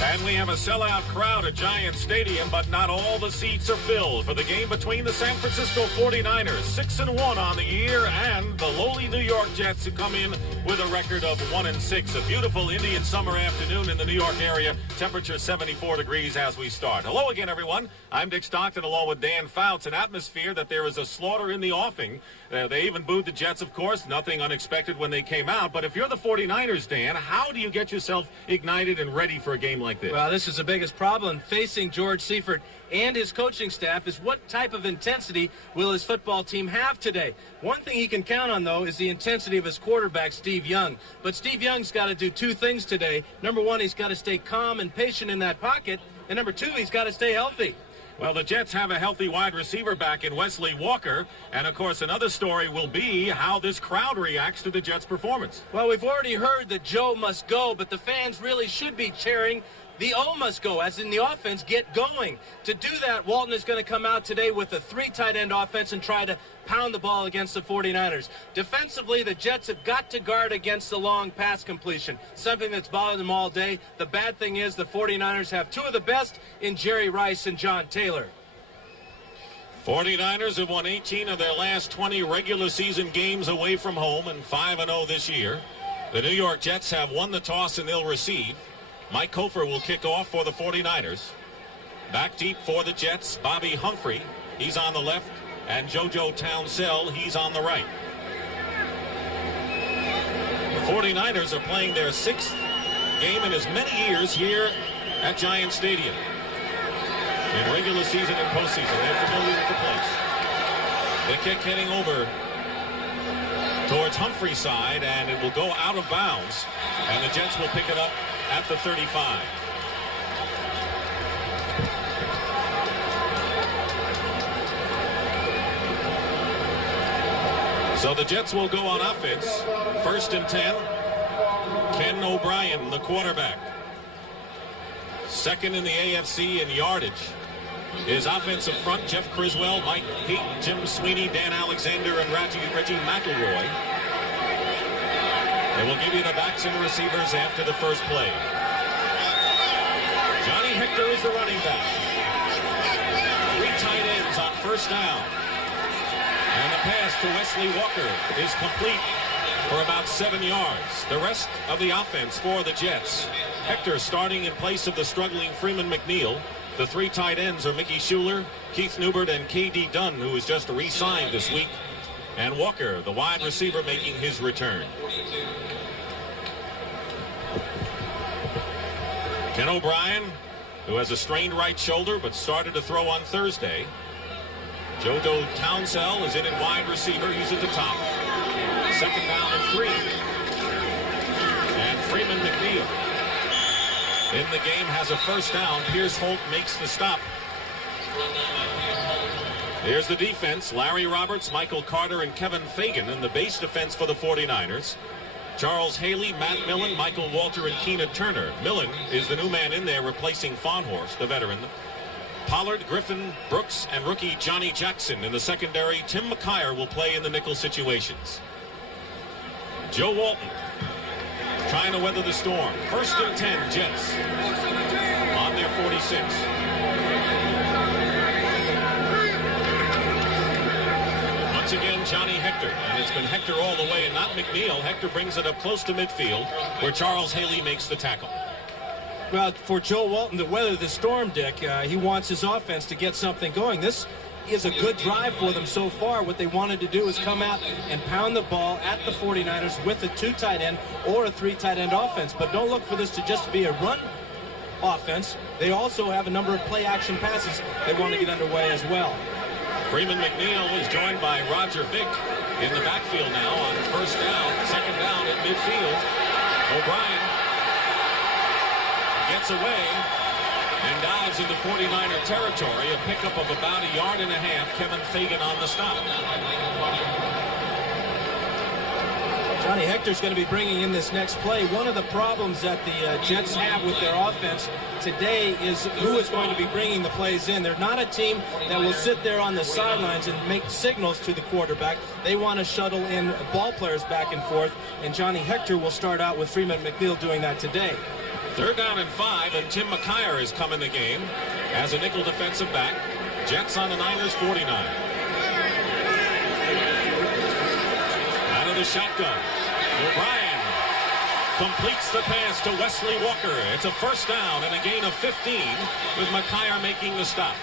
And we have a sellout crowd at Giant Stadium, but not all the seats are filled for the game between the San Francisco 49ers, 6-1 on the year, and the lowly New York Jets, who come in with a record of 1-6. A beautiful Indian summer afternoon in the New York area. Temperature 74 degrees as we start. Hello again, everyone. I'm Dick Stockton along with Dan Fouts. An atmosphere that there is a slaughter in the offing. They even booed the Jets, of course. Nothing unexpected when they came out. But if you're the 49ers, Dan, how do you get yourself ignited and ready for a game like this? Well, this is the biggest problem facing George Seifert and his coaching staff is what type of intensity will his football team have today. One thing he can count on, though, is the intensity of his quarterback, Steve Young. But Steve Young's got to do two things today. Number one, he's got to stay calm and patient in that pocket. And number two, he's got to stay healthy. Well, the Jets have a healthy wide receiver back in Wesley Walker. And, of course, another story will be how this crowd reacts to the Jets' performance. Well, we've already heard that Joe must go, but the fans really should be cheering the O must go, as in the offense, get going. To do that, Walton is going to come out today with a 3 tight end offense and try to pound the ball against the 49ers. Defensively, the Jets have got to guard against the long pass completion, something that's bothered them all day. The bad thing is the 49ers have two of the best in Jerry Rice and John Taylor. 49ers have won 18 of their last 20 regular season games away from home and 5-0 this year. The New York Jets have won the toss and they'll receive. Mike Kofer will kick off for the 49ers. Back deep for the Jets, Bobby Humphrey. He's on the left. And JoJo Townsell, he's on the right. The 49ers are playing their 6th game in as many years here at Giant Stadium. In regular season and postseason, they're familiar with the place. The kick heading over towards Humphrey's side, and it will go out of bounds. And the Jets will pick it up at the 35. So the Jets will go on offense. 1st and 10. Ken O'Brien, the quarterback. 2nd in the AFC in yardage. His offensive front, Jeff Criswell, Mike Pete, Jim Sweeney, Dan Alexander, and Reggie McElroy. They will give you the backs and receivers after the first play. Johnny Hector is the running back. 3 tight ends on 1st down. And the pass to Wesley Walker is complete for about 7 yards. The rest of the offense for the Jets. Hector starting in place of the struggling Freeman McNeil. The 3 tight ends are Mickey Schuler, Keith Newbert, and K.D. Dunn, who was just re-signed this week. And Walker, the wide receiver, making his return. Ken O'Brien, who has a strained right shoulder but started to throw on Thursday. JoJo Townsell is in at wide receiver. He's at the top. 2nd down and 3. And Freeman McNeil in the game has a 1st down. Pierce Holt makes the stop. Here's the defense. Larry Roberts, Michael Carter, and Kevin Fagan in the base defense for the 49ers. Charles Haley, Matt Millen, Michael Walter, and Keena Turner. Millen is the new man in there replacing Farnhorst, the veteran. Pollard, Griffin, Brooks, and rookie Johnny Jackson in the secondary. Tim McKyer will play in the nickel situations. Joe Walton trying to weather the storm. 1st and 10, Jets on their 46. Once again, Johnny Hector, and it's been Hector all the way and not McNeil. Hector brings it up close to midfield where Charles Haley makes the tackle. Well, for Joe Walton to weather the storm, Dick, he wants his offense to get something going. This is a good drive for them so far. What they wanted to do is come out and pound the ball at the 49ers with a 2 tight end or a 3 tight end offense. But don't look for this to just be a run offense. They also have a number of play action passes they want to get underway as well. Freeman McNeil is joined by Roger Vick in the backfield now on 1st down, 2nd down at midfield. O'Brien gets away and dives into 49er territory. A pickup of about 1.5 yards. Kevin Fagan on the stop. Johnny Hector's going to be bringing in this next play. One of the problems that the Jets have with their offense today is who is going to be bringing the plays in. They're not a team that will sit there on the sidelines and make signals to the quarterback. They want to shuttle in ball players back and forth, and Johnny Hector will start out with Freeman McNeil doing that today. 3rd down and 5, and Tim McKyer has come in the game as a nickel defensive back. Jets on the Niners 49. Out of the shotgun, O'Brien completes the pass to Wesley Walker. It's a 1st down and a gain of 15 with McKyer making the stop.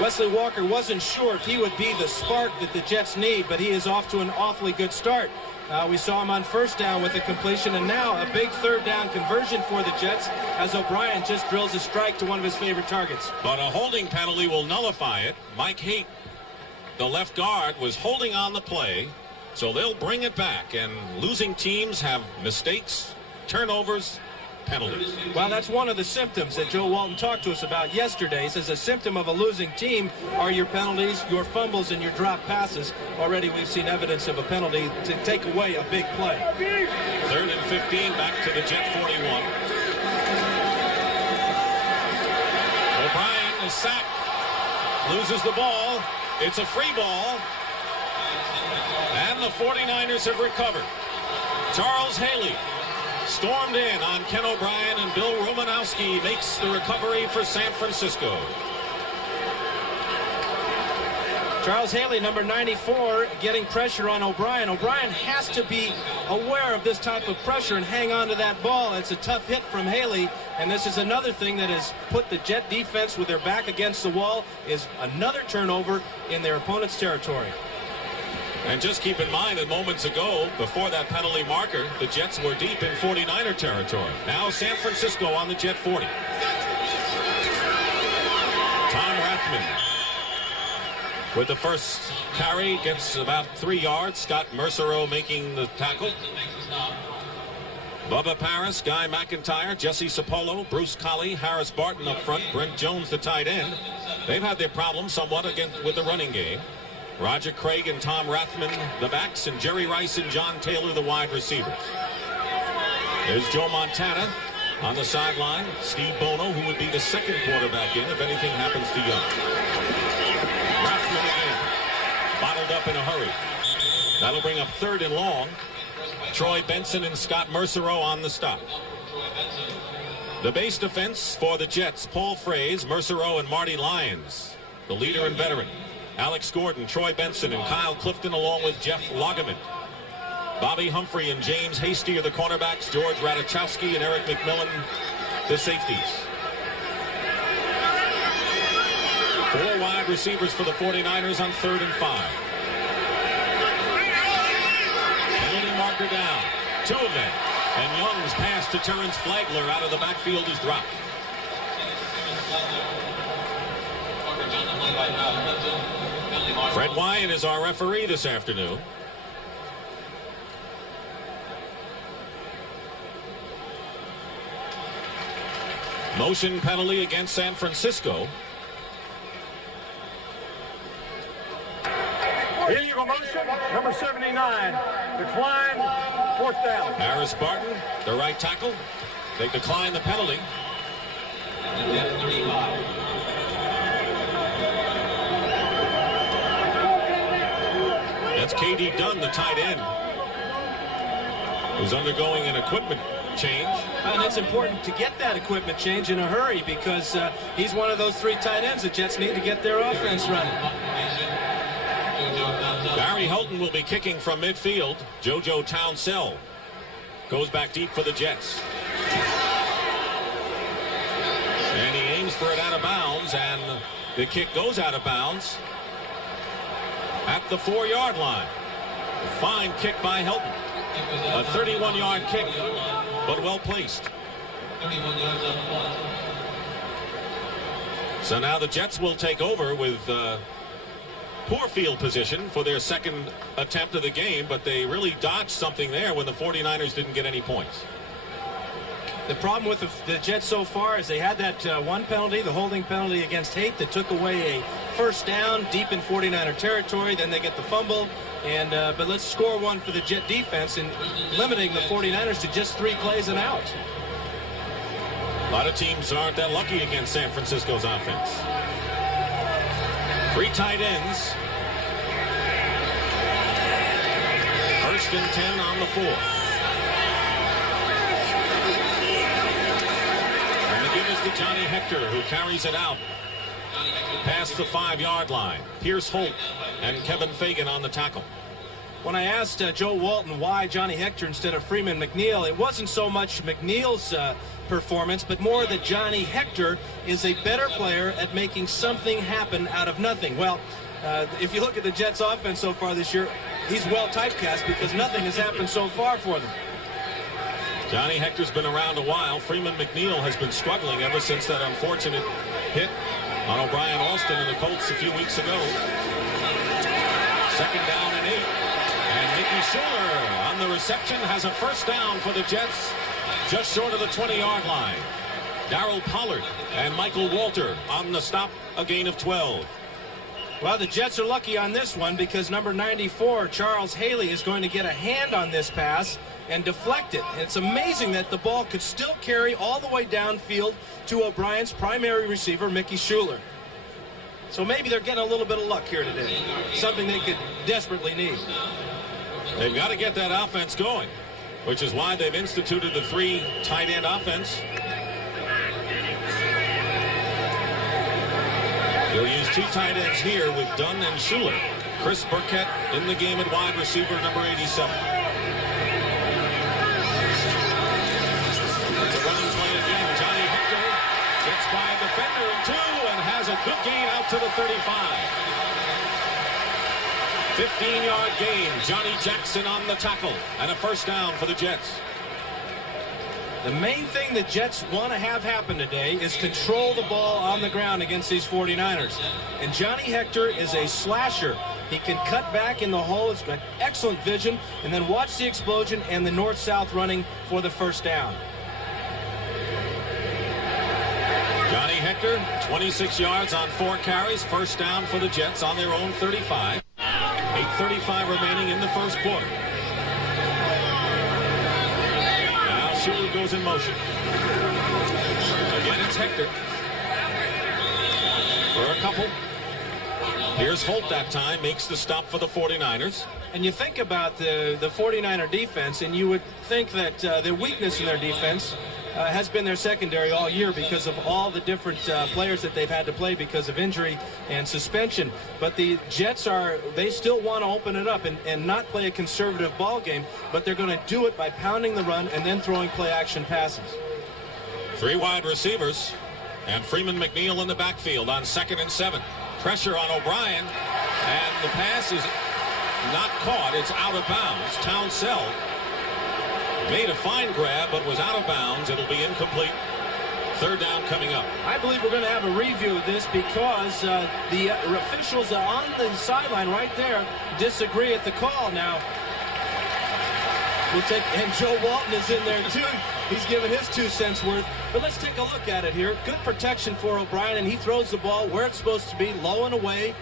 Wesley Walker wasn't sure if he would be the spark that the Jets need, but he is off to an awfully good start. We saw him on 1st down with a completion, and now a big 3rd down conversion for the Jets as O'Brien just drills a strike to one of his favorite targets. But a holding penalty will nullify it. Mike Haight, the left guard, was holding on the play, so they'll bring it back. And losing teams have mistakes, turnovers, penalties. Well, that's one of the symptoms that Joe Walton talked to us about yesterday. He says a symptom of a losing team are your penalties, your fumbles, and your drop passes. Already we've seen evidence of a penalty to take away a big play. 3rd and 15, back to the Jet 41. O'Brien is sacked, loses the ball. It's a free ball, and the 49ers have recovered. Charles Haley stormed in on Ken O'Brien, and Bill Romanowski makes the recovery for San Francisco. Charles Haley, number 94, getting pressure on O'Brien. O'Brien has to be aware of this type of pressure and hang on to that ball. It's a tough hit from Haley, and this is another thing that has put the Jet defense with their back against the wall, is another turnover in their opponent's territory. And just keep in mind that moments ago, before that penalty marker, the Jets were deep in 49er territory. Now San Francisco on the Jet 40. Tom Rathman with the first carry, gets about 3 yards. Scott Mercereau making the tackle. Bubba Paris, Guy McIntyre, Jesse Sapolo, Bruce Colley, Harris Barton up front, Brent Jones the tight end. They've had their problems somewhat with the running game. Roger Craig and Tom Rathman the backs, and Jerry Rice and John Taylor the wide receivers. There's Joe Montana on the sideline. Steve Bono, who would be the 2nd quarterback in if anything happens to Young. Rathman again, bottled up in a hurry. That'll bring up 3rd and long. Troy Benson and Scott Mercereau on the stop. The base defense for the Jets: Paul Fraze, Mercereau, and Marty Lyons, the leader and veteran. Alex Gordon, Troy Benson, and Kyle Clifton, along with Jeff Lageman. Bobby Humphrey and James Hasty are the cornerbacks. George Radachowski and Eric McMillan, the safeties. 4 wide receivers for the 49ers on 3rd and 5. Penalty marker down. 2 of them. And Young's pass to Terrence Flagler out of the backfield is dropped. Fred Wyatt is our referee this afternoon. Motion penalty against San Francisco. Illegal motion, number 79. Decline, 4th down. Harris Barton, the right tackle. They decline the penalty. That's K.D. Dunn, the tight end, who's undergoing an equipment change. And it's important to get that equipment change in a hurry, because he's one of those 3 tight ends the Jets need to get their offense running. Barry Houghton will be kicking from midfield. JoJo Townsell goes back deep for the Jets. And he aims for it out of bounds, and the kick goes out of bounds at the 4-yard line. A fine kick by Houghton. A 31-yard kick, but well placed. So now the Jets will take over with poor field position for their 2nd attempt of the game, but they really dodged something there when the 49ers didn't get any points. The problem with the Jets so far is they had that one penalty, the holding penalty against Haight, that took away a 1st down deep in 49er territory. Then they get the fumble, and but let's score one for the Jet defense in limiting the 49ers to just 3 plays and out. A lot of teams aren't that lucky against San Francisco's offense. 3 tight ends. 1st and 10 on the 4. Johnny Hector, who carries it out past the 5-yard line. Pierce Holt and Kevin Fagan on the tackle. When I asked Joe Walton why Johnny Hector instead of Freeman McNeil, it wasn't so much McNeil's performance, but more that Johnny Hector is a better player at making something happen out of nothing. Well, if you look at the Jets' offense so far this year, he's well typecast because nothing has happened so far for them. Johnny Hector's been around a while. Freeman McNeil has been struggling ever since that unfortunate hit on O'Brien Alston and the Colts a few weeks ago. 2nd down and 8. And Mickey Schuler on the reception has a first down for the Jets just short of the 20-yard line. Darryl Pollard and Michael Walter on the stop, a gain of 12. Well, the Jets are lucky on this one because number 94, Charles Haley, is going to get a hand on this pass and deflect it. And it's amazing that the ball could still carry all the way downfield to O'Brien's primary receiver, Mickey Schuler. So maybe they're getting a little bit of luck here today, something they could desperately need. They've got to get that offense going, which is why they've instituted the 3 tight end offense. They'll use 2 tight ends here with Dunn and Schuler. Chris Burkett in the game at wide receiver, number 87. It's a running play again. Johnny Hector gets by a defender and 2 and has a good gain out to the 35. 15-yard gain. Johnny Jackson on the tackle and a first down for the Jets. The main thing the Jets want to have happen today is control the ball on the ground against these 49ers. And Johnny Hector is a slasher. He can cut back in the hole. He's got excellent vision. And then watch the explosion and the north-south running for the first down. Johnny Hector, 26 yards on 4 carries. First down for the Jets on their own 35. 8:35 remaining in the first quarter. Now Schuler goes in motion. Again, it's Hector. For a couple. Here's Holt that time, makes the stop for the 49ers. And you think about the 49er defense, and you would think that their weakness in their defense has been their secondary all year because of all the different players that they've had to play because of injury and suspension. But the Jets they still want to open it up and not play a conservative ball game, but they're going to do it by pounding the run and then throwing play action passes. 3 wide receivers and Freeman McNeil in the backfield on 2nd and 7. Pressure on O'Brien, and the pass is not caught. It's out of bounds. Townsell made a fine grab, but was out of bounds. It'll be incomplete. 3rd down coming up. I believe we're going to have a review of this because the officials on the sideline right there disagree at the call. Now, and Joe Walton is in there too. He's giving his 2 cents worth. But let's take a look at it here. Good protection for O'Brien, and he throws the ball where it's supposed to be, low and away.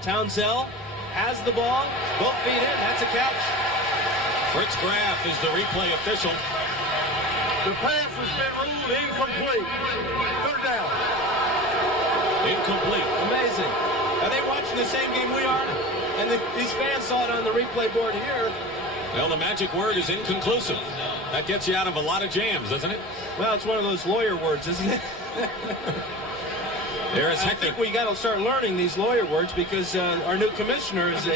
Townsell has the ball, both feet in. That's a catch. Fritz Graff is the replay official. The pass has been ruled incomplete. 3rd down. Incomplete. Amazing. Are they watching the same game we are? And these fans saw it on the replay board here. Well, the magic word is inconclusive. That gets you out of a lot of jams, doesn't it? Well, it's one of those lawyer words, isn't it? There's I think we got to start learning these lawyer words because our new commissioner is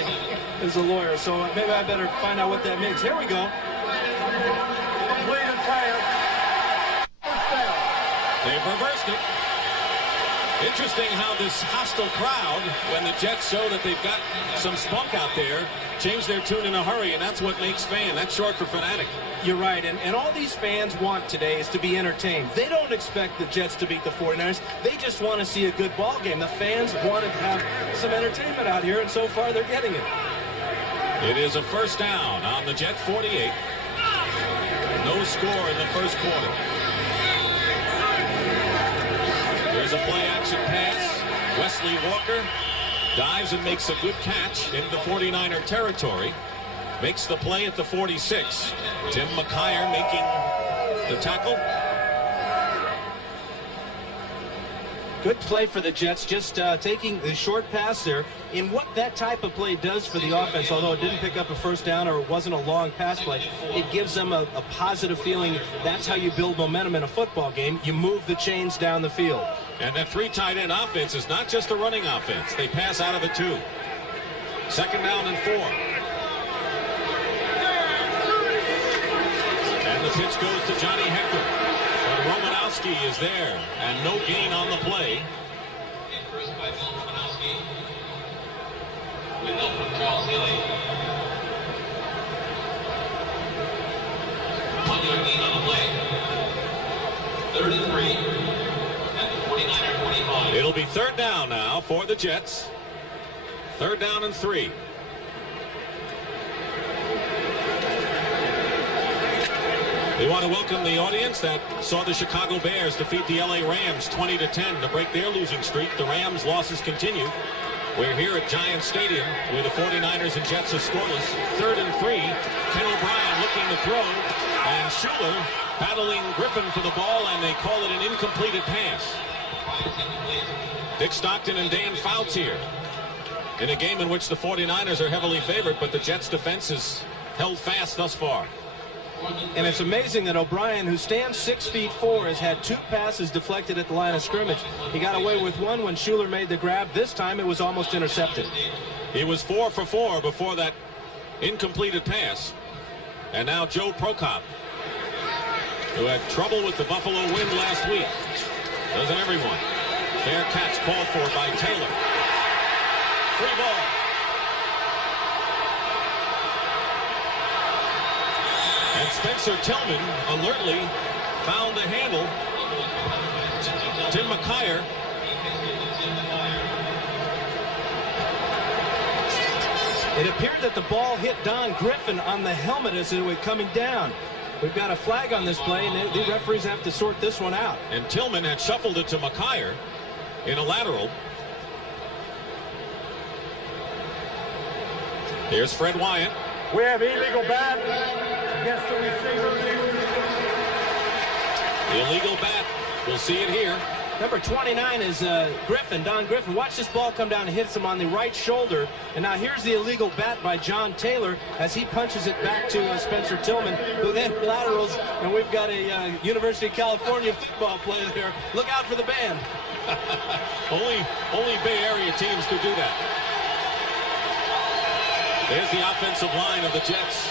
a lawyer. So maybe I better find out what that means. Here we go. Completed pass. First down. They've reversed it. Interesting how this hostile crowd, when the Jets show that they've got some spunk out there, change their tune in a hurry, and that's what makes fan. That's short for fanatic. You're right, and all these fans want today is to be entertained. They don't expect the Jets to beat the 49ers. They just want to see a good ball game. The fans want to have some entertainment out here, and so far they're getting it. It is a first down on the Jet 48. No score in the first quarter. There's a play-action pass. Wesley Walker dives and makes a good catch into 49er territory. Makes the play at the 46. Tim McKyer making the tackle. Good play for the Jets, just taking the short pass there. In what that type of play does for the offense, although it didn't pick up a first down or it wasn't a long pass play, it gives them a positive feeling. That's how you build momentum in a football game. You move the chains down the field. And that 3 tight end offense is not just a running offense. They pass out of it too. 2nd down and 4. And the pitch goes to Johnny Hector. But Romanowski is there, and no gain on the play. First by Bill Romanowski. With help from Charles Haley. 1-yard gain on the play. 3rd and 3 at the 49er 25. It'll be 3rd down now for the Jets. 3rd down and 3. We want to welcome the audience that saw the Chicago Bears defeat the LA Rams 20-10 to break their losing streak. The Rams' losses continue. We're here at Giant Stadium where the 49ers and Jets are scoreless. 3rd and 3. Ken O'Brien looking to throw. And Schuler battling Griffin for the ball, and they call it an incompleted pass. Dick Stockton and Dan Fouts here in a game in which the 49ers are heavily favored, but the Jets' defense has held fast thus far. And it's amazing that O'Brien, who stands 6'4", has had 2 passes deflected at the line of scrimmage. He got away with one when Schuler made the grab. This time it was almost intercepted. He was 4 for 4 before that incompleted pass. And now Joe Prokop, who had trouble with the Buffalo wind last week. Doesn't everyone? Fair catch called for by Taylor. Free ball. And Spencer Tillman alertly found the handle. Tim McKyer. It appeared that the ball hit Don Griffin on the helmet as it was coming down. We've got a flag on this play, and the referees have to sort this one out. And Tillman had shuffled it to McKyer in a lateral. Here's Fred Wyatt. We have illegal bat against the receiver. The illegal bat. We'll see it here. Number 29 is Griffin, Don Griffin. Watch this ball come down and hits him on the right shoulder. And now here's the illegal bat by John Taylor as he punches it back to Spencer Tillman, who then laterals. And we've got a University of California football player there. Look out for the band. only Bay Area teams could do that. There's the offensive line of the Jets.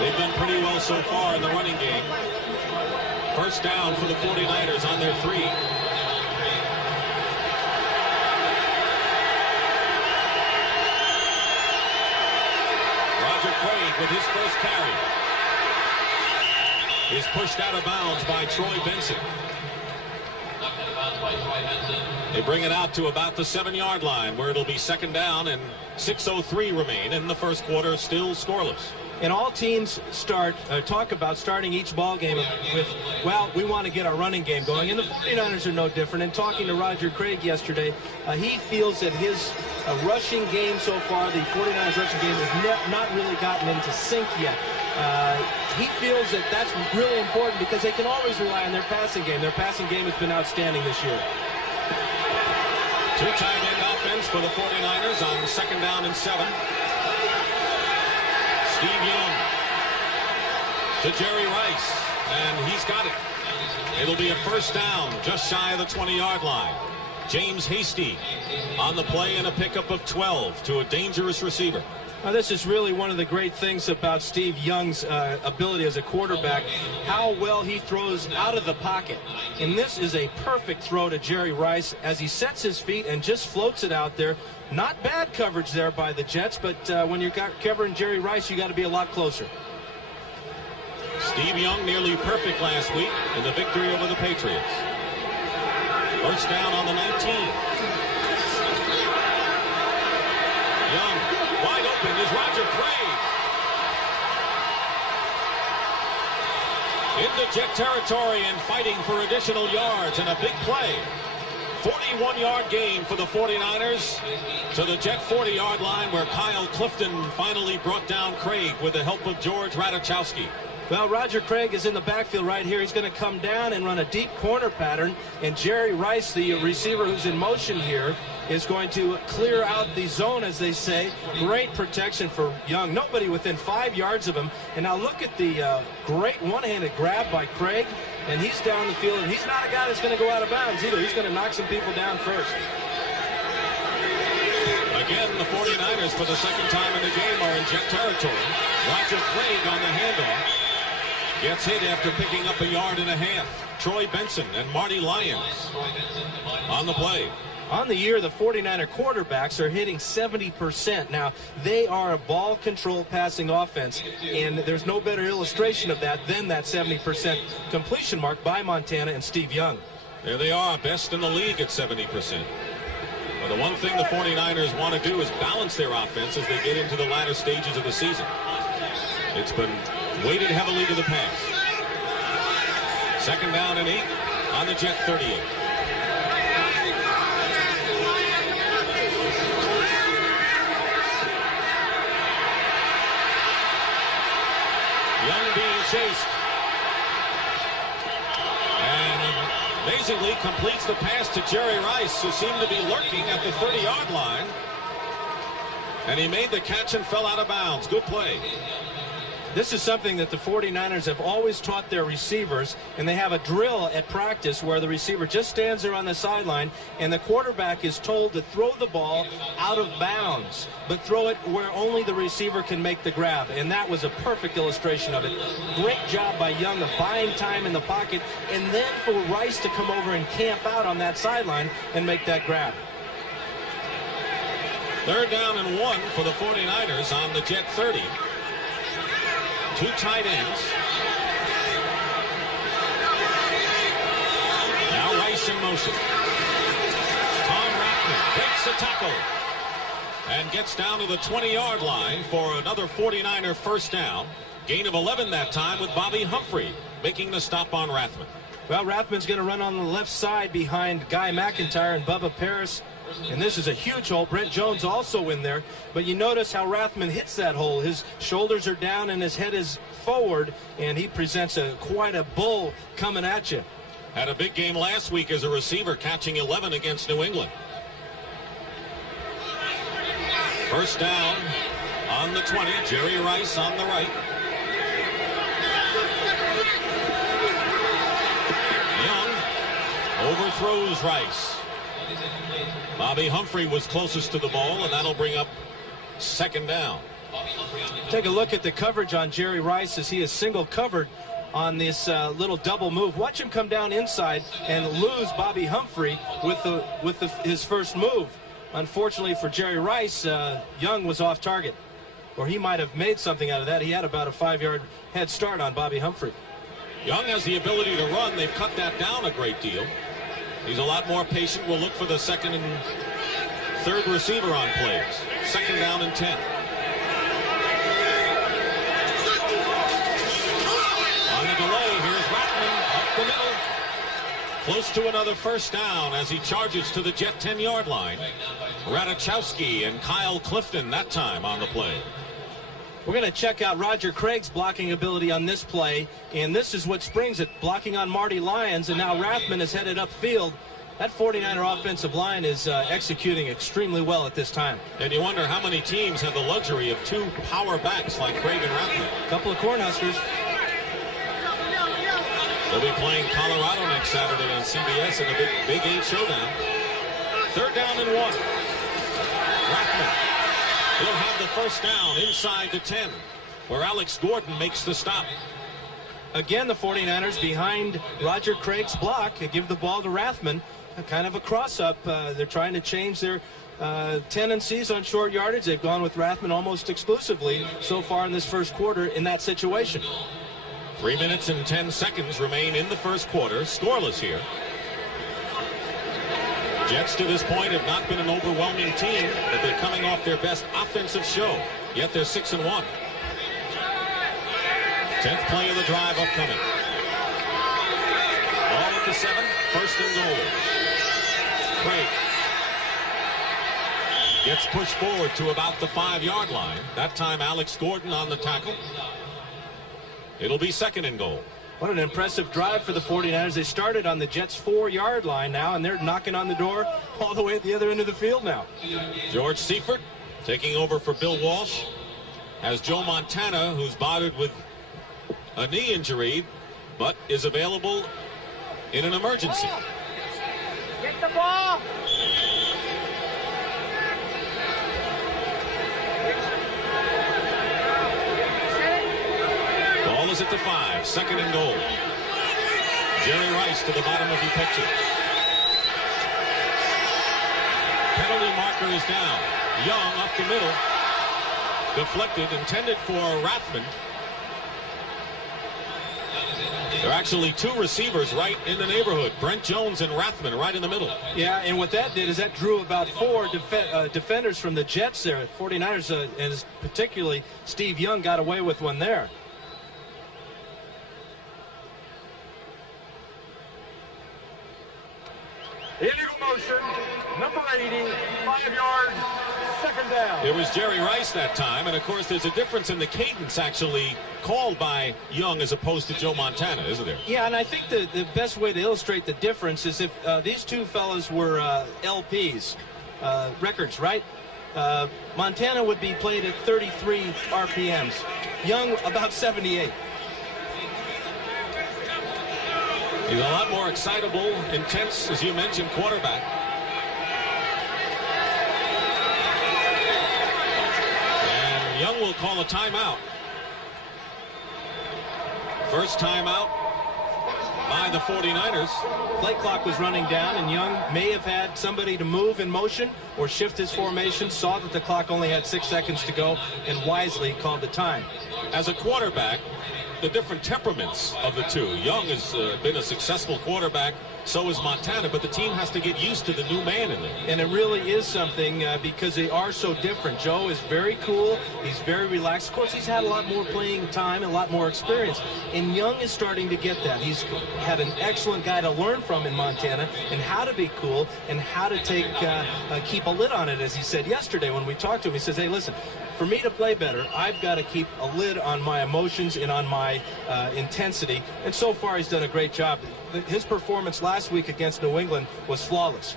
They've done pretty well so far in the running game. First down for the 49ers on their 3. Roger Craig with his first carry is pushed out of bounds by Troy Benson. They bring it out to about the 7-yard line, where it'll be 2nd down, and 6:03 remain in the first quarter, still scoreless. And all teams talk about starting each ball game with, well, we want to get our running game going. And the 49ers are no different. And talking to Roger Craig yesterday, he feels that his rushing game so far, the 49ers rushing game, has not really gotten into sync yet. He feels that that's really important because they can always rely on their passing game. Their passing game has been outstanding this year. 2 tight end offense for the 49ers on 2nd down and 7. Steve Young to Jerry Rice, and he's got it. It'll be a first down just shy of the 20-yard line. James Hasty on the play and a pickup of 12 to a dangerous receiver. Now, this is really one of the great things about Steve Young's ability as a quarterback, how well he throws out of the pocket. And this is a perfect throw to Jerry Rice as he sets his feet and just floats it out there. Not bad coverage there by the Jets, but when you're covering Jerry Rice, you got to be a lot closer. Steve Young nearly perfect last week in the victory over the Patriots. First down on the 19. Young wide open is Roger Craig. Into Jet territory and fighting for additional yards, and a big play. 41-yard gain for the 49ers to the Jet 40-yard line, where Kyle Clifton finally brought down Craig with the help of George Radachowski. Well, Roger Craig is in the backfield right here. He's going to come down and run a deep corner pattern. And Jerry Rice, the receiver who's in motion here, is going to clear out the zone, as they say. Great protection for Young. Nobody within 5 yards of him. And now look at the great one-handed grab by Craig. And he's down the field. And he's not a guy that's going to go out of bounds either. He's going to knock some people down first. Again, the 49ers, for the second time in the game, are in jet territory. Roger Craig on the handoff. Gets hit after picking up 1.5 yards. Troy Benson and Marty Lyons on the play. On the year, the 49er quarterbacks are hitting 70%. Now, they are a ball-control passing offense, and there's no better illustration of that than that 70% completion mark by Montana and Steve Young. There they are, best in the league at 70%. Well, the one thing the 49ers want to do is balance their offense as they get into the latter stages of the season. It's been weighted heavily to the pass. 2nd down and 8 on the Jet 38. Young being chased. And amazingly completes the pass to Jerry Rice, who seemed to be lurking at the 30-yard line. And he made the catch and fell out of bounds. Good play. This is something that the 49ers have always taught their receivers, and they have a drill at practice where the receiver just stands there on the sideline, and the quarterback is told to throw the ball out of bounds, but throw it where only the receiver can make the grab, and that was a perfect illustration of it. Great job by Young of buying time in the pocket, and then for Rice to come over and camp out on that sideline and make that grab. 3rd down and 1 for the 49ers on the Jet 30. 2 tight ends. Now Rice in motion. Tom Rathman breaks the tackle and gets down to the 20-yard line for another 49er first down. Gain of 11 that time with Bobby Humphrey making the stop on Rathman. Well, Rathman's going to run on the left side behind Guy McIntyre and Bubba Paris. And this is a huge hole. Brent Jones also in there. But you notice how Rathman hits that hole. His shoulders are down and his head is forward. And he presents quite a bull coming at you. Had a big game last week as a receiver, catching 11 against New England. First down on the 20. Jerry Rice on the right. Young overthrows Rice. Bobby Humphrey was closest to the ball, and that'll bring up 2nd down. Take a look at the coverage on Jerry Rice as he is single covered on this little double move. Watch him come down inside and lose Bobby Humphrey with his first move. Unfortunately for Jerry Rice, Young was off target, or he might have made something out of that. He had about a 5-yard head start on Bobby Humphrey. Young has the ability to run. They've cut that down a great deal. He's a lot more patient. We'll look for the 2nd and 3rd receiver on plays. 2nd down and 10. On the delay, here's Rathman up the middle. Close to another first down as he charges to the Jet 10-yard line. Radachowski and Kyle Clifton that time on the play. We're going to check out Roger Craig's blocking ability on this play, and this is what springs it, blocking on Marty Lyons, and now Rathman is headed upfield. That 49er offensive line is executing extremely well at this time. And you wonder how many teams have the luxury of 2 power backs like Craig and Rathman. A couple of Cornhuskers. They'll be playing Colorado next Saturday on CBS in a Big 8 showdown. 3rd down and 1. Rathman. He'll have the first down inside the 10, where Alex Gordon makes the stop. Again, the 49ers behind Roger Craig's block. They give the ball to Rathman, kind of a cross-up. They're trying to change their tendencies on short yardage. They've gone with Rathman almost exclusively so far in this first quarter in that situation. 3 minutes and 10 seconds remain in the first quarter. Scoreless here. Jets to this point have not been an overwhelming team, but they're coming off their best offensive show. Yet they're 6-1. 10th play of the drive upcoming. Ball at the 7, 1st and goal. Craig gets pushed forward to about the 5-yard line. That time Alex Gordon on the tackle. It'll be second and goal. What an impressive drive for the 49ers. They started on the Jets' 4-yard line now, and they're knocking on the door all the way at the other end of the field now. George Seifert taking over for Bill Walsh as Joe Montana, who's bothered with a knee injury, but is available in an emergency. Get the ball. Ball is at the 5, second and goal. Jerry Rice to the bottom of the picture. Penalty marker is down. Young up the middle. Deflected, intended for Rathman. There are actually 2 receivers right in the neighborhood. Brent Jones and Rathman right in the middle. Yeah, and what that did is that drew about 4 defenders from the Jets there. 49ers, and particularly Steve Young, got away with one there. Illegal motion, number 80, 5 yards, second down. It was Jerry Rice that time, and of course there's a difference in the cadence actually called by Young as opposed to Joe Montana, isn't there? Yeah, and I think the best way to illustrate the difference is if these two fellas were LPs, records, right? Montana would be played at 33 RPMs. Young, about 78. He's a lot more excitable, intense, as you mentioned, quarterback. And Young will call a timeout. First timeout by the 49ers. Play clock was running down, and Young may have had somebody to move in motion or shift his formation, saw that the clock only had 6 seconds to go, and wisely called the time. As a quarterback, the different temperaments of the two. Young has been a successful quarterback, so is Montana, but the team has to get used to the new man in there. And it really is something because they are so different. Joe is very cool. He's very relaxed. Of course, he's had a lot more playing time and a lot more experience. And Young is starting to get that. He's had an excellent guy to learn from in Montana and how to be cool and how to keep a lid on it, as he said yesterday when we talked to him. He says, hey, listen, for me to play better, I've got to keep a lid on my emotions and on my intensity. And so far, he's done a great job. His performance last week against New England was flawless.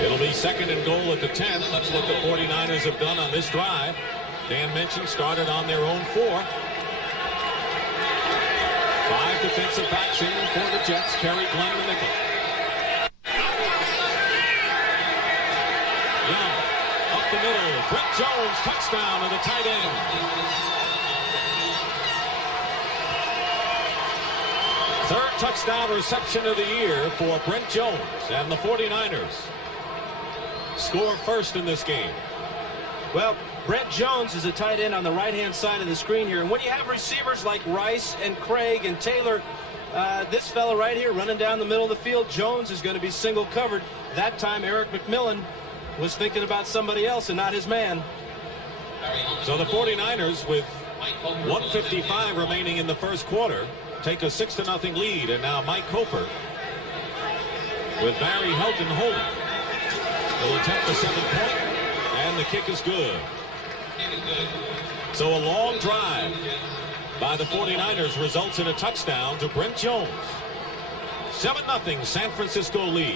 It'll be second and goal at the 10. That's what the 49ers have done on this drive. Dan mentioned started on their own 4. 5 defensive backs in for the Jets. Kerry, Glenn, and nickel. Young up the middle. Brett Jones, touchdown to the tight end. Third touchdown reception of the year for Brent Jones, and the 49ers score first in this game. Well, Brent Jones is a tight end on the right-hand side of the screen here. And when you have receivers like Rice and Craig and Taylor, this fella right here running down the middle of the field, Jones is going to be single covered. That time, Eric McMillan was thinking about somebody else and not his man. So the 49ers, with 1:55 remaining in the first quarter, take a 6-0 lead. And now Mike Cofer with Barry Helton holding. Will attempt the 7-point, and the kick is good. So a long drive by the 49ers results in a touchdown to Brent Jones. 7-0 San Francisco leads.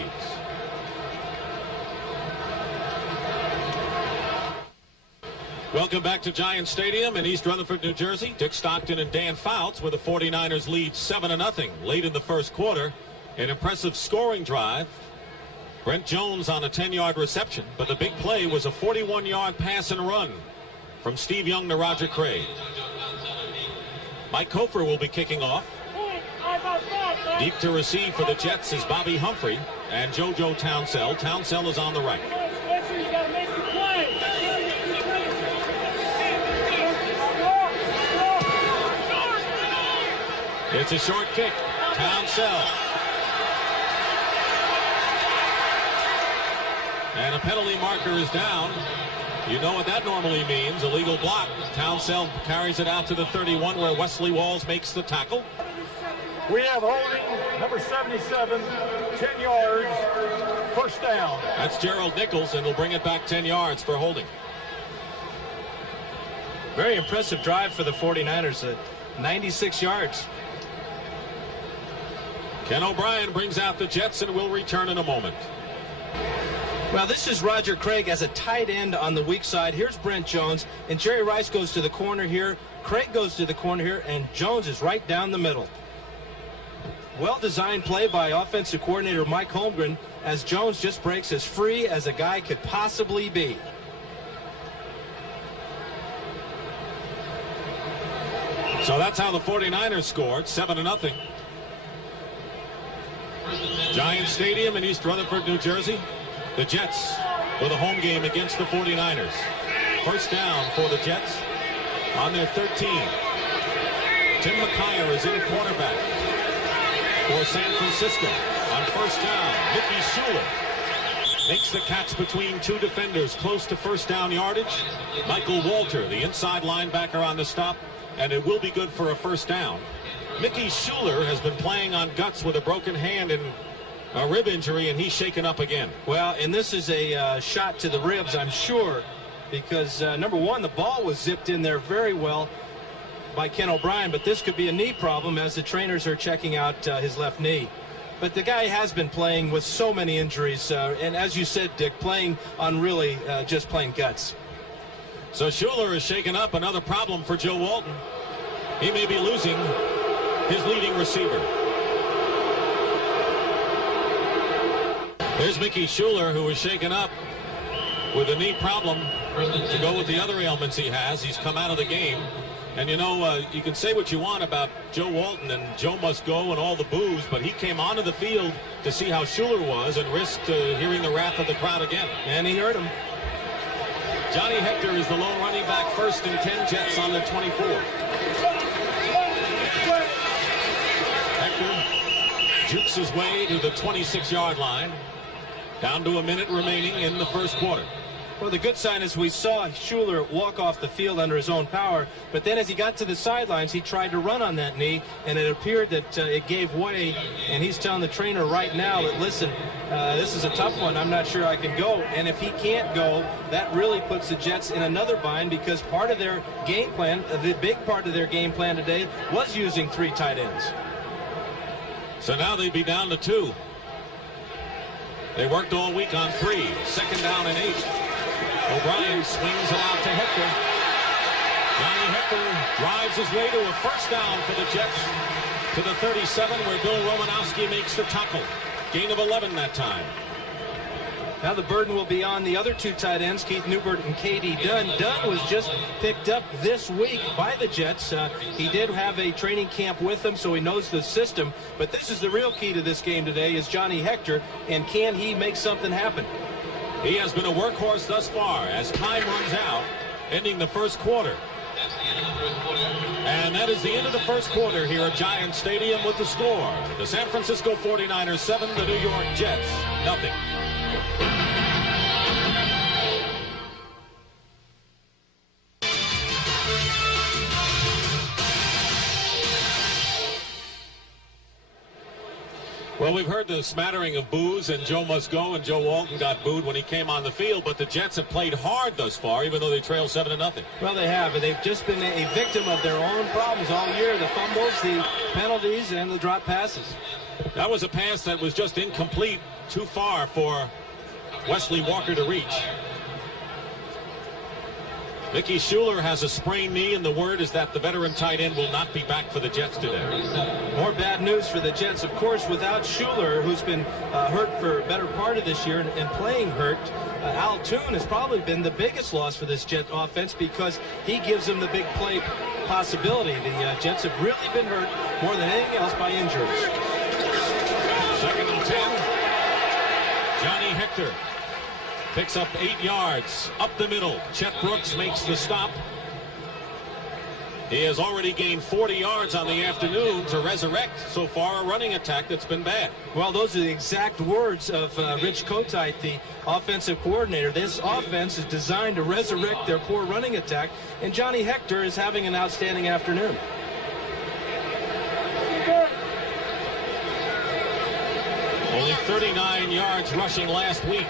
Welcome back to Giant Stadium in East Rutherford, New Jersey. Dick Stockton and Dan Fouts with the 49ers lead 7-0 late in the first quarter. An impressive scoring drive. Brent Jones on a 10-yard reception, but the big play was a 41-yard pass and run from Steve Young to Roger Craig. Mike Cofer will be kicking off. Deep to receive for the Jets is Bobby Humphrey and JoJo Townsell. Townsell is on the right. It's a short kick. Townsell. And a penalty marker is down. You know what that normally means. A legal block. Townsell carries it out to the 31 where Wesley Walls makes the tackle. We have holding, number 77, 10 yards, first down. That's Gerald Nichols, and he'll bring it back 10 yards for holding. Very impressive drive for the 49ers, 96 yards. Ken O'Brien brings out the Jets and will return in a moment. Well, this is Roger Craig as a tight end on the weak side. Here's Brent Jones, and Jerry Rice goes to the corner here. Craig goes to the corner here, and Jones is right down the middle. Well-designed play by offensive coordinator Mike Holmgren as Jones just breaks as free as a guy could possibly be. So that's how the 49ers scored, 7-0. Giant Stadium in East Rutherford, New Jersey. The Jets with a home game against the 49ers. First down for the Jets on their 13. Tim McKyer is in quarterback for San Francisco. On first down, Mickey Schuler makes the catch between two defenders close to first down yardage. Michael Walter, the inside linebacker, on the stop, and it will be good for a first down. Mickey Schuler has been playing on guts with a broken hand and a rib injury, and he's shaken up again. Well, and this is a shot to the ribs, I'm sure, because number one, the ball was zipped in there very well by Ken O'Brien, but this could be a knee problem as the trainers are checking out his left knee. But the guy has been playing with so many injuries, and as you said, Dick, playing on really just plain guts. So Schuler is shaken up, another problem for Joe Walton. He may be losing his leading receiver. There's Mickey Schuler, who is shaken up with a knee problem to go with the other ailments he has. He's come out of the game. And, you know, you can say what you want about Joe Walton and Joe must go and all the boos, but he came onto the field to see how Schuler was and risked hearing the wrath of the crowd again. And he hurt him. Johnny Hector is the lone running back, 1st and 10, Jets on the 24. Hector jukes his way to the 26-yard line. Down to a minute remaining in the first quarter. Well, the good sign is we saw Schuler walk off the field under his own power, but then as he got to the sidelines, he tried to run on that knee, and it appeared that it gave way, and he's telling the trainer right now that, listen, this is a tough one. I'm not sure I can go. And if he can't go, that really puts the Jets in another bind, because part of their game plan, the big part of their game plan today, was using 3 tight ends. So now they'd be down to 2. They worked all week on 3. 2nd down and 8. O'Brien swings it out to Hector. Johnny Hector drives his way to a first down for the Jets to the 37, where Bill Romanowski makes the tackle. Gain of 11 that time. Now the burden will be on the other 2 tight ends, Keith Newbert and K.D. Dunn. Dunn was just picked up this week by the Jets. He did have a training camp with them, so he knows the system. But this is the real key to this game today, is Johnny Hector, and can he make something happen? He has been a workhorse thus far as time runs out, ending the first quarter. And that is the end of the first quarter here at Giant Stadium with the score. The San Francisco 49ers 7, the New York Jets 0. Well, we've heard the smattering of boos, and Joe must go, and Joe Walton got booed when he came on the field, but the Jets have played hard thus far, even though they trail 7-0. Well, they have, and they've just been a victim of their own problems all year. The fumbles, the penalties, and the drop passes. That was a pass that was just incomplete, too far for Wesley Walker to reach. Mickey Schuler has a sprained knee, and the word is that the veteran tight end will not be back for the Jets today. More bad news for the Jets, of course, without Schuler, who's been hurt for a better part of this year and playing hurt. Al Toon has probably been the biggest loss for this Jet offense, because he gives them the big play possibility. The Jets have really been hurt more than anything else by injuries. 2nd and 10. Johnny Hector picks up 8 yards up the middle. Chet Brooks makes the stop. He has already gained 40 yards on the afternoon to resurrect so far a running attack that's been bad. Well, those are the exact words of Rich Kotite, the offensive coordinator. This offense is designed to resurrect their poor running attack, and Johnny Hector is having an outstanding afternoon. Only 39 yards rushing last week.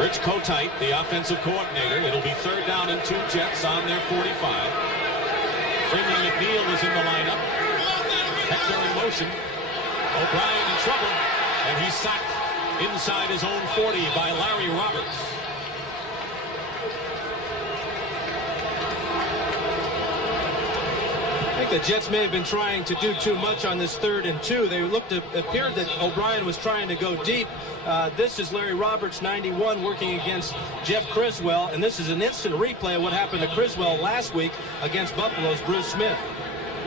Rich Kotite, the offensive coordinator. It'll be 3rd down and 2 Jets on their 45. Freeman McNeil is in the lineup. Hector in motion. O'Brien in trouble. And he's sacked inside his own 40 by Larry Roberts. I think the Jets may have been trying to do too much on this 3rd and 2. They appeared that O'Brien was trying to go deep. This is Larry Roberts, 91, working against Jeff Criswell, and this is an instant replay of what happened to Criswell last week against Buffalo's Bruce Smith.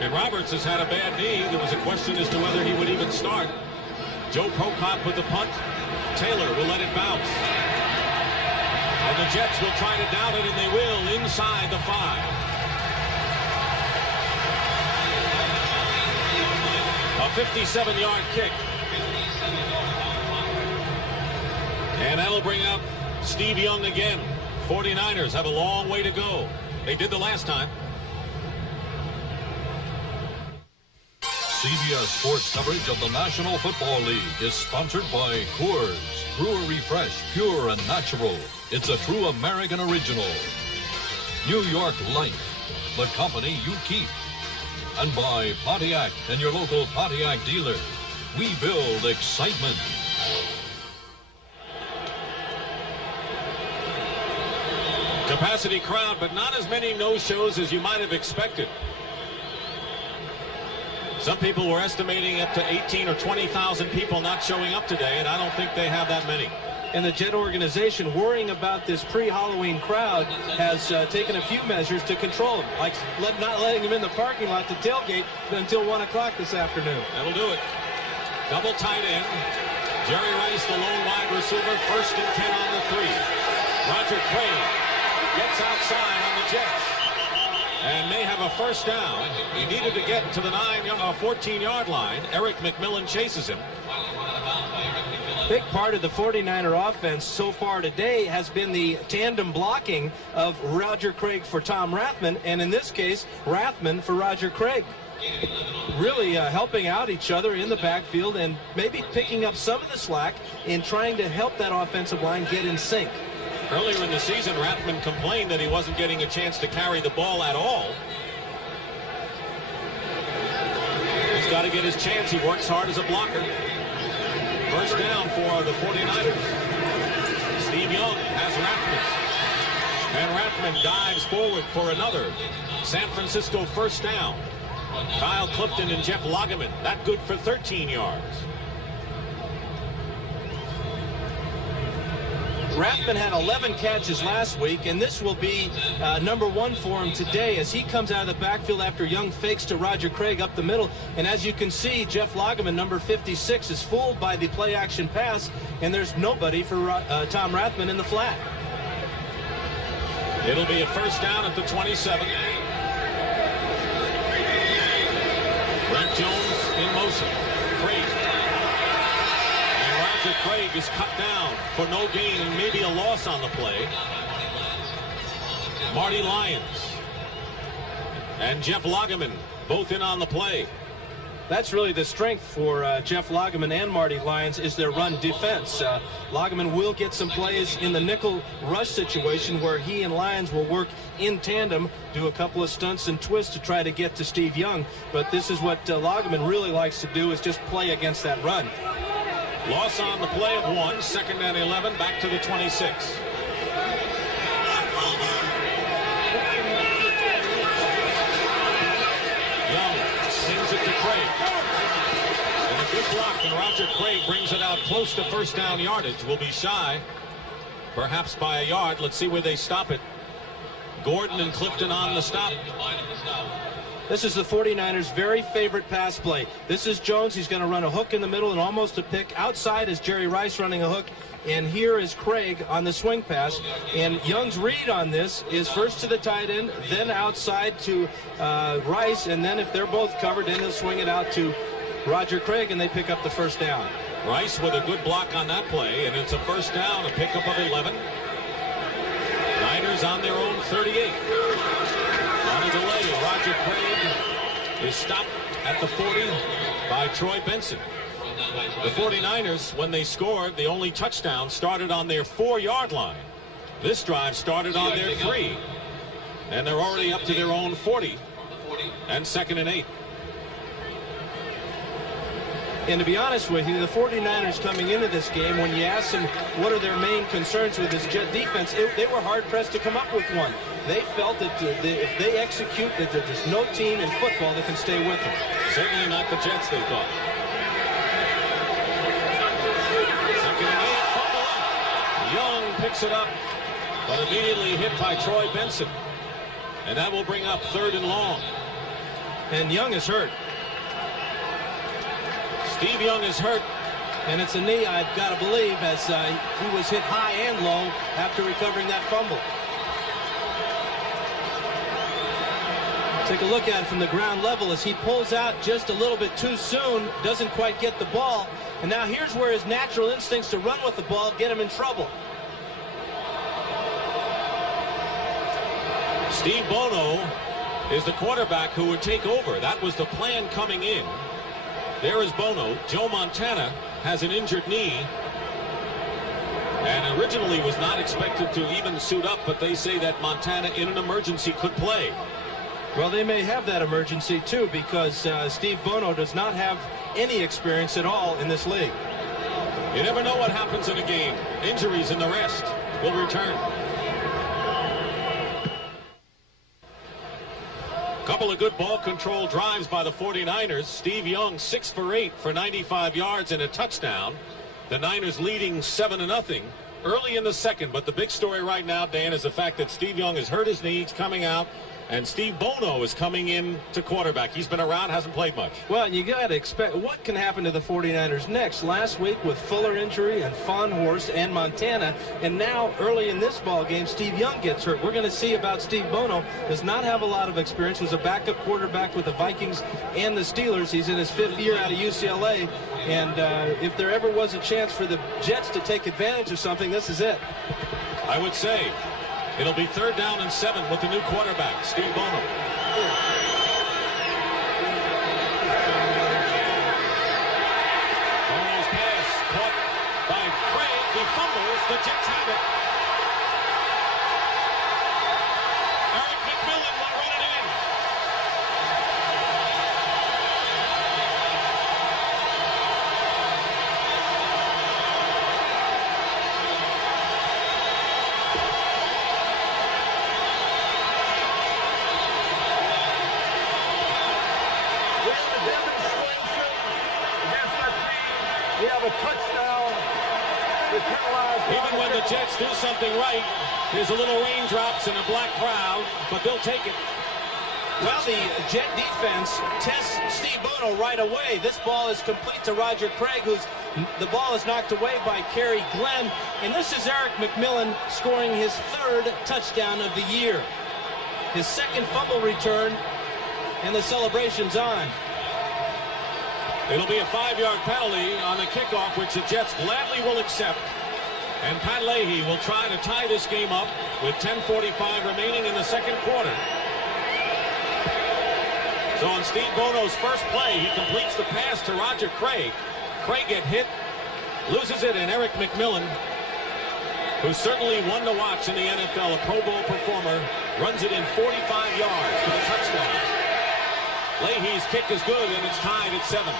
And Roberts has had a bad knee. There was a question as to whether he would even start. Joe Prokop with the punt. Taylor will let it bounce. And the Jets will try to down it, and they will inside the 5. A 57-yard kick. And that'll bring out Steve Young again. 49ers have a long way to go. They did the last time. CBS Sports coverage of the National Football League is sponsored by Coors. Brewery Fresh, pure and natural. It's a true American original. New York Life, the company you keep. And by Pontiac and your local Pontiac dealer. We build excitement. Capacity crowd, but not as many no-shows as you might have expected. Some people were estimating up to 18 or 20,000 people not showing up today, and I don't think they have that many. And the Jet organization, worrying about this pre-Halloween crowd, has taken a few measures to control them, like not letting them in the parking lot to tailgate until 1 o'clock this afternoon. That'll do it. Double tight end. Jerry Rice, the lone wide receiver, 1st and 10 on the 3. Roger Craig gets outside on the Jets and may have a 1st down. He needed to get to the 14-yard line. Eric McMillan chases him. Big part of the 49er offense so far today has been the tandem blocking of Roger Craig for Tom Rathman, and in this case, Rathman for Roger Craig. Really helping out each other in the backfield and maybe picking up some of the slack in trying to help that offensive line get in sync. Earlier in the season, Rathman complained that he wasn't getting a chance to carry the ball at all. He's got to get his chance. He works hard as a blocker. 1st down for the 49ers. Steve Young has Rathman. And Rathman dives forward for another San Francisco 1st down. Kyle Clifton and Jeff Lageman, that good for 13 yards. Rathman had 11 catches last week, and this will be number 1 for him today as he comes out of the backfield after Young fakes to Roger Craig up the middle. And as you can see, Jeff Lageman, number 56, is fooled by the play-action pass, and there's nobody for Tom Rathman in the flat. It'll be a 1st down at the 27. Brent Jones in motion. Craig. Craig is cut down for no gain and maybe a loss on the play. Marty Lyons and Jeff Lageman both in on the play. That's really the strength for Jeff Lageman and Marty Lyons is their run defense. Lageman will get some plays in the nickel rush situation where he and Lyons will work in tandem, do a couple of stunts and twists to try to get to Steve Young. But this is what Lageman really likes to do, is just play against that run. Loss on the play of 1, 2nd and 11, back to the 26. Young sends it to Craig. And a good block, and Roger Craig brings it out close to 1st down yardage. Will be shy, perhaps by a yard. Let's see where they stop it. Gordon and Clifton on the stop. This is the 49ers' very favorite pass play. This is Jones. He's going to run a hook in the middle and almost a pick. Outside is Jerry Rice running a hook. And here is Craig on the swing pass. And Young's read on this is first to the tight end, then outside to Rice. And then if they're both covered, then he'll swing it out to Roger Craig, and they pick up the 1st down. Rice with a good block on that play, and it's a 1st down, a pickup of 11. Niners on their own 38. On a delay, Roger Craig is stopped at the 40 by Troy Benson. The 49ers, when they scored, the only touchdown started on their 4-yard line. This drive started on their 3. And they're already up to their own 40. And 2nd and 8. And to be honest with you, the 49ers coming into this game, when you ask them what are their main concerns with this Jet defense, they were hard-pressed to come up with one. They felt that if they execute, that there's no team in football that can stay with them. Certainly not the Jets, they thought. 2nd and 8, fumble up. Young picks it up, but immediately hit by Troy Benson. And that will bring up 3rd and long. And Young is hurt. Steve Young is hurt. And it's a knee, I've got to believe, as he was hit high and low after recovering that fumble. Take a look at it from the ground level as he pulls out just a little bit too soon, doesn't quite get the ball. And now here's where his natural instincts to run with the ball get him in trouble. Steve Bono is the quarterback who would take over. That was the plan coming in. There is Bono. Joe Montana has an injured knee and originally was not expected to even suit up, but they say that Montana in an emergency could play. Well, they may have that emergency too, because Steve Bono does not have any experience at all in this league. You never know what happens in a game. Injuries and the rest will return. Couple of good ball control drives by the 49ers. Steve Young 6 for 8 for 95 yards and a touchdown. The Niners leading 7-0 early in the second. But the big story right now, Dan, is the fact that Steve Young has hurt his knee. He's coming out. And Steve Bono is coming in to quarterback. He's been around, hasn't played much. Well, and you got to expect what can happen to the 49ers next. Last week with Fuller injury and Fonhorst and Montana, and now early in this ball game, Steve Young gets hurt. We're going to see about Steve Bono. Does not have a lot of experience. Was a backup quarterback with the Vikings and the Steelers. He's in his 5th year out of UCLA. And if there ever was a chance for the Jets to take advantage of something, this is it. I would say. It'll be 3rd down and 7 with the new quarterback, Steve Bono. Bono's pass caught by Craig. He fumbles. The Jets have it. Eric McMillan will run it in. We have a touchdown. Even when the Jets do something right, there's a little raindrops and a black crowd, but they'll take it. Well, the Jet defense tests Steve Bono right away. This ball is complete to Roger Craig, the ball is knocked away by Kerry Glenn. And this is Eric McMillan scoring his 3rd touchdown of the year. His 2nd fumble return, and the celebration's on. It'll be a 5-yard penalty on the kickoff, which the Jets gladly will accept. And Pat Leahy will try to tie this game up with 10:45 remaining in the second quarter. So on Steve Bono's first play, he completes the pass to Roger Craig. Craig gets hit, loses it, and Eric McMillan, who's certainly one to watch in the NFL, a Pro Bowl performer, runs it in 45 yards for the touchdown. Leahy's kick is good, and it's tied at 7.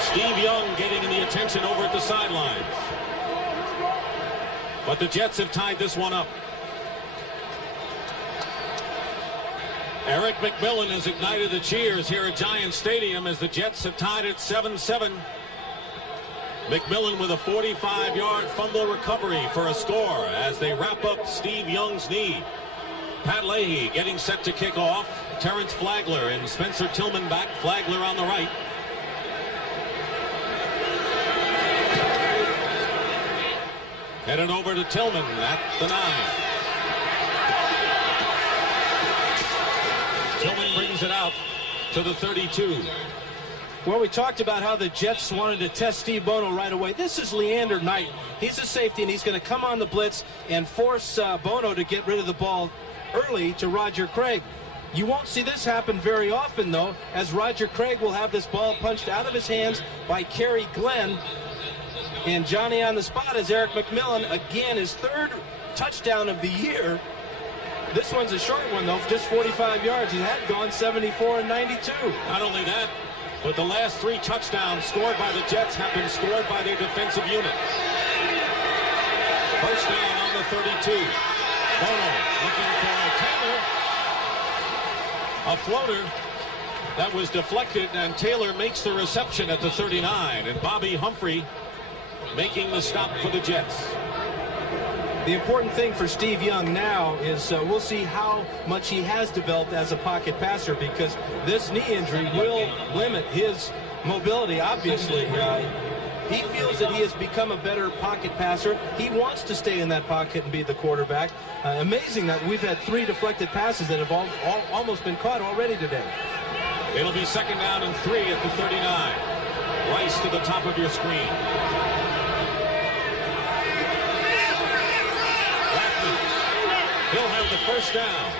Steve Young getting the attention over at the sidelines. But the Jets have tied this one up. Eric McMillan has ignited the cheers here at Giants Stadium as the Jets have tied it 7-7. McMillan with a 45-yard fumble recovery for a score as they wrap up Steve Young's knee. Pat Leahy getting set to kick off. Terrence Flagler and Spencer Tillman back. Flagler on the right. Headed over to Tillman at the 9. Tillman brings it out to the 32. Well, we talked about how the Jets wanted to test Steve Bono right away. This is Leander Knight. He's a safety, and he's going to come on the blitz and force Bono to get rid of the ball early to Roger Craig. You won't see this happen very often, though, as Roger Craig will have this ball punched out of his hands by Kerry Glenn. And Johnny on the spot is Eric McMillan, again, his third touchdown of the year. This one's a short one, though, just 45 yards. He had gone 74 and 92. Not only that, but the last 3 touchdowns scored by the Jets have been scored by their defensive unit. First down on the 32. Bono looking for Taylor. A floater that was deflected, and Taylor makes the reception at the 39. And Bobby Humphrey making the stop for the Jets. The important thing for Steve Young now is we'll see how much he has developed as a pocket passer, because this knee injury will limit his mobility, obviously. He feels that he has become a better pocket passer. He wants to stay in that pocket and be the quarterback. Amazing that we've had 3 deflected passes that have almost been caught already today. It'll be second down and 3 at the 39. Rice to the top of your screen. He'll have the first down.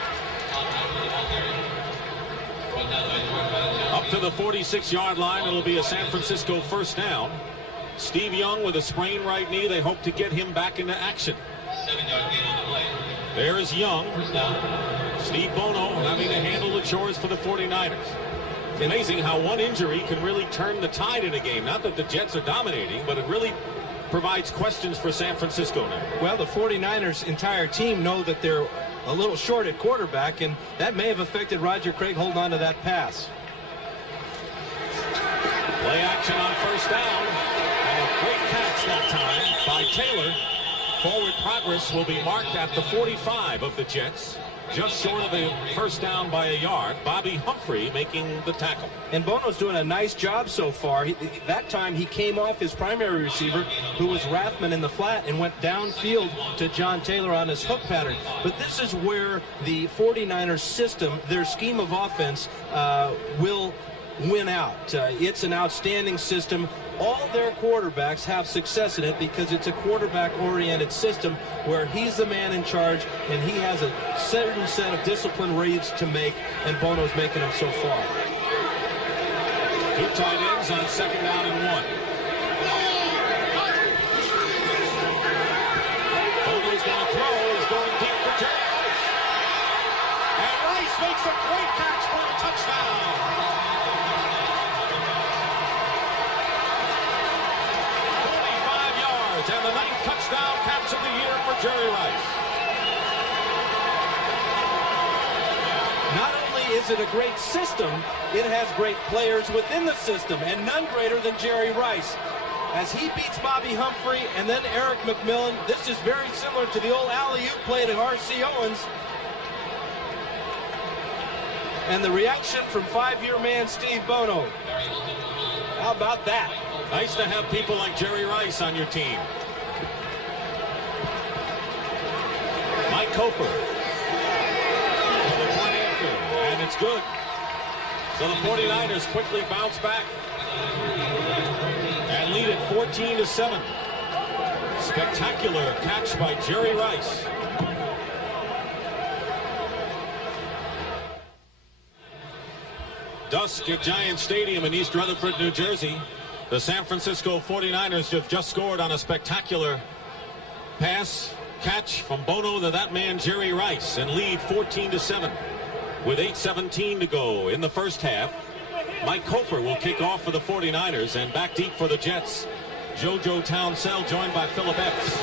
Up to the 46-yard line, it'll be a San Francisco first down. Steve Young with a sprained right knee. They hope to get him back into action. 7-yard gain on the play. There's Young. First down. Steve Bono having to handle the chores for the 49ers. It's amazing how one injury can really turn the tide in a game. Not that the Jets are dominating, but it really provides questions for San Francisco now. Well, the 49ers' entire team know that they're a little short at quarterback, and that may have affected Roger Craig holding on to that pass. Play action on first down. And a great catch that time by Taylor. Forward progress will be marked at the 45 of the Jets. Just short of the first down by a yard. Bobby Humphrey making the tackle. And Bono's doing a nice job so far. That time he came off his primary receiver, who was Rathman in the flat, and went downfield to John Taylor on his hook pattern. But this is where the 49ers system, their scheme of offense, will win out. It's an outstanding system. All their quarterbacks have success in it because it's a quarterback-oriented system where he's the man in charge and he has a certain set of discipline reads to make, and Bono's making them so far. 2 tight ends on second down and 1. Bono's going to throw. He's going deep for Jerry Rice. And Rice makes a great catch for a touchdown. 25 yards and the 9th touchdown catch of the year for Jerry Rice. Not only is it a great system, it has great players within the system, and none greater than Jerry Rice. As he beats Bobby Humphrey and then Eric McMillan, this is very similar to the old alley-oop play to R.C. Owens. And the reaction from 5-year man Steve Bono. How about that? Nice to have people like Jerry Rice on your team. Mike Cofer. And it's good. So the 49ers quickly bounce back and lead it 14-7. Spectacular catch by Jerry Rice. Dusk at Giant Stadium in East Rutherford, New Jersey. The San Francisco 49ers have just scored on a spectacular pass catch from Bono to that man Jerry Rice and lead 14-7 with 8:17 to go in the first half. Mike Cofer will kick off for the 49ers, and back deep for the Jets, JoJo Townsell joined by Phillip Epps.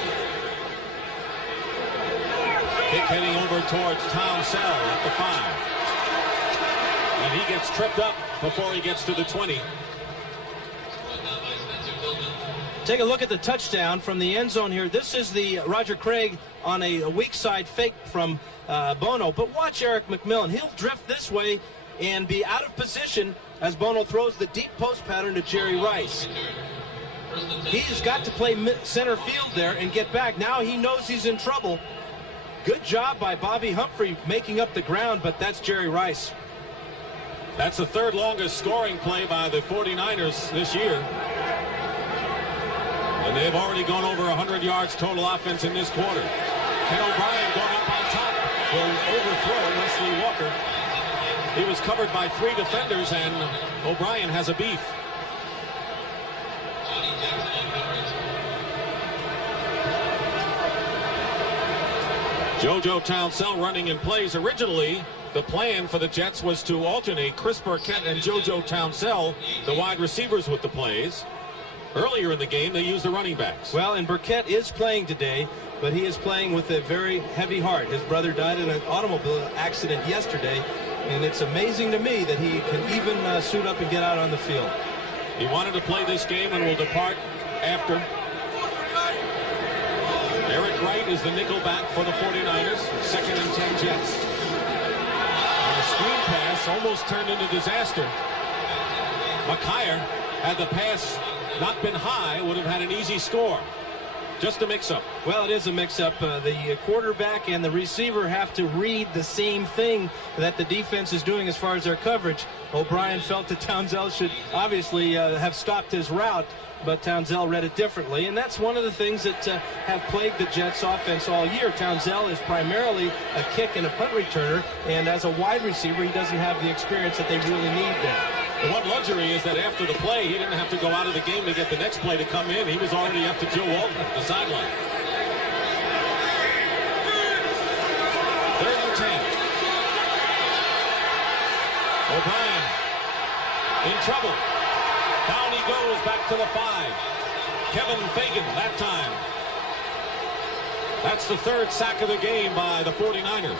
Kick heading over towards Townsell at the 5. And he gets tripped up before he gets to the 20. Take a look at the touchdown from the end zone here. This is the Roger Craig on a weak side fake from Bono. But watch Eric McMillan. He'll drift this way and be out of position as Bono throws the deep post pattern to Jerry Rice. He's got to play center field there and get back. Now he knows he's in trouble. Good job by Bobby Humphrey making up the ground, but that's Jerry Rice. That's the 3rd longest scoring play by the 49ers this year. And they've already gone over 100 yards total offense in this quarter. Ken O'Brien going up on top will overthrow Wesley Walker. He was covered by 3 defenders, and O'Brien has a beef. JoJo Townsell running in plays. Originally, the plan for the Jets was to alternate Chris Burkett and JoJo Townsell, the wide receivers, with the plays. Earlier in the game, they used the running backs. Well, and Burkett is playing today, but he is playing with a very heavy heart. His brother died in an automobile accident yesterday, and it's amazing to me that he can even suit up and get out on the field. He wanted to play this game and will depart after. Eric Wright is the nickel back for the 49ers. 2nd and 10 Jets. And the screen pass almost turned into disaster. McKyer, had the pass not been high, would have had an easy score. Just a mix-up. Well, it is a mix-up. The quarterback and the receiver have to read the same thing that the defense is doing as far as their coverage. O'Brien felt that Townsell should obviously have stopped his route, but Townsell read it differently, and that's one of the things that have plagued the Jets offense all year. Townsell is primarily a kick and a punt returner, and as a wide receiver, he doesn't have the experience that they really need there. The one luxury is that after the play, he didn't have to go out of the game to get the next play to come in. He was already up to Joe Walton at the sideline. 3rd and 10. O'Brien in trouble. Down he goes back to the 5. Kevin Fagan that time. That's the 3rd sack of the game by the 49ers.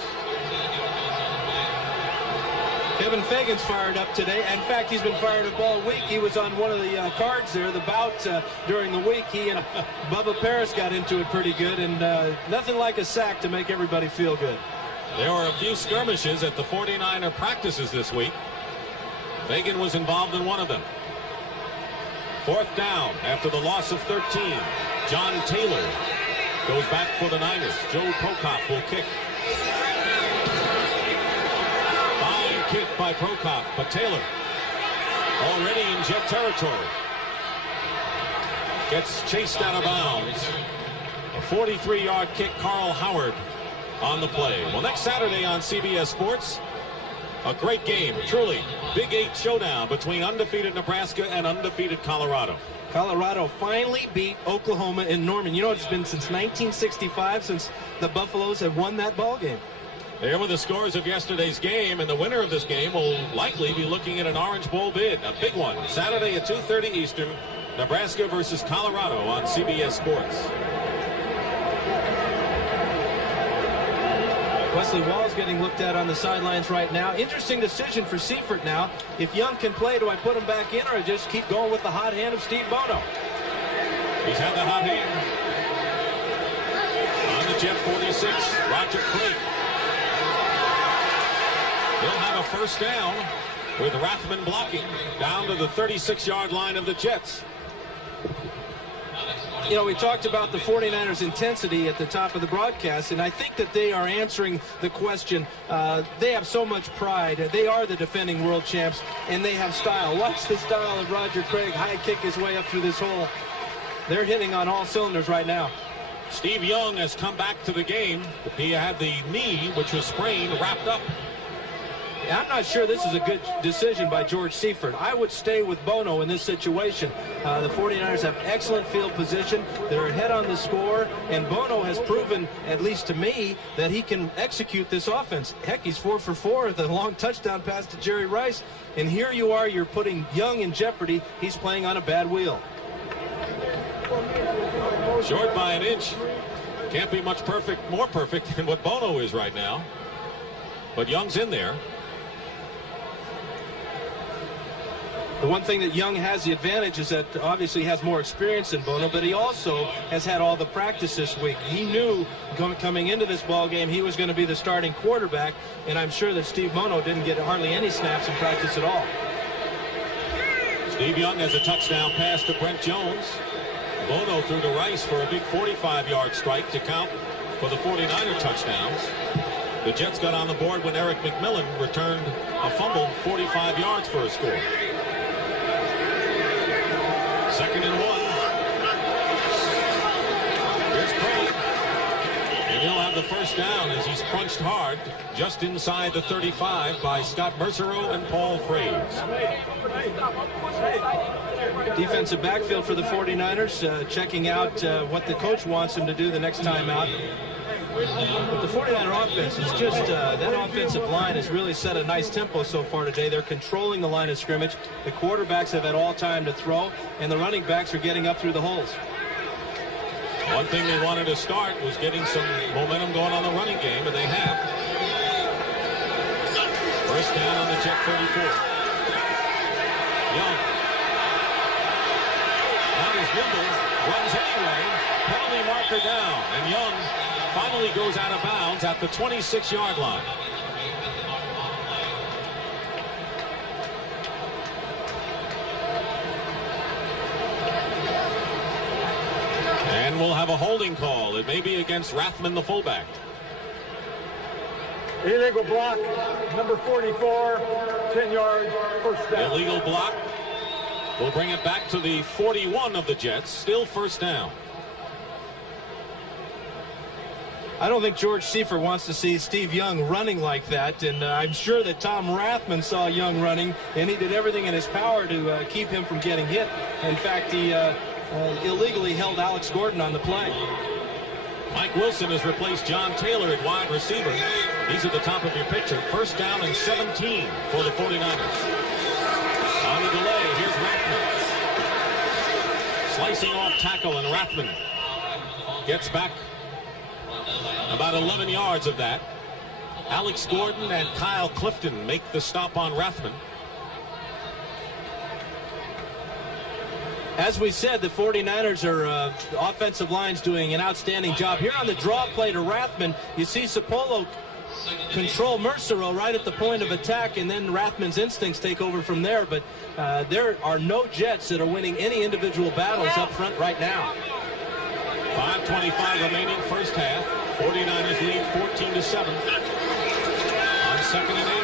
Kevin Fagan's fired up today. In fact, he's been fired up all week. He was on one of the cards there, the bout during the week. He and Bubba Paris got into it pretty good, and nothing like a sack to make everybody feel good. There were a few skirmishes at the 49er practices this week. Fagan was involved in one of them. 4th down after the loss of 13. John Taylor goes back for the Niners. Joe Prokop will kick. Fine kick by Prokop, but Taylor already in Jet territory. Gets chased out of bounds. A 43-yard kick, Carl Howard on the play. Well, next Saturday on CBS Sports, a great game, truly. Big 8 showdown between undefeated Nebraska and undefeated Colorado. Colorado finally beat Oklahoma in Norman. You know, it's been since 1965 since the Buffaloes have won that ball game. There were the scores of yesterday's game, and the winner of this game will likely be looking at an Orange Bowl bid, a big one. Saturday at 2:30 Eastern, Nebraska versus Colorado on CBS Sports. Wesley Wall's getting looked at on the sidelines right now. Interesting decision for Seifert now. If Young can play, do I put him back in, or I just keep going with the hot hand of Steve Bono? He's had the hot hand. On the Jet 46, Roger Craig. He'll have a first down with Rathman blocking down to the 36-yard line of the Jets. You know, we talked about the 49ers' intensity at the top of the broadcast, and I think that they are answering the question. They have so much pride. They are the defending world champs, and they have style. Watch the style of Roger Craig high kick his way up through this hole. They're hitting on all cylinders right now. Steve Young has come back to the game. He had the knee, which was sprained, wrapped up. I'm not sure this is a good decision by George Seifert. I would stay with Bono in this situation. The 49ers have excellent field position. They're ahead on the score, and Bono has proven, at least to me, that he can execute this offense. Heck, he's 4 for 4 with a long touchdown pass to Jerry Rice, and here you are, you're putting Young in jeopardy. He's playing on a bad wheel. Short by an inch. Can't be much more perfect than what Bono is right now. But Young's in there. The one thing that Young has the advantage is that obviously he has more experience than Bono, but he also has had all the practice this week. He knew coming into this ball game he was going to be the starting quarterback, and I'm sure that Steve Bono didn't get hardly any snaps in practice at all. Steve Young has a touchdown pass to Brent Jones. Bono threw to Rice for a big 45-yard strike to count for the 49er touchdowns. The Jets got on the board when Eric McMillan returned a fumble 45 yards for a score. 2nd and 1. Here's Craig. And he'll have the first down as he's crunched hard just inside the 35 by Scott Mercereau and Paul Fraze. Defensive backfield for the 49ers, checking out what the coach wants him to do the next time out. But the 49er offense is just, that offensive line has really set a nice tempo so far today. They're controlling the line of scrimmage. The quarterbacks have had all time to throw, and the running backs are getting up through the holes. One thing they wanted to start was getting some momentum going on the running game, and they have. First down on the Jet 34. Young. Not as nimble, runs anyway. Penalty marker down, and Young finally goes out of bounds at the 26-yard line. And we'll have a holding call. It may be against Rathman, the fullback. Illegal block, number 44, 10 yards, first down. Illegal block. We'll bring it back to the 41 of the Jets. Still first down. I don't think George Seifert wants to see Steve Young running like that, and I'm sure that Tom Rathman saw Young running, and he did everything in his power to keep him from getting hit. In fact, he illegally held Alex Gordon on the play. Mike Wilson has replaced John Taylor at wide receiver. He's at the top of your picture. First down and 17 for the 49ers. On the delay, here's Rathman. Slicing off tackle, and Rathman gets back about 11 yards of that. Alex Gordon and Kyle Clifton make the stop on Rathman. As we said, the 49ers are offensive line's doing an outstanding job. Here on the draw play to Rathman, you see Sapolo control Mercereau right at the point of attack, and then Rathman's instincts take over from there. But there are no Jets that are winning any individual battles up front right now. 5:25 remaining first half. 49ers lead 14-7. On second and 8.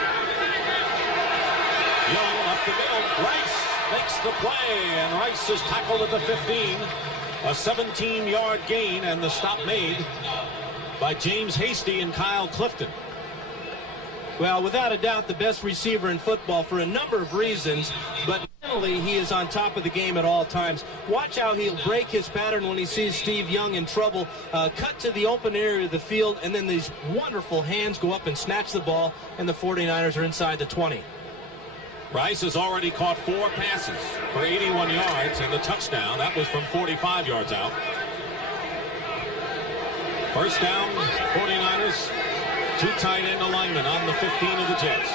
Young up the middle. Rice makes the play, and Rice is tackled at the 15. A 17-yard gain, and the stop made by James Hasty and Kyle Clifton. Well, without a doubt, the best receiver in football for a number of reasons, but mentally he is on top of the game at all times. Watch how he'll break his pattern when he sees Steve Young in trouble, cut to the open area of the field, and then these wonderful hands go up and snatch the ball, and the 49ers are inside the 20. Rice has already caught 4 passes for 81 yards, and the touchdown, that was from 45 yards out. First down, 49ers. 2 tight end alignment on the 15 of the Jets.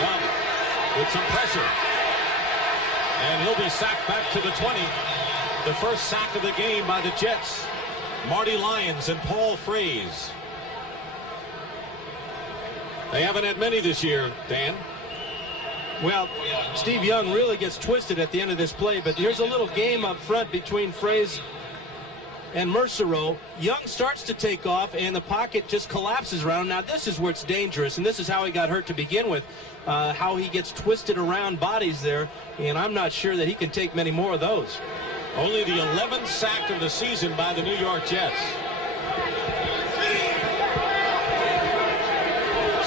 Young with some pressure. And he'll be sacked back to the 20. The first sack of the game by the Jets. Marty Lyons and Paul Fraze. They haven't had many this year, Dan. Well, Steve Young really gets twisted at the end of this play, but here's a little game up front between Fraze and Mercereau. Young starts to take off, and the pocket just collapses around. Now, this is where it's dangerous, and this is how he got hurt to begin with, how he gets twisted around bodies there, and I'm not sure that he can take many more of those. Only the 11th sack of the season by the New York Jets.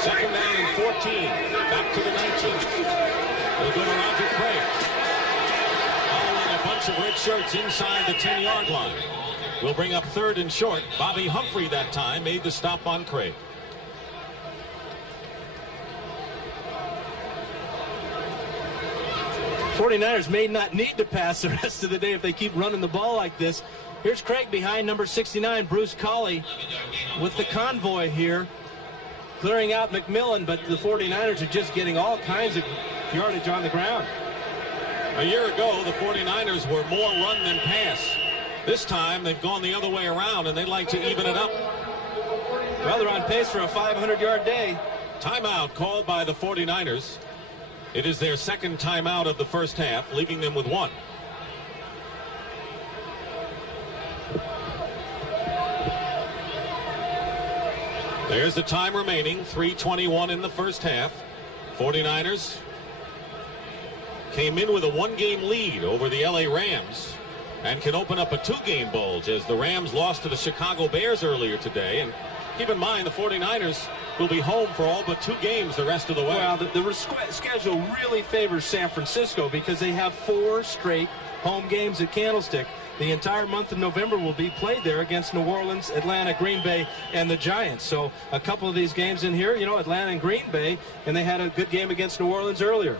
Second down and 14. Back to the 19th. They'll go to Roger Craig. Following a bunch of red shirts inside the 10-yard line. We'll bring up third and short. Bobby Humphrey that time made the stop on Craig. '49ers may not need to pass the rest of the day if they keep running the ball like this. Here's Craig behind number 69, Bruce Colley, with the convoy here, clearing out McMillan, but the 49ers are just getting all kinds of yardage on the ground. A year ago, the 49ers were more run than pass. This time, they've gone the other way around, and they'd like to even it up. Well, they're on pace for a 500-yard day. Timeout called by the 49ers. It is their second timeout of the first half, leaving them with 1. There's the time remaining, 3:21 in the first half. 49ers came in with a 1-game lead over the LA Rams. and can open up a 2-game bulge as the Rams lost to the Chicago Bears earlier today. And keep in mind, the 49ers will be home for all but 2 games the rest of the way. Well, the schedule really favors San Francisco because they have 4 straight home games at Candlestick. The entire month of November will be played there against New Orleans, Atlanta, Green Bay, and the Giants. So a couple of these games in here, you know, Atlanta and Green Bay, and they had a good game against New Orleans earlier.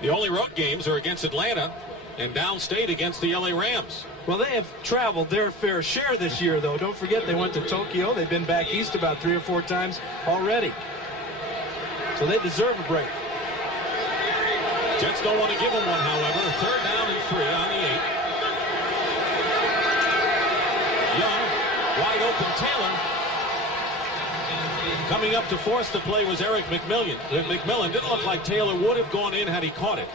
The only road games are against Atlanta and downstate against the LA Rams. Well, they have traveled their fair share this year, though. Don't forget they went to Tokyo. They've been back east about 3 or 4 times already. So they deserve a break. Jets don't want to give them one, however. 3rd down and 3 on the 8. Young, wide open Taylor. Coming up to force the play was Eric McMillan. McMillan didn't look like Taylor would have gone in had he caught it.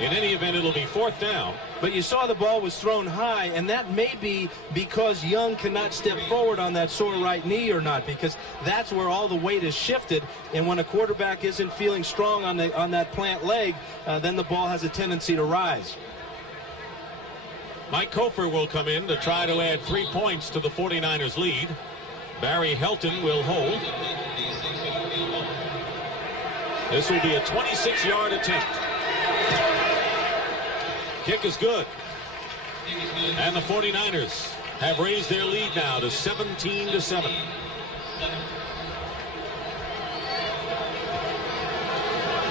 In any event, it'll be 4th down. But you saw the ball was thrown high, and that may be because Young cannot step forward on that sore right knee or not, because that's where all the weight is shifted. And when a quarterback isn't feeling strong on that plant leg, then the ball has a tendency to rise. Mike Kofer will come in to try to add 3 points to the 49ers lead. Barry Helton will hold. This will be a 26-yard attempt. Kick is good. And the 49ers have raised their lead now to 17-7.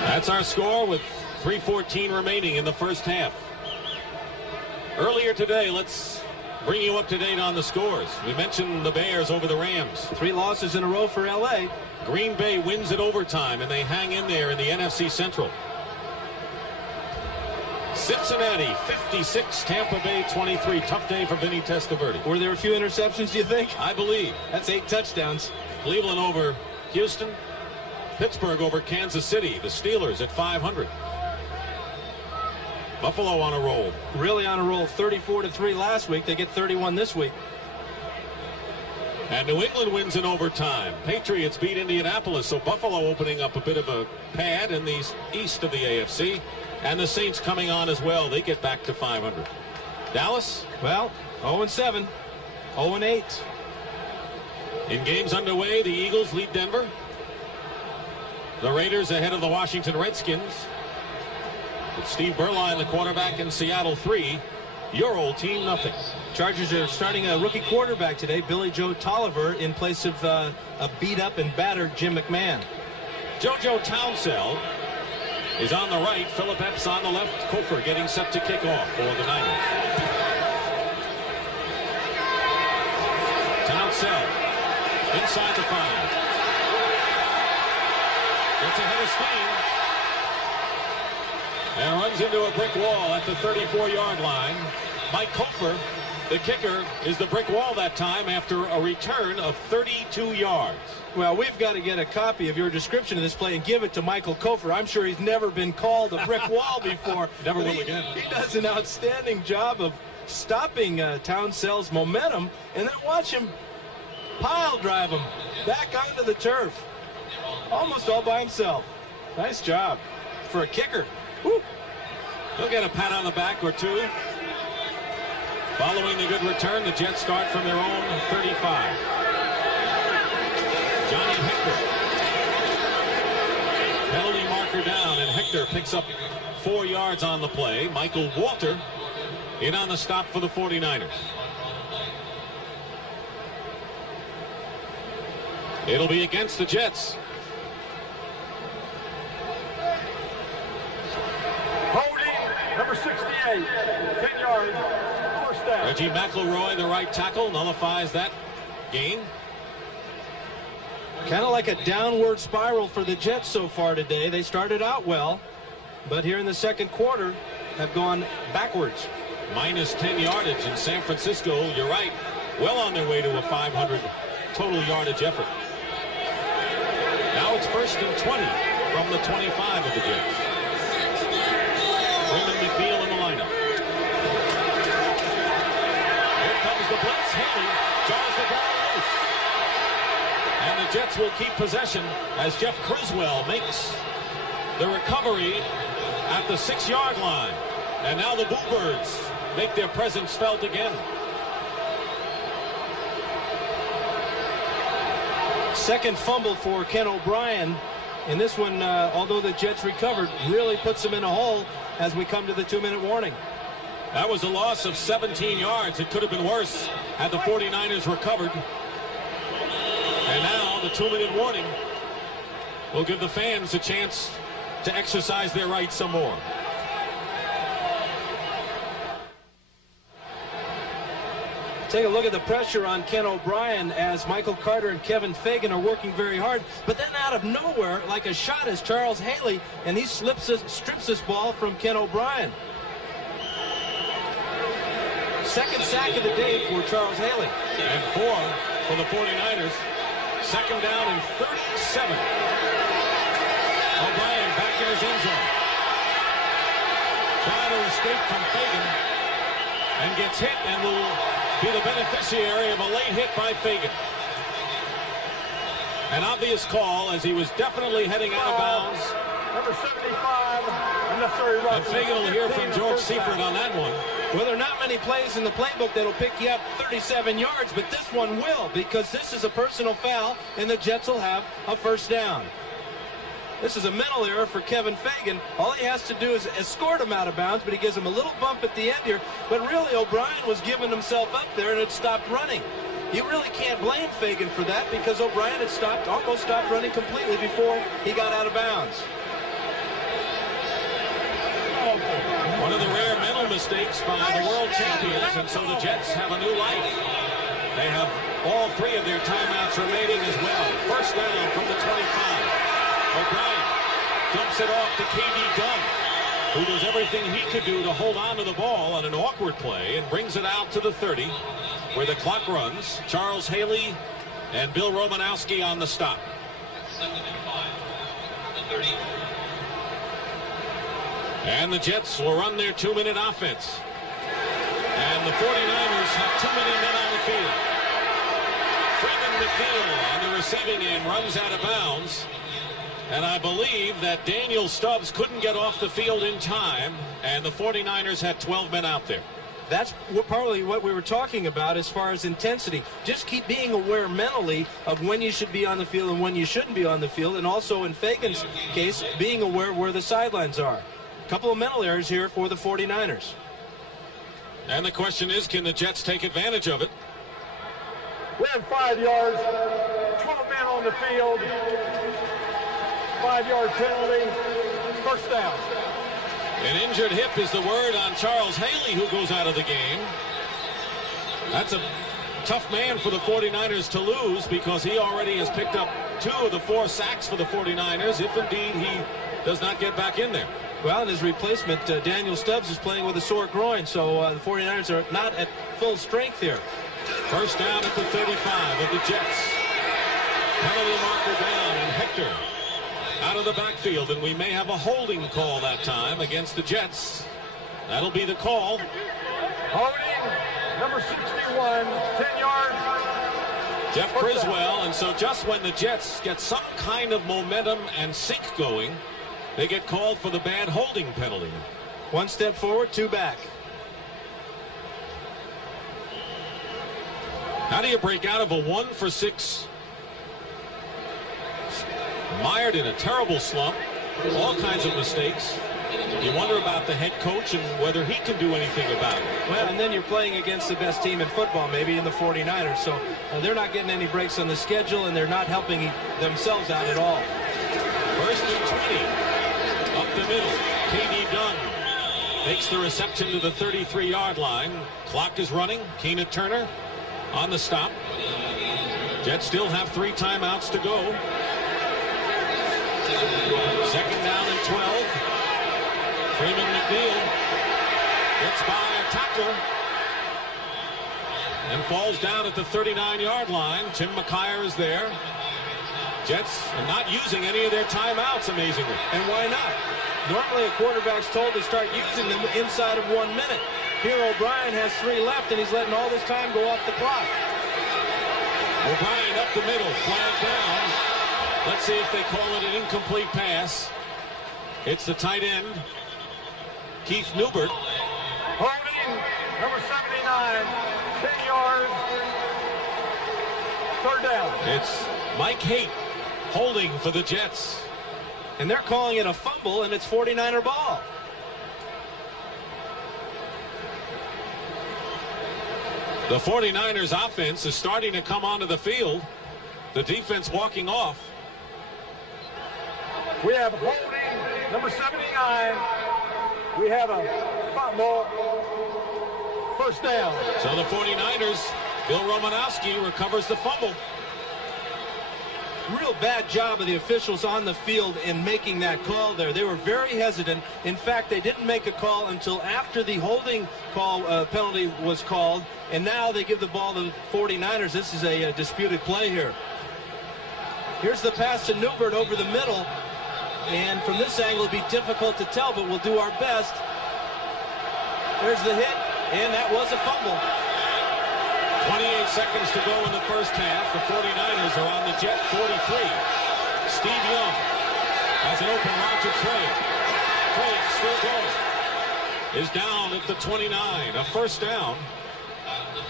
That's our score with 3:14 remaining in the first half. Earlier today, let's bring you up to date on the scores. We mentioned the Bears over the Rams. 3 losses in a row for LA. Green Bay wins at overtime, and they hang in there in the NFC Central. Cincinnati 56, Tampa Bay 23. Tough day for Vinny Testaverde. Were there a few interceptions, do you think? I believe. That's 8 touchdowns. Cleveland over Houston. Pittsburgh over Kansas City. The Steelers at 500. Buffalo on a roll. Really on a roll. 34-3 last week. They get 31 this week. And New England wins in overtime. Patriots beat Indianapolis, so Buffalo opening up a bit of a pad in the east of the AFC. And the Saints coming on as well. They get back to 500. Dallas? Well, 0-7. 0-8. In games underway, the Eagles lead Denver. The Raiders ahead of the Washington Redskins. With Steve Berline, the quarterback, in Seattle 3. Your old team, nothing. Chargers are starting a rookie quarterback today, Billy Joe Tolliver, in place of a beat-up and battered Jim McMahon. JoJo Townsend is on the right. Philip Epps on the left. Kofer getting set to kick off for the Niners. Townsend inside the 5. Gets ahead of steam. And runs into a brick wall at the 34-yard line. Mike Kofer, the kicker, is the brick wall that time after a return of 32 yards. Well, we've got to get a copy of your description of this play and give it to Michael Kofer. I'm sure he's never been called a brick wall before. Never will again. He does an outstanding job of stopping Townsend's momentum, and then watch him pile drive him back onto the turf. Almost all by himself. Nice job for a kicker. Woo. He'll get a pat on the back or two. Following the good return, the Jets start from their own 35. Johnny Hector. Penalty marker down, and Hector picks up 4 yards on the play. Michael Walter in on the stop for the 49ers. It'll be against the Jets. Holding, number 68, 10 yards, first down. Reggie McElroy, the right tackle, nullifies that gain. Kind of like a downward spiral for the Jets so far today. They started out well, but here in the second quarter have gone backwards. Minus 10 yardage in San Francisco. You're right. Well on their way to a 500 total yardage effort. Now it's 1st and 20 from the 25 of the Jets. Raymond McNeil in the lineup. Here comes the blitz. Haley jars the ball loose. And the Jets will keep possession as Jeff Criswell makes the recovery at the 6-yard line. And now the Bluebirds make their presence felt again. Second fumble for Ken O'Brien. And this one, although the Jets recovered, really puts them in a hole as we come to the 2-minute warning. That was a loss of 17 yards. It could have been worse had the 49ers recovered. And now the 2-minute warning will give the fans a chance to exercise their rights some more. Take a look at the pressure on Ken O'Brien as Michael Carter and Kevin Fagan are working very hard. But then out of nowhere, like a shot, is Charles Haley, and he strips this ball from Ken O'Brien. Second sack of the day for Charles Haley. And 4 for the 49ers. Second down and 37. O'Brien back in his end zone. Trying to escape from Fagan. And gets hit and will be the beneficiary of a late hit by Fagan. An obvious call as he was definitely heading out of bounds. Number 75, unnecessary roughness. And Fagan will hear from George Seifert on that one. Well, there are not many plays in the playbook that'll pick you up 37 yards, but this one will, because this is a personal foul, and the Jets will have a first down. This is a mental error for Kevin Fagan. All he has to do is escort him out of bounds, but he gives him a little bump at the end here. But really, O'Brien was giving himself up there, and it stopped running. You really can't blame Fagan for that, because O'Brien had almost stopped running completely before he got out of bounds. One of the rare mental mistakes by the world champions, and so the Jets have a new life. They have all 3 of their timeouts remaining as well. First down from the 25. O'Brien dumps it off to K.D. Dunn, who does everything he could do to hold on to the ball on an awkward play and brings it out to the 30, where the clock runs. Charles Haley and Bill Romanowski on the stop. Second and 5. The 30. And the Jets will run their 2-minute offense. And the 49ers have too many men on the field. Freeman McNeil on the receiving end runs out of bounds. And I believe that Daniel Stubbs couldn't get off the field in time, and the 49ers had 12 men out there. That's partly what we were talking about as far as intensity. Just keep being aware mentally of when you should be on the field and when you shouldn't be on the field, and also in Fagan's case, being aware where the sidelines are. A couple of mental errors here for the 49ers. And the question is, can the Jets take advantage of it? We have 5 yards, 12 men on the field, 5-yard penalty, first down. An injured hip is the word on Charles Haley, who goes out of the game. That's a tough man for the 49ers to lose, because he already has picked up 2 of the 4 sacks for the 49ers, if indeed he does not get back in there. Well, in his replacement, Daniel Stubbs is playing with a sore groin, so the 49ers are not at full strength here. First down at the 35 of the Jets. Penalty marker down, and Hector out of the backfield, and we may have a holding call that time against the Jets. That'll be the call. Holding, number 61, 10 yards. Jeff Criswell, and so just when the Jets get some kind of momentum and sync going, they get called for the bad holding penalty. 1 step forward, 2 back. How do you break out of a 1-for-6? Mired in a terrible slump, all kinds of mistakes. You wonder about the head coach and whether he can do anything about it. Well, and then you're playing against the best team in football, maybe in the 49ers, so they're not getting any breaks on the schedule, and they're not helping themselves out at all. First and 20. Up the middle, K.D. Dunn makes the reception to the 33-yard line. Clock is running. Keena Turner on the stop. Jets still have 3 timeouts to go. Second down and 12. Freeman McNeil gets by a tackler and falls down at the 39-yard line. Tim McKyer is there. Jets are not using any of their timeouts, amazingly. And why not? Normally a quarterback's told to start using them inside of 1 minute. Here O'Brien has 3 left, and he's letting all this time go off the clock. O'Brien up the middle, flag down. Let's see if they call it an incomplete pass. It's the tight end, Keith Newbert. Holding, number 79, 10 yards, third down. It's Mike Haight holding for the Jets. And they're calling it a fumble, and it's 49er ball. The 49ers offense is starting to come onto the field. The defense walking off. We have holding, number 79. We have a fumble, first down. So the 49ers, Bill Romanowski recovers the fumble. Real bad job of the officials on the field in making that call there. They were very hesitant. In fact, they didn't make a call until after the holding call penalty was called, and now they give the ball to the 49ers. This is a disputed play here. Here's the pass to Newbert over the middle, and from this angle it'll be difficult to tell, but we'll do our best. There's the hit, and that was a fumble. 28 seconds to go in the first half. The 49ers are on the Jet 43. Steve Young has an open Roger Craig. Craig still going. Is down at the 29. A first down.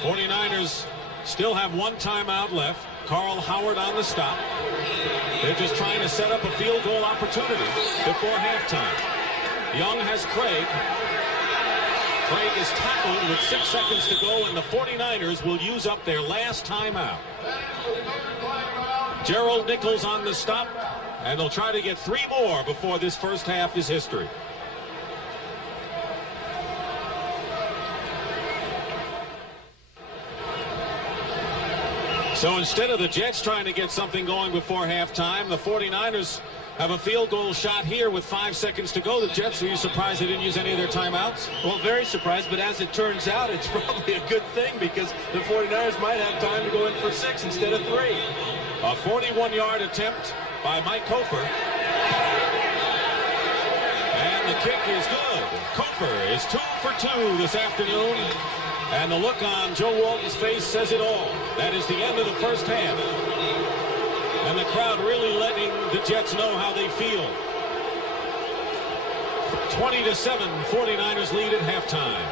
49ers still have one timeout left. Carl Howard on the stop. They're just trying to set up a field goal opportunity before halftime. Young has Craig. Craig is tackled with 6 seconds to go, and the 49ers will use up their last timeout. Gerald Nichols on the stop, and they'll try to get 3 more before this first half is history. So instead of the Jets trying to get something going before halftime, the 49ers have a field goal shot here with 5 seconds to go. The Jets, are you surprised they didn't use any of their timeouts? Well, very surprised, but as it turns out, it's probably a good thing because the 49ers might have time to go in for 6 instead of 3. A 41-yard attempt by Mike Kofer. And the kick is good. Kofer is 2 for 2 this afternoon. And the look on Joe Walton's face says it all. That is the end of the first half. And the crowd really letting the Jets know how they feel. 20-7, 49ers lead at halftime.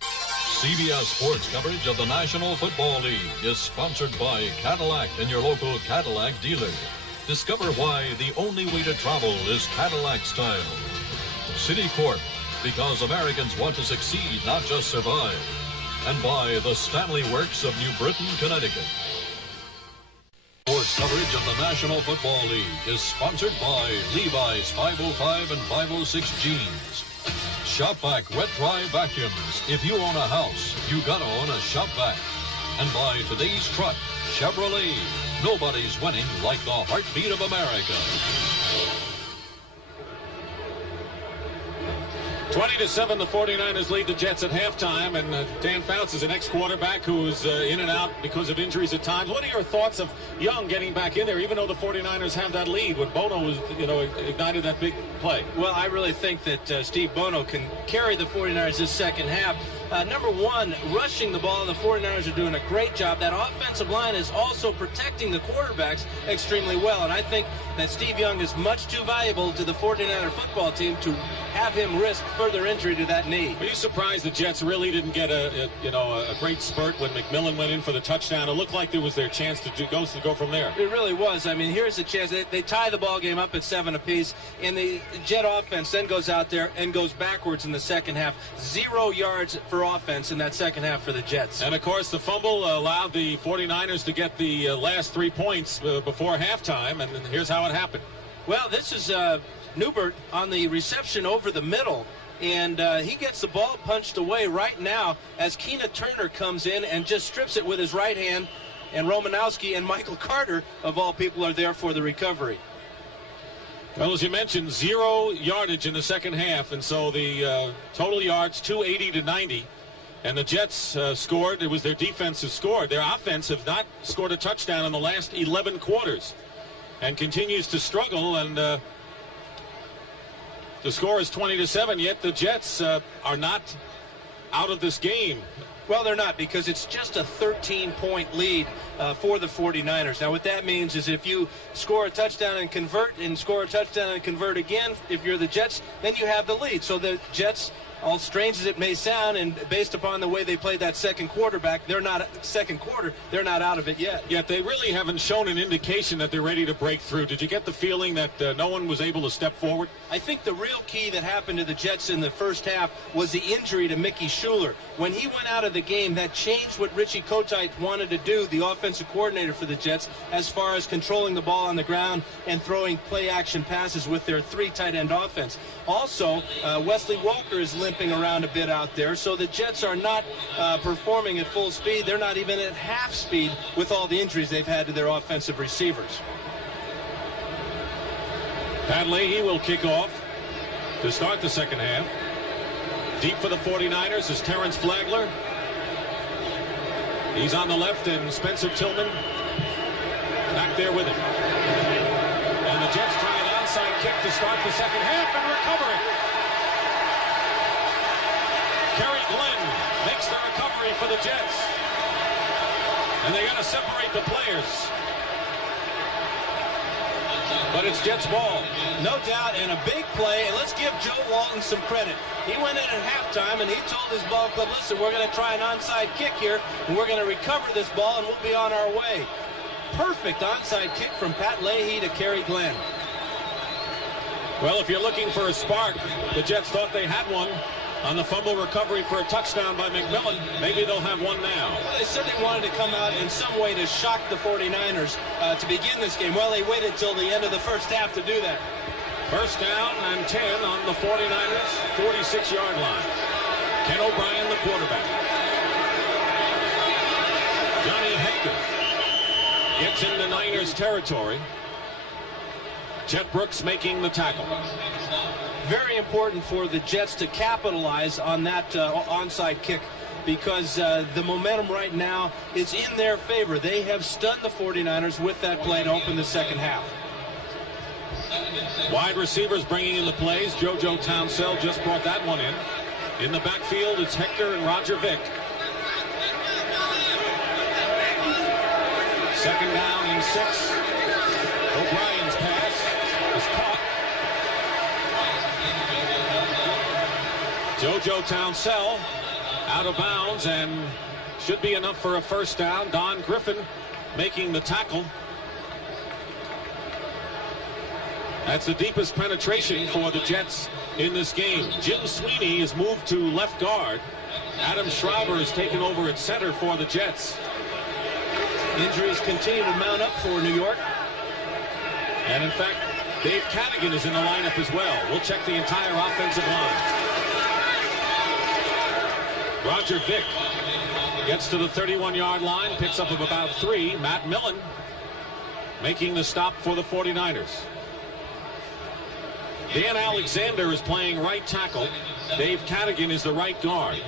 CBS Sports coverage of the National Football League is sponsored by Cadillac and your local Cadillac dealer. Discover why the only way to travel is Cadillac style. City Corp, because Americans want to succeed, not just survive. And by the Stanley Works of New Britain, Connecticut. Sports coverage of the National Football League is sponsored by Levi's 505 and 506 jeans. Shopback Wet Dry Vacuums. If you own a house, you gotta own a Shopback. And by today's truck, Chevrolet. Nobody's winning like the heartbeat of America. 20-7, the 49ers lead the Jets at halftime, and Dan Fouts is an ex-quarterback who's in and out because of injuries at times. What are your thoughts of Young getting back in there, even though the 49ers have that lead when Bono was, ignited that big play? Well, I really think that Steve Bono can carry the 49ers this second half. Number one, rushing the ball. The 49ers are doing a great job. That offensive line is also protecting the quarterbacks extremely well. And I think that Steve Young is much too valuable to the 49er football team to have him risk further injury to that knee. Are you surprised the Jets really didn't get a great spurt when McMillan went in for the touchdown? It looked like there was their chance to go from there. It really was. I mean, here's a chance. They tie the ball game up at 7 apiece, and the Jet offense then goes out there and goes backwards in the second half. 0 yards for offense in that second half for the Jets. And, of course, the fumble allowed the 49ers to get the last 3 points before halftime, and here's how it happened. Well, this is Newbert on the reception over the middle, and he gets the ball punched away right now as Keena Turner comes in and just strips it with his right hand, and Romanowski and Michael Carter, of all people, are there for the recovery. Well, as you mentioned, 0 yardage in the second half, and so the total yards 280 to 90. And the Jets scored. It was their defense who scored. Their offense have not scored a touchdown in the last 11 quarters and continues to struggle. And the score is 20-7, yet the Jets are not out of this game. Well, they're not, because it's just a 13-point lead for the 49ers. Now, what that means is if you score a touchdown and convert, and score a touchdown and convert again, if you're the Jets, then you have the lead. So the Jets, all strange as it may sound, and based upon the way they played that second quarter, they're not out of it yet. Yet they really haven't shown an indication that they're ready to break through. Did you get the feeling that no one was able to step forward? I think the real key that happened to the Jets in the first half was the injury to Mickey Schuler. When he went out of the game, that changed what Richie Kotite wanted to do, the offensive coordinator for the Jets, as far as controlling the ball on the ground and throwing play-action passes with their 3 tight end offense. Also, Wesley Walker is limping around a bit out there, so the Jets are not performing at full speed. They're not even at half speed with all the injuries they've had to their offensive receivers. Pat Leahy will kick off to start the second half. Deep for the 49ers is Terrence Flagler. He's on the left, and Spencer Tillman back there with him. And the Jets try an onside kick to start the second half and recover it. Kerry Glenn makes the recovery for the Jets. And they got to separate the players. But it's Jets ball. No doubt, and a big play. And let's give Joe Walton some credit. He went in at halftime, and he told his ball club, listen, we're going to try an onside kick here, and we're going to recover this ball, and we'll be on our way. Perfect onside kick from Pat Leahy to Kerry Glenn. Well, if you're looking for a spark, the Jets thought they had one on the fumble recovery for a touchdown by McMillan. Maybe they'll have one now. Well, they said they wanted to come out in some way to shock the 49ers to begin this game. Well, they waited till the end of the first half to do that. First down and 10 on the 49ers 46-yard line. Ken O'Brien, the quarterback. Johnny Hector gets into Niners territory. Jet Brooks making the tackle. Very important for the Jets to capitalize on that onside kick, because the momentum right now is in their favor. They have stunned the 49ers with that play to open the second half. Wide receivers bringing in the plays. JoJo Townsell just brought that one in. In the backfield, it's Hector and Roger Vick. Second down and 6. O'Brien's pass is caught. JoJo Townsell out of bounds, and should be enough for a first down. Don Griffin making the tackle. That's the deepest penetration for the Jets in this game. Jim Sweeney is moved to left guard. Adam Schreiber is taken over at center for the Jets. Injuries continue to mount up for New York. And in fact, Dave Cadigan is in the lineup as well. We'll check the entire offensive line. Roger Vick gets to the 31-yard line, picks up of about 3. Matt Millen making the stop for the 49ers. Dan Alexander is playing right tackle. Dave Cadigan is the right guard.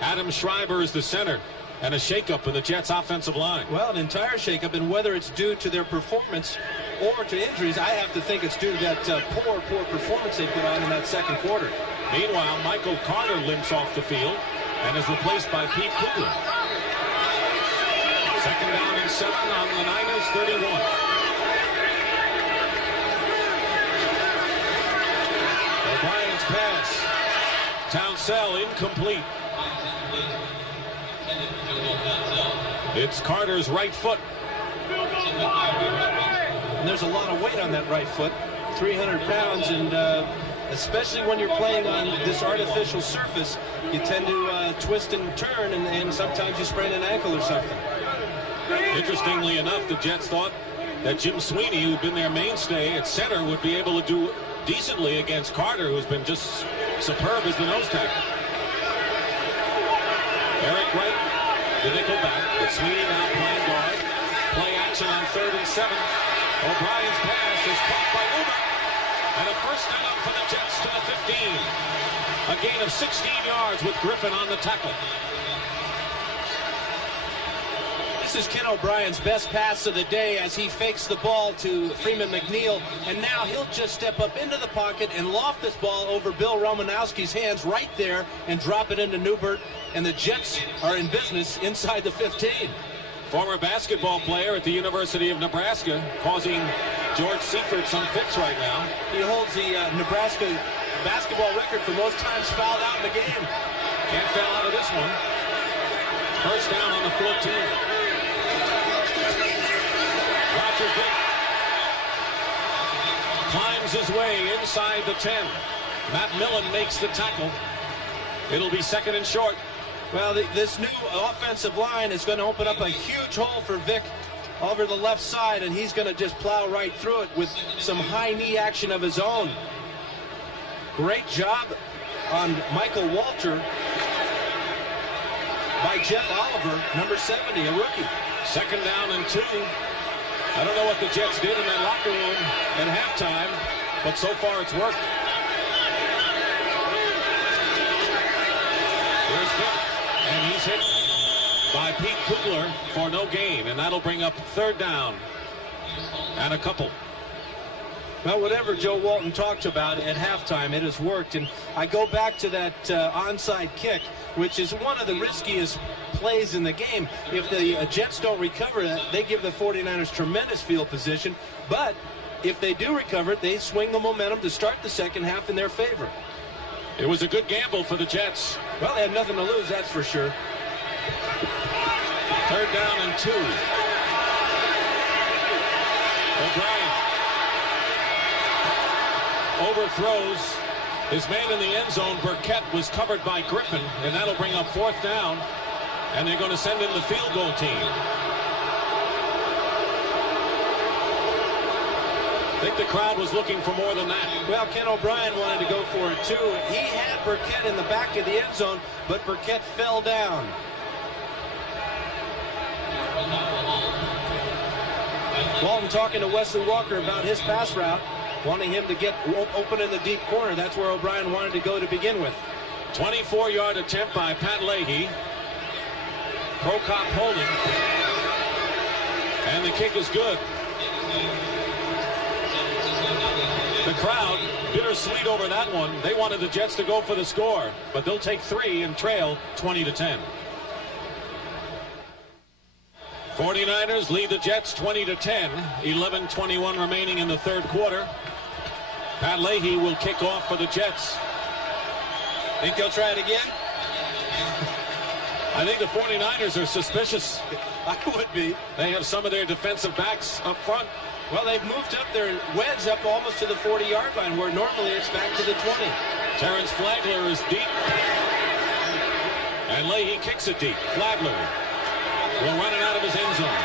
Adam Schreiber is the center. And a shakeup in the Jets' offensive line. Well, an entire shakeup, and whether it's due to their performance or to injuries, I have to think it's due to that poor performance they put on in that second quarter. Meanwhile, Michael Carter limps off the field and is replaced by Pete Coughlin. Second down and 7 on the Niners 31. O'Brien's pass. Townsell incomplete. It's Carter's right foot. And there's a lot of weight on that right foot, 300 pounds, and especially when you're playing on this artificial surface, you tend to twist and turn, and sometimes you sprain an ankle or something. Interestingly enough, the Jets thought that Jim Sweeney, who'd been their mainstay at center, would be able to do decently against Carter, who's been just superb as the nose tackle. Eric Wright, the nickel back, but Sweeney now playing guard. Play action on 3rd and 7. O'Brien's pass is caught by Uber. And a first down for the Jets to the 15. A gain of 16 yards with Griffin on the tackle. This is Ken O'Brien's best pass of the day as he fakes the ball to Freeman McNeil, and now he'll just step up into the pocket and loft this ball over Bill Romanowski's hands right there and drop it into Newbert, and the Jets are in business inside the 15. Former basketball player at the University of Nebraska, causing George Seifert some fits right now. He holds the Nebraska basketball record for most times fouled out in the game. Can't foul out of this one. First down on the 14. Roger Vick climbs his way inside the 10. Matt Millen makes the tackle. It'll be second and short. Well, this new offensive line is going to open up a huge hole for Vick over the left side, and he's going to just plow right through it with some high knee action of his own. Great job on Michael Walter by Jeff Oliver, number 70, a rookie. Second down and 2. I don't know what the Jets did in that locker room at halftime, but so far it's worked. Here's Vick. And he's hit by Pete Kugler for no gain, and that'll bring up third down and a couple. Well, whatever Joe Walton talked about at halftime, it has worked. And I go back to that onside kick, which is one of the riskiest plays in the game. If the Jets don't recover that, they give the 49ers tremendous field position. But if they do recover it, they swing the momentum to start the second half in their favor. It was a good gamble for the Jets. Well, they had nothing to lose, that's for sure. Third down and 2. O'Brien overthrows his man in the end zone. Burkett was covered by Griffin, and that'll bring up fourth down, and they're going to send in the field goal team. I think the crowd was looking for more than that. Well, Ken O'Brien wanted to go for it, too. He had Burkett in the back of the end zone, but Burkett fell down. Walton talking to Wesley Walker about his pass route, wanting him to get open in the deep corner. That's where O'Brien wanted to go to begin with. 24-yard attempt by Pat Leahy. Prokop holding. And the kick is good. The crowd, bittersweet over that one. They wanted the Jets to go for the score, but they'll take 3 and trail 20-10. 49ers lead the Jets 20-10. 11:21 remaining in the third quarter. Pat Leahy will kick off for the Jets. Think they'll try it again? I think the 49ers are suspicious. I would be. They have some of their defensive backs up front. Well, they've moved up their wedge up almost to the 40-yard line, where normally it's back to the 20. Terrence Flagler is deep. And Leahy kicks it deep. Flagler will run it out of his end zone.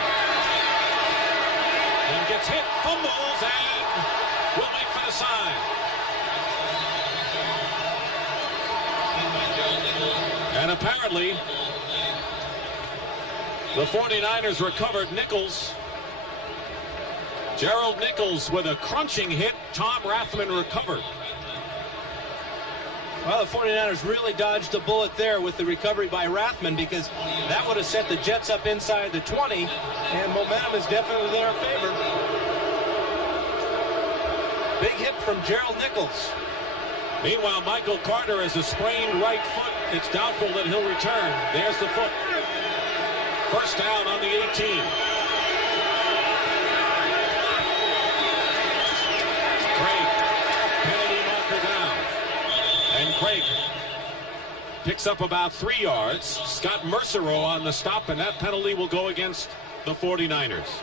And gets hit, fumbles, and will make for the side. And apparently, the 49ers recovered Nichols. Gerald Nichols with a crunching hit. Tom Rathman recovered. Well, the 49ers really dodged a bullet there with the recovery by Rathman, because that would have set the Jets up inside the 20, and momentum is definitely in their favor. Big hit from Gerald Nichols. Meanwhile, Michael Carter has a sprained right foot. It's doubtful that he'll return. There's the foot. First down on the 18. Craig, penalty marker down. And Craig picks up about 3 yards. Scott Mercereau on the stop, and that penalty will go against the 49ers.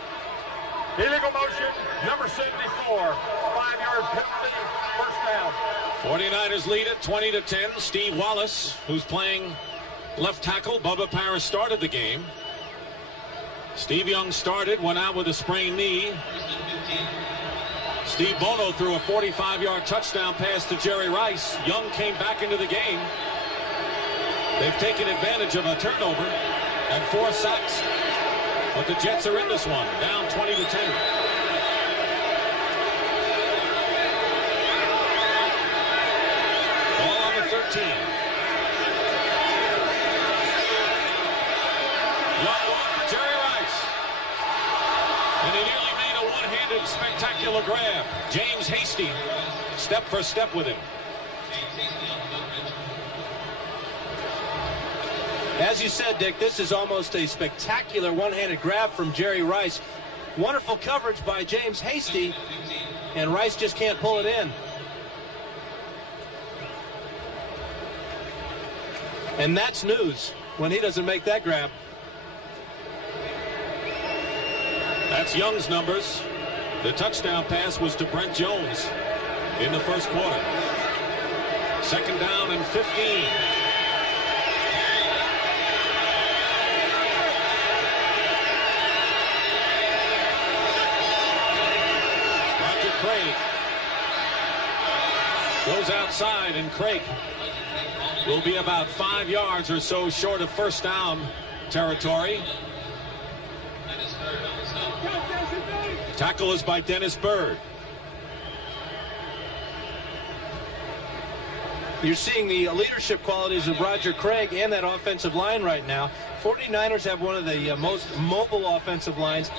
Illegal motion, number 74. 5-yard penalty, first down. 49ers lead it 20-10. Steve Wallace, who's playing left tackle. Bubba Parris started the game. Steve Young started, went out with a sprained knee. Steve Bono threw a 45-yard touchdown pass to Jerry Rice. Young came back into the game. They've taken advantage of a turnover and 4 sacks. But the Jets are in this one, down 20-10. Ball on the 13. Young going for Jerry Rice. one-handed spectacular grab. James Hasty, step for step with him. As you said, Dick, this is almost a spectacular one-handed grab from Jerry Rice. Wonderful coverage by James Hasty, and Rice just can't pull it in. And that's news when he doesn't make that grab. That's Young's numbers. The touchdown pass was to Brent Jones in the first quarter. 2nd down and 15. Roger Craig goes outside, and Craig will be about 5 yards or so short of first down territory. Tackle is by Dennis Byrd. You're seeing the leadership qualities of Roger Craig and that offensive line right now. 49ers have one of the most mobile offensive lines.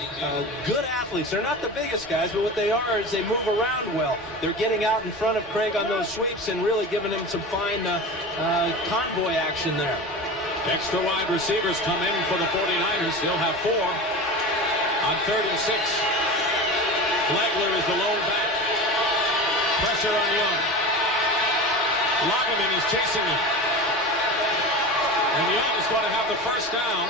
Good athletes. They're not the biggest guys, but what they are is they move around well. They're getting out in front of Craig on those sweeps and really giving him some fine convoy action there. Extra wide receivers come in for the 49ers. They'll have 4 on 3rd and 6. Flagler is the lone back. Pressure on Young. Lagerman is chasing him. And Young is going to have the first down.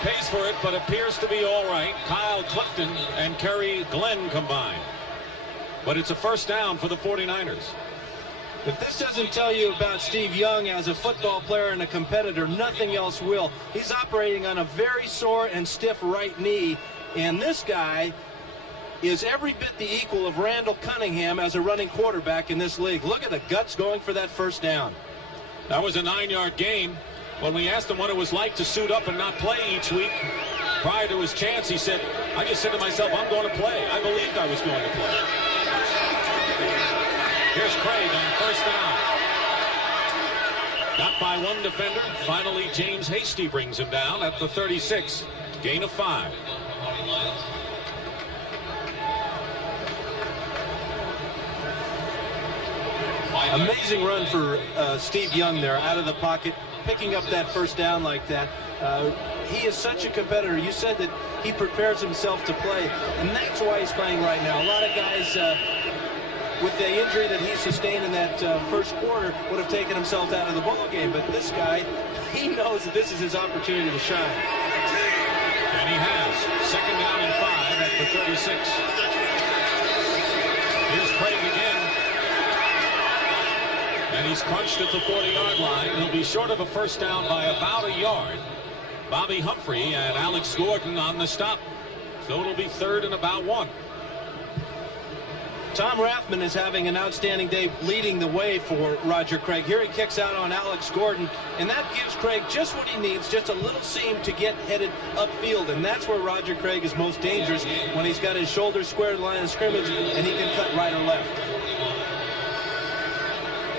Pays for it, but appears to be all right. Kyle Clifton and Kerry Glenn combined. But it's a first down for the 49ers. If this doesn't tell you about Steve Young as a football player and a competitor, nothing else will. He's operating on a very sore and stiff right knee, and this guy is every bit the equal of Randall Cunningham as a running quarterback in this league. Look at the guts going for that first down. That was a 9-yard gain. When we asked him what it was like to suit up and not play each week prior to his chance, he said, I just said to myself, I'm going to play. I believed I was going to play. Here's Craig on first down. Got by one defender. Finally, James Hasty brings him down at the 36. Gain of 5. Amazing run for Steve Young there out of the pocket, picking up that first down like that. He is such a competitor. You said that he prepares himself to play, and that's why he's playing right now. A lot of guys with the injury that he sustained in that first quarter would have taken himself out of the ball game, but this guy, he knows that this is his opportunity to shine. And he has. 2nd down and 5 at the 36. Here's Craig again. And he's crunched at the 40-yard line. He'll be short of a first down by about a yard. Bobby Humphrey and Alex Gordon on the stop. So it'll be 3rd and about 1. Tom Rathman is having an outstanding day leading the way for Roger Craig. Here he kicks out on Alex Gordon, and that gives Craig just what he needs, just a little seam to get headed upfield, and that's where Roger Craig is most dangerous, when he's got his shoulders square to the line of scrimmage and he can cut right or left.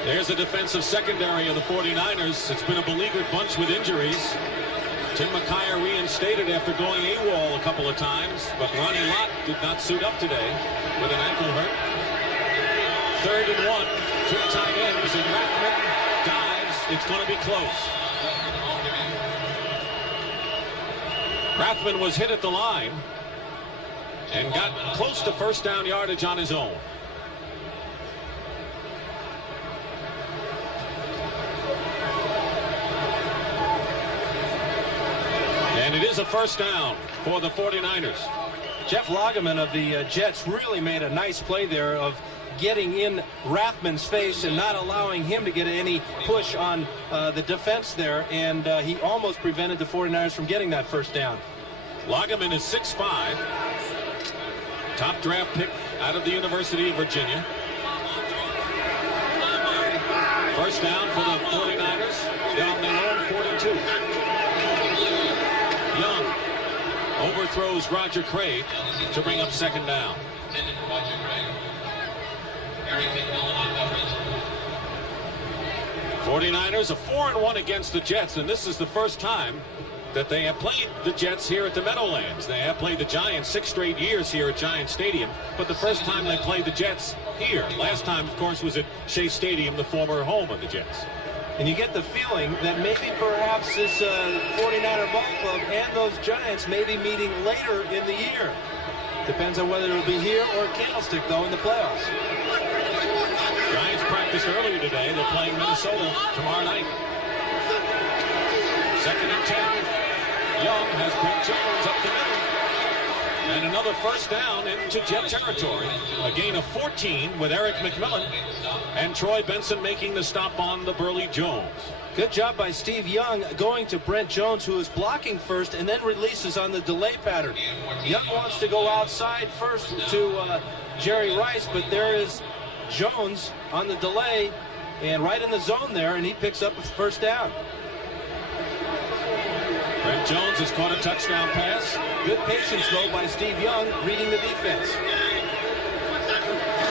There's a defensive secondary of the 49ers. It's been a beleaguered bunch with injuries. Tim McKyer reinstated after going AWOL a couple of times, but Ronnie Lott did not suit up today with an ankle hurt. 3rd and 1, 2 tight ends, and Rathman dives. It's going to be close. Rathman was hit at the line and got close to first down yardage on his own. And it is a first down for the 49ers. Jeff Lagerman of the Jets really made a nice play there of getting in Rathman's face and not allowing him to get any push on the defense there, and he almost prevented the 49ers from getting that first down. Lagerman is 6'5", top draft pick out of the University of Virginia. First down for the 49ers down their own 42. Young overthrows Roger Craig to bring up 2nd down. 49ers a 4-1 against the Jets, and this is the first time that they have played the Jets here at the Meadowlands. They have played the Giants 6 straight years here at Giant Stadium, but the first time they played the Jets here. Last time, of course, was at Shea Stadium, the former home of the Jets. And you get the feeling that maybe perhaps this 49er ball club and those Giants may be meeting later in the year. Depends on whether it'll be here or Candlestick, though, in the playoffs. Giants practiced earlier today. They're playing Minnesota tomorrow night. 2nd and 10. Young has Brent Jones up the middle. And another first down into Jet territory. A gain of 14 with Eric McMillan. And Troy Benson making the stop on the Burley Jones. Good job by Steve Young going to Brent Jones, who is blocking first and then releases on the delay pattern. Young wants to go outside first to Jerry Rice, but there is Jones on the delay and right in the zone there, and he picks up a first down. Brent Jones has caught a touchdown pass. Good patience, though, by Steve Young, reading the defense.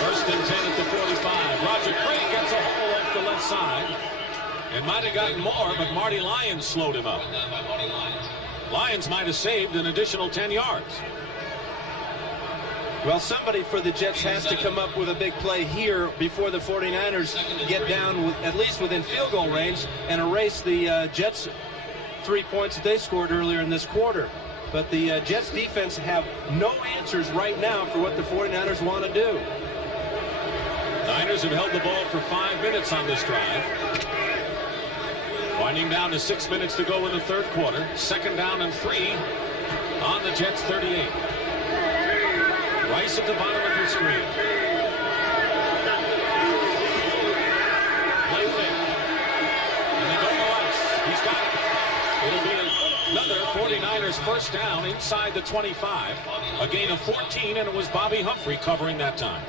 1st and 10 at the 45. Roger Craig gets a hole off the left side. It might have gotten more, but Marty Lyons slowed him up. Lyons might have saved an additional 10 yards. Well, somebody for the Jets has to come up with a big play here before the 49ers get down at least within field goal range and erase the Jets' 3 points that they scored earlier in this quarter. But the Jets defense have no answers right now for what the 49ers want to do. Niners have held the ball for 5 minutes on this drive. Winding down to 6 minutes to go in the third quarter. 2nd down and 3 on the Jets 38. Rice at the bottom of the screen. Play fake. And they go to Rice. He's got it. It'll be another 49ers first down inside the 25. A gain of 14, and it was Bobby Humphrey covering that time.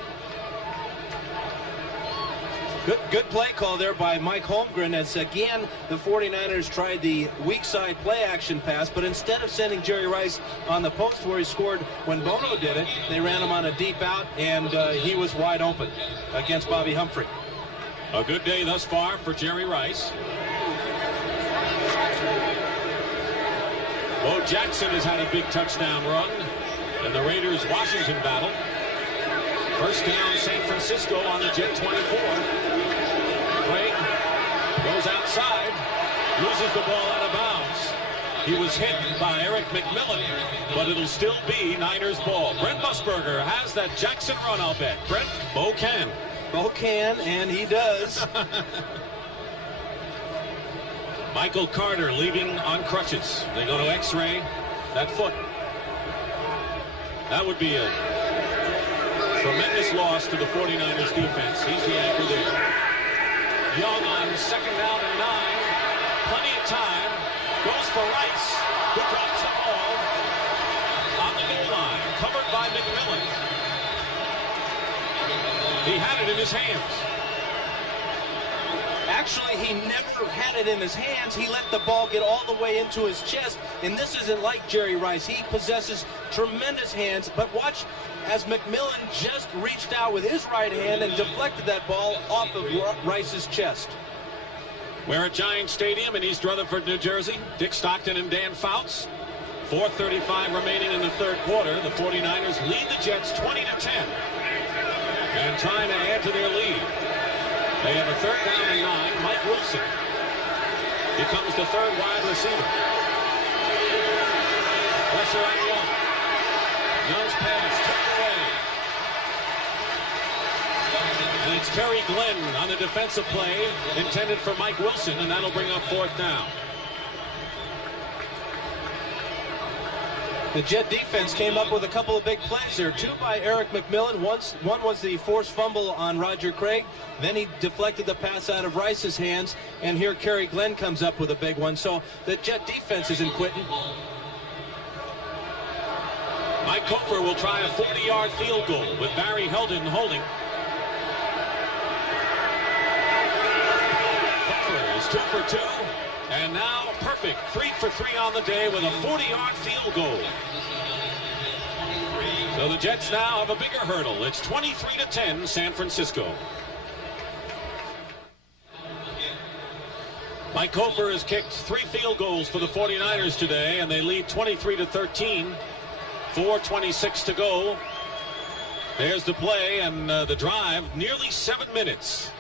Good play call there by Mike Holmgren, as again the 49ers tried the weak side play action pass, but instead of sending Jerry Rice on the post where he scored when Bono did it, they ran him on a deep out, and he was wide open against Bobby Humphrey. A good day thus far for Jerry Rice. Bo Jackson has had a big touchdown run in the Raiders-Washington battle. First down, San Francisco on the Jet 24. Craig goes outside, loses the ball out of bounds. He was hit by Eric McMillan, but it'll still be Niners ball. Brent Musburger has that Jackson run, I'll bet. Brent, Bo can. Bo can, and he does. Michael Carter leaving on crutches. They go to X-ray that foot. That would be a tremendous loss to the 49ers defense. He's the anchor there. Young on 2nd down and 9. Plenty of time. Goes for Rice, who drops the ball on the goal line. Covered by McMillan. He had it in his hands. Actually, he never had it in his hands. He let the ball get all the way into his chest, and this isn't like Jerry Rice. He possesses tremendous hands, but watch as McMillan just reached out with his right hand and deflected that ball off of Rice's chest. We're at Giant Stadium in East Rutherford, New Jersey. Dick Stockton and Dan Fouts. 4:35 remaining in the third quarter. The 49ers lead the Jets 20-10 and trying to add to their lead. They have a 3rd down and 9. Mike Wilson becomes the 3rd wide receiver. Pressure on Young. Young's pass tipped away. And it's Terry Glenn on the defensive play intended for Mike Wilson, and that'll bring up 4th down. The Jet defense came up with a couple of big plays there. 2 by Eric McMillan. One was the forced fumble on Roger Craig. Then he deflected the pass out of Rice's hands. And here Kerry Glenn comes up with a big one. So the Jet defense isn't quitting. Mike Cofer will try a 40-yard field goal with Barry Heldon holding. Cofer is 2 for 2. And now perfect 3 for 3 on the day with a 40-yard field goal. So the Jets now have a bigger hurdle. It's 23-10 San Francisco. Mike Kofer has kicked 3 field goals for the 49ers today, and they lead 23-13. 4:26 to go. There's the play and the drive, nearly 7 minutes.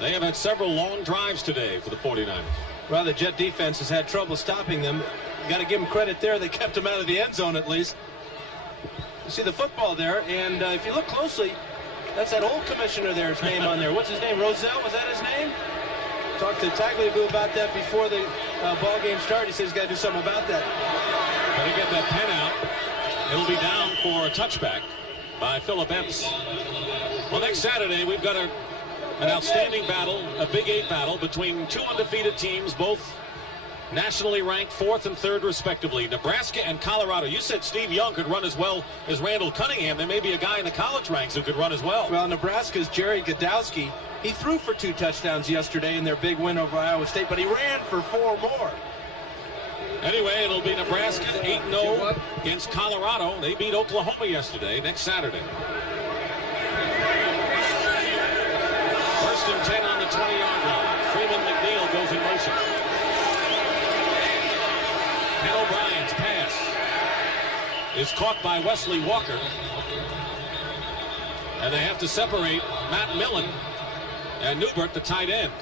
They have had several long drives today for the 49ers. Well, the Jet defense has had trouble stopping them. You got to give them credit there. They kept them out of the end zone at least. You see the football there, and if you look closely, that's that old commissioner there's name on there. What's his name? Roselle? Was that his name? Talked to Tagliabue about that before the ball game started. He said he's got to do something about that. Better get that pen out. It'll be down for a touchback by Philip Epps. Well, next Saturday, we've got an outstanding battle, a Big 8 battle between 2 undefeated teams, both nationally ranked 4th and 3rd respectively. Nebraska and Colorado. You said Steve Young could run as well as Randall Cunningham. There may be a guy in the college ranks who could run as well. Well, Nebraska's Jerry Godowski. He threw for 2 touchdowns yesterday in their big win over Iowa State, but he ran for 4 more. Anyway, it'll be Nebraska 8-0 against Colorado. They beat Oklahoma yesterday, next Saturday. 1st and 10 on the 20-yard line. Freeman McNeil goes in motion. Ken O'Brien's pass is caught by Wesley Walker. And they have to separate Matt Millen and Newbert, the tight end.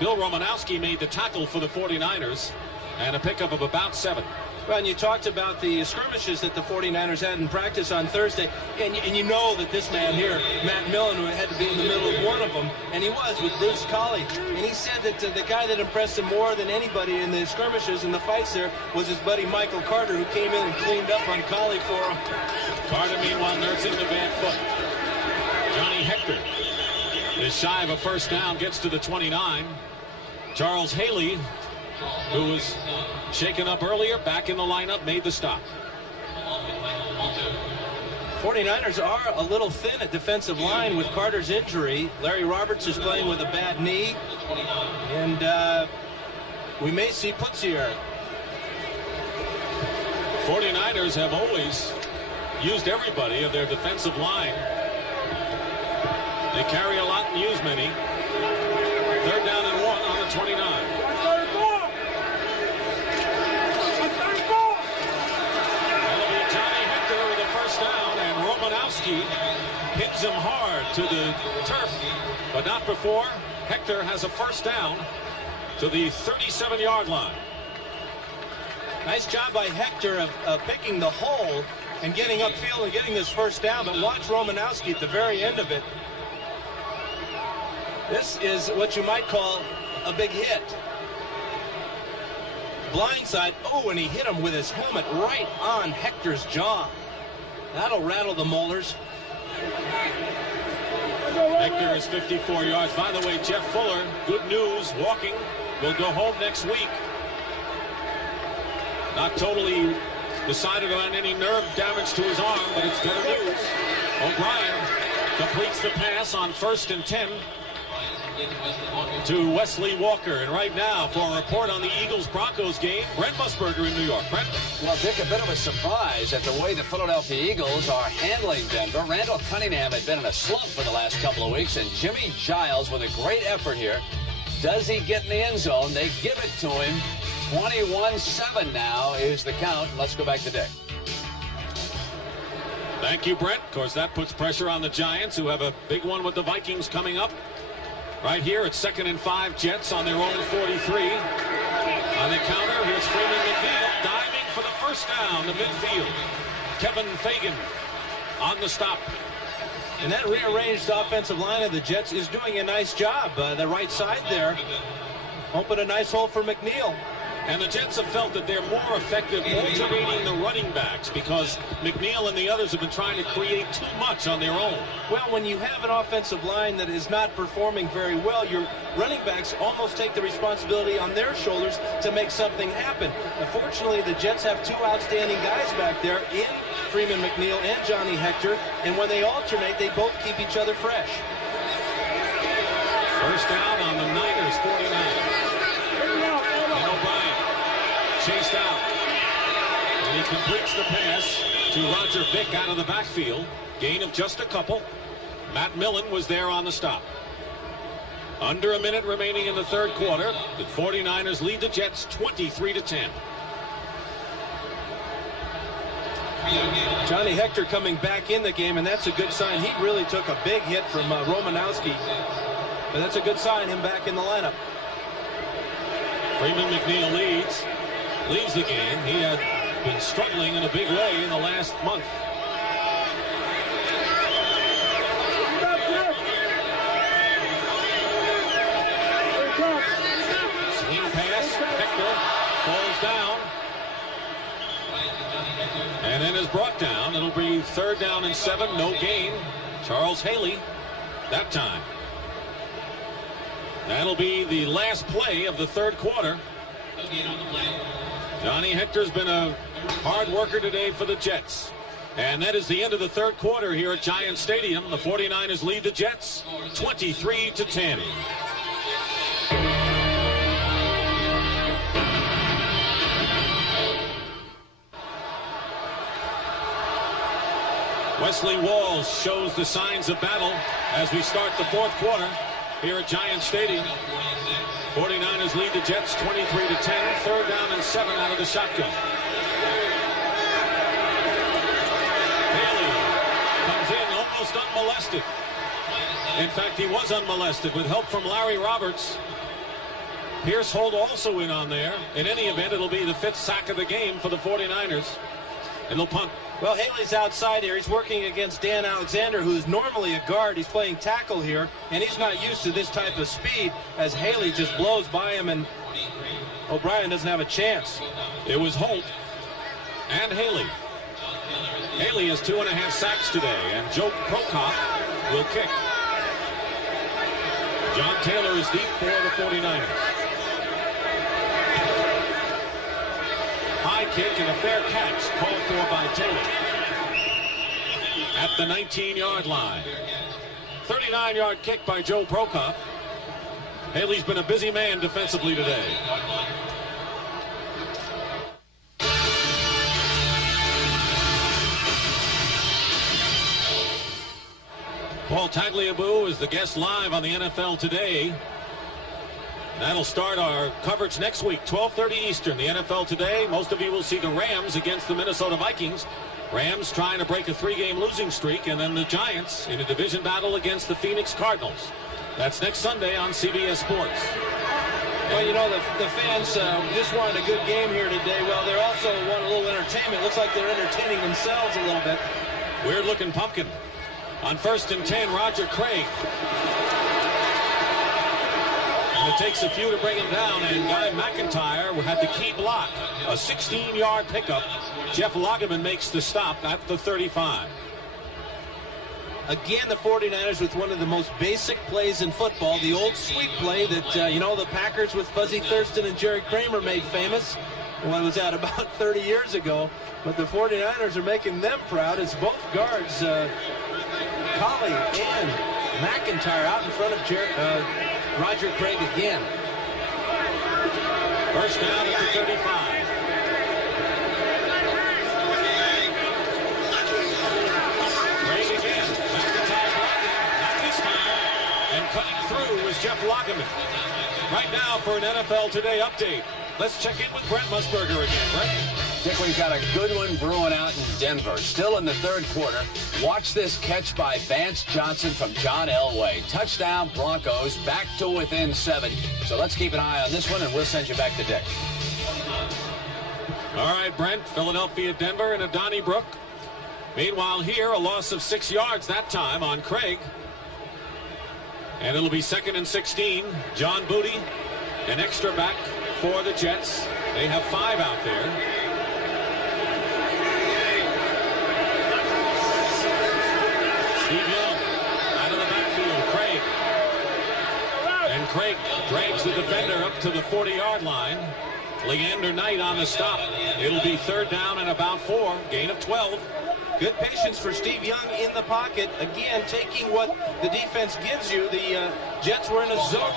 Bill Romanowski made the tackle for the 49ers, and a pickup of about 7. Well, and you talked about the skirmishes that the 49ers had in practice on Thursday, and you know that this man here, Matt Millen, had to be in the middle of one of them, and he was with Bruce Colley. And he said that the guy that impressed him more than anybody in the skirmishes and the fights there was his buddy Michael Carter, who came in and cleaned up on Colley for him. Carter, meanwhile, nursing the bad foot. Johnny Hector is shy of a first down, gets to the 29. Charles Haley, who was shaken up earlier, back in the lineup, made the stop. 49ers are a little thin at defensive line with Carter's injury. Larry Roberts is playing with a bad knee, and we may see Putzier. 49ers have always used everybody of their defensive line. They carry a lot and use many. 3rd down and 1 on the 29. Romanowski hits him hard to the turf, but not before. Hector has a first down to the 37-yard line. Nice job by Hector of picking the hole and getting upfield and getting this first down, but watch Romanowski at the very end of it. This is what you might call a big hit. Blindside, oh, and he hit him with his helmet right on Hector's jaw. That'll rattle the molars. Hector is 54 yards. By the way, Jeff Fuller, good news, walking, will go home next week. Not totally decided on any nerve damage to his arm, but it's better news. O'Brien completes the pass on 1st and 10 to Wesley Walker. And right now, for a report on the Eagles-Broncos game, Brent Musburger in New York. Brent? Well, Dick, a bit of a surprise at the way the Philadelphia Eagles are handling Denver. Randall Cunningham had been in a slump for the last couple of weeks, and Jimmy Giles with a great effort here. Does he get in the end zone? They give it to him. 21-7 now is the count. Let's go back to Dick. Thank you, Brent. Of course, that puts pressure on the Giants, who have a big one with the Vikings coming up. Right here, it's 2nd and 5, Jets on their own 43. On the counter, here's Freeman McNeil diving for the first down to midfield. Kevin Fagan on the stop. And that rearranged offensive line of the Jets is doing a nice job. The right side there, open a nice hole for McNeil. And the Jets have felt that they're more effective alternating the running backs because McNeil and the others have been trying to create too much on their own. Well, when you have an offensive line that is not performing very well, your running backs almost take the responsibility on their shoulders to make something happen. Unfortunately, the Jets have 2 outstanding guys back there in Freeman McNeil and Johnny Hector, and when they alternate, they both keep each other fresh. First down on the Niners 49. Chased out, and he completes the pass to Roger Vick out of the backfield. Gain of just a couple. Matt Millen was there on the stop. Under a minute remaining in the third quarter. The 49ers lead the Jets 23-10. Johnny Hector coming back in the game, and that's a good sign. He really took a big hit from Romanowski, but that's a good sign, him back in the lineup. Freeman McNeil leaves the game. He had been struggling in a big way in the last month. Swing pass, Hector falls down. And then is brought down. It'll be 3rd down and 7, no gain. Charles Haley that time. That'll be the last play of the third quarter. Johnny Hector's been a hard worker today for the Jets. And that is the end of the third quarter here at Giant Stadium. The 49ers lead the Jets 23-10. Wesley Walls shows the signs of battle as we start the fourth quarter here at Giant Stadium. 49ers lead the Jets 23-10. 3rd down and 7 out of the shotgun. Haley comes in almost unmolested. In fact, he was unmolested with help from Larry Roberts. Pierce Holt also in on there. In any event, it'll be the 5th sack of the game for the 49ers. And they'll punt. Well, Haley's outside here. He's working against Dan Alexander, who's normally a guard. He's playing tackle here, and he's not used to this type of speed as Haley just blows by him, and O'Brien doesn't have a chance. It was Holt and Haley. Haley has 2.5 sacks today, and Joe Prokop will kick. John Taylor is deep for the 49ers. High kick and a fair catch called for by Taylor at the 19-yard line. 39-yard kick by Joe Prokop. Haley's been a busy man defensively today. Paul Tagliabue is the guest live on the NFL Today. That'll start our coverage next week, 12:30 Eastern. The NFL Today. Most of you will see the Rams against the Minnesota Vikings. Rams trying to break a 3-game losing streak, and then the Giants in a division battle against the Phoenix Cardinals. That's next Sunday on CBS Sports. Well, you know, the fans just wanted a good game here today. Well, they also want a little entertainment. Looks like they're entertaining themselves a little bit. Weird-looking pumpkin. On 1st and 10, Roger Craig. It takes a few to bring him down, and Guy McIntyre had the key block. A 16-yard pickup. Jeff Lageman makes the stop at the 35. Again, the 49ers with one of the most basic plays in football, the old sweep play that, you know, the Packers with Fuzzy Thurston and Jerry Kramer made famous. Well, it was out about 30 years ago, but the 49ers are making them proud as both guards, Colley and McIntyre, out in front of Roger Craig again. First down at the 35. Craig again. McIntyre blocking. Not this time. And cutting through is Jeff Lageman. Right now for an NFL Today update. Let's check in with Brent Musburger again. Brent? Dick, we've got a good one brewing out in Denver. Still in the third quarter. Watch this catch by Vance Johnson from John Elway. Touchdown Broncos, back to within 7. So let's keep an eye on this one, and we'll send you back to Dick. All right, Brent. Philadelphia, Denver, and a Donnybrook. Meanwhile here, a loss of 6 yards that time on Craig. And it'll be 2nd and 16. John Booty, an extra back for the Jets. They have 5 out there. Steve Young out of the backfield. Craig. And Craig drags the defender up to the 40-yard line. Leander Knight on the stop. It'll be 3rd down and about 4. Gain of 12. Good patience for Steve Young in the pocket. Again, taking what the defense gives you. The Jets were in a zone.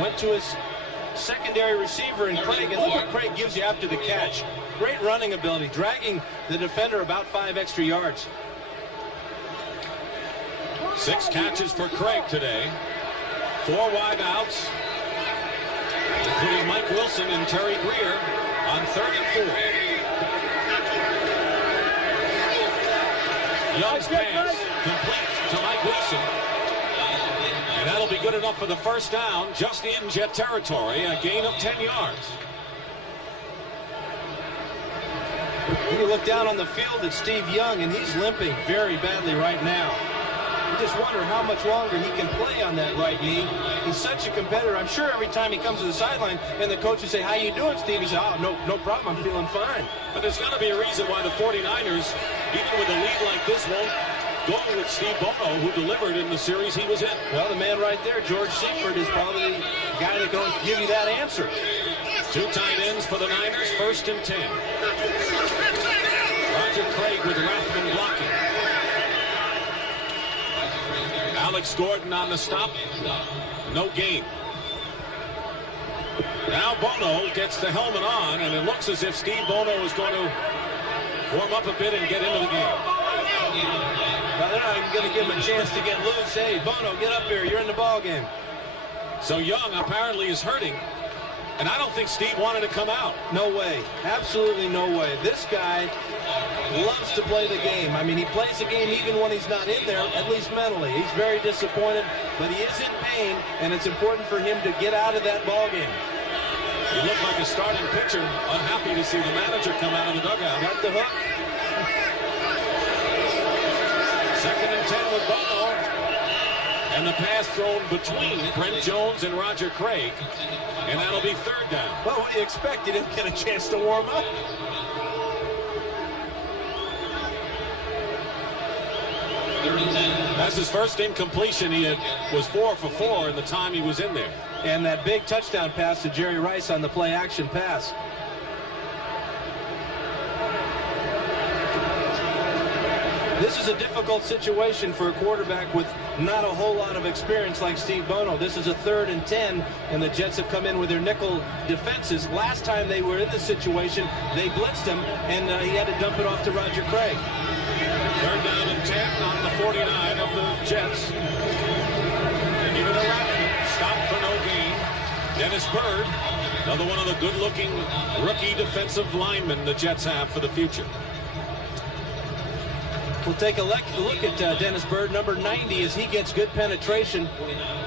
Went to his secondary receiver in Craig, and look what Craig gives you after the catch. Great running ability, dragging the defender about 5 extra yards. 6 catches for Craig today. 4 wide outs, including Mike Wilson and Terry Greer on 3rd and 4. Young's pass complete to Mike Wilson. And that'll be good enough for the first down, just in Jet territory, a gain of 10 yards. You look down on the field at Steve Young, and he's limping very badly right now. You just wonder how much longer he can play on that right knee. He's such a competitor. I'm sure every time he comes to the sideline and the coaches say, "How you doing, Steve?" He says, "Oh, no problem. I'm feeling fine." But there's got to be a reason why the 49ers, even with a lead like this, won't go with Steve Bono, who delivered in the series he was in. Well, the man right there, George Seifert, is probably the guy that's going to give you that answer. 2 tight ends for the Niners, 1st and 10. Roger Craig with Rathman blocking. Alex Gordon on the stop. No gain. Now Bono gets the helmet on, and it looks as if Steve Bono is going to warm up a bit and get into the game. Now they're not even going to give him a chance to get loose. Hey, Bono, get up here. You're in the ball game. So Young apparently is hurting, and I don't think Steve wanted to come out. No way. Absolutely no way. This guy loves to play the game. I mean, he plays the game even when he's not in there, at least mentally. He's very disappointed, but he is in pain, and it's important for him to get out of that ball game. He looked like a starting pitcher, unhappy to see the manager come out of the dugout. Got the hook. 2nd and 10 with Bono. And the pass thrown between Brent Jones and Roger Craig. And that'll be 3rd down. Well, what do you expect? You didn't get a chance to warm up. That's his first incompletion. He was 4 for 4 in the time he was in there. And that big touchdown pass to Jerry Rice on the play-action pass. This is a difficult situation for a quarterback with not a whole lot of experience like Steve Bono. This is a 3rd and 10, and the Jets have come in with their nickel defenses. Last time they were in this situation, they blitzed him, and he had to dump it off to Roger Craig. 3rd down and 10 on the 49 of the Jets. And even a Rathman stopped for no gain. Dennis Byrd, another one of the good-looking rookie defensive linemen the Jets have for the future. We'll take a look at Dennis Byrd, number 90, as he gets good penetration.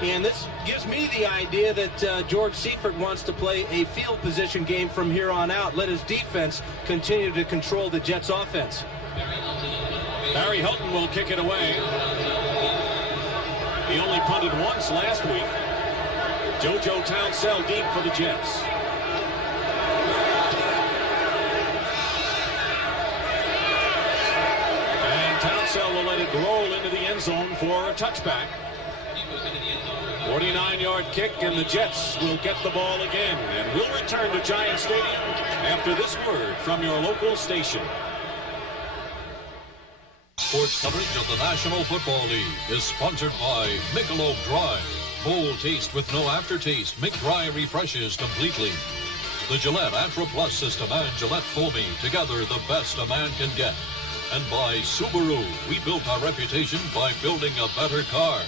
And this gives me the idea that George Seifert wants to play a field position game from here on out. Let his defense continue to control the Jets' offense. Barry Hilton will kick it away. He only punted once last week. JoJo Townsell deep for the Jets. And Townsell will let it roll into the end zone for a touchback. 49-yard kick, and the Jets will get the ball again. And we'll return to Giant Stadium after this word from your local station. Sports coverage of the National Football League is sponsored by Michelob Dry. Bold taste with no aftertaste. Make dry refreshes completely. The Gillette Antra Plus system and Gillette Foamy, together the best a man can get. And by Subaru, we built our reputation by building a better car.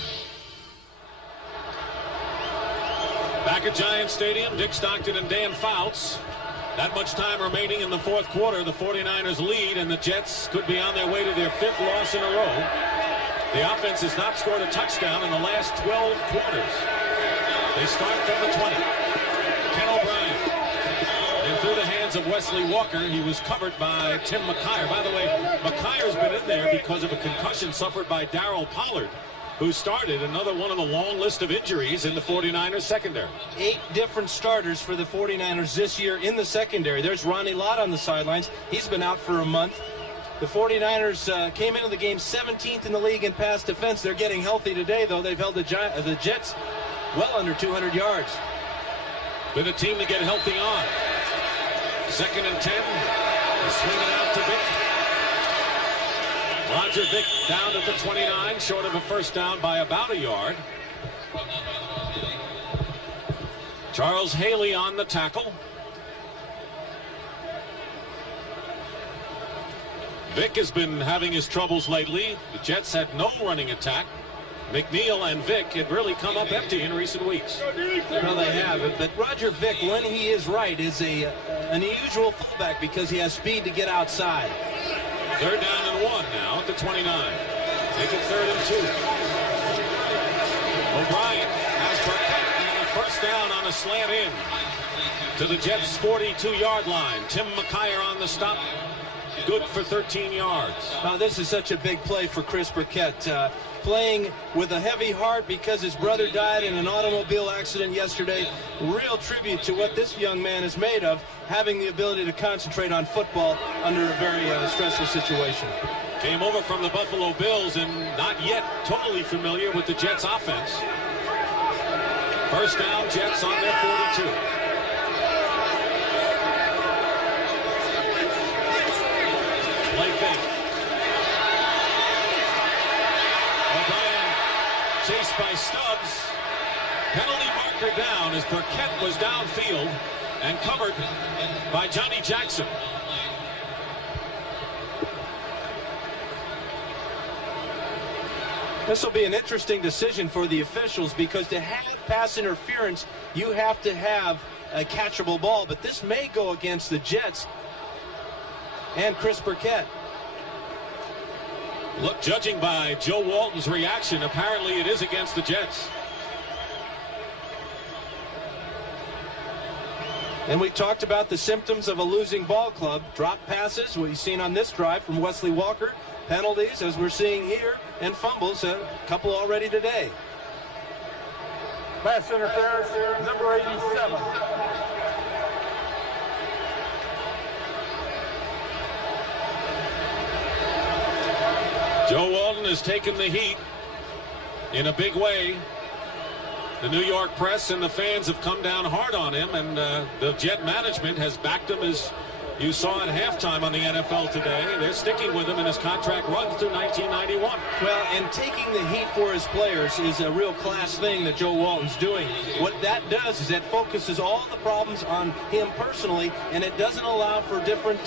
Back at Giant Stadium, Dick Stockton and Dan Fouts. Not much time remaining in the 4th quarter. The 49ers lead, and the Jets could be on their way to their 5th loss in a row. The offense has not scored a touchdown in the last 12 quarters. They start from the 20. Ken O'Brien. And through the hands of Wesley Walker, he was covered by Tim McKyer. By the way, McKyer's been in there because of a concussion suffered by Darryl Pollard, who started another one of the long list of injuries in the 49ers secondary. 8 different starters for the 49ers this year in the secondary. There's Ronnie Lott on the sidelines. He's been out for a month. The 49ers came into the game 17th in the league in pass defense. They're getting healthy today, though. They've held the Jets well under 200 yards. Been a team to get healthy on. 2nd and 10. Swing it out to Vick. Roger Vick down at the 29, short of a first down by about a yard. Charles Haley on the tackle. Vick has been having his troubles lately. The Jets had no running attack. McNeil and Vick had really come up empty in recent weeks. Well, they have. But Roger Vick, when he is right, is an unusual fullback because he has speed to get outside. 3rd down and 1 now at the 29. Make it 3rd and 2. O'Brien has Burkett and a first down on a slant in to the Jets' 42-yard line. Tim McKyer on the stop. Good for 13 yards. Now, this is such a big play for Chris Burkett. Playing with a heavy heart because his brother died in an automobile accident yesterday. Real tribute to what this young man is made of, having the ability to concentrate on football under a very stressful situation. Came over from the Buffalo Bills and not yet totally familiar with the Jets offense. First down, Jets on their 42. Play fake. O'Brien chased by Stubbs. Penalty marker down as Burkett was downfield and covered by Johnny Jackson. This will be an interesting decision for the officials because to have pass interference, you have to have a catchable ball. But this may go against the Jets and Chris Burkett. Look, judging by Joe Walton's reaction, apparently it is against the Jets. And we talked about the symptoms of a losing ball club. Drop passes, what you've seen on this drive from Wesley Walker. Penalties, as we're seeing here, and fumbles, a couple already today. Pass interference, number 87. Joe Walton has taken the heat in a big way. The New York press and the fans have come down hard on him, and the Jet management has backed him, as you saw at halftime on the NFL today. They're sticking with him, and his contract runs through 1991. Well, and taking the heat for his players is a real class thing that Joe Walton's doing. What that does is it focuses all the problems on him personally, and it doesn't allow for different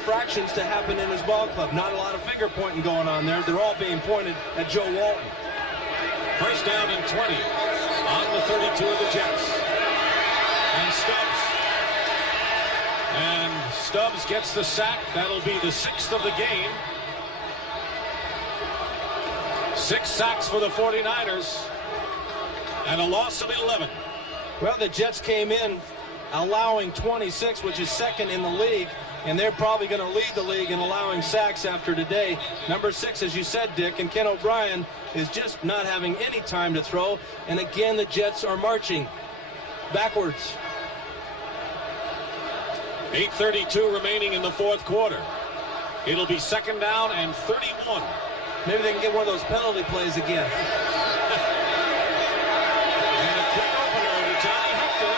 fractions to happen in his ball club. Not a lot of finger pointing going on there. They're all being pointed at Joe Walton. First down and 20 on the 32 of the Jets. And Stubbs gets the sack. That'll be the 6th of the game. 6 sacks for the 49ers and a loss of 11. Well, the Jets came in allowing 26, which is 2nd in the league, and they're probably going to lead the league in allowing sacks after today. Number 6, as you said, Dick, and Ken O'Brien is just not having any time to throw. And again, the Jets are marching backwards. 8:32 remaining in the 4th quarter. It'll be 2nd down and 31. Maybe they can get one of those penalty plays again. And a quick opener to Johnny Hector.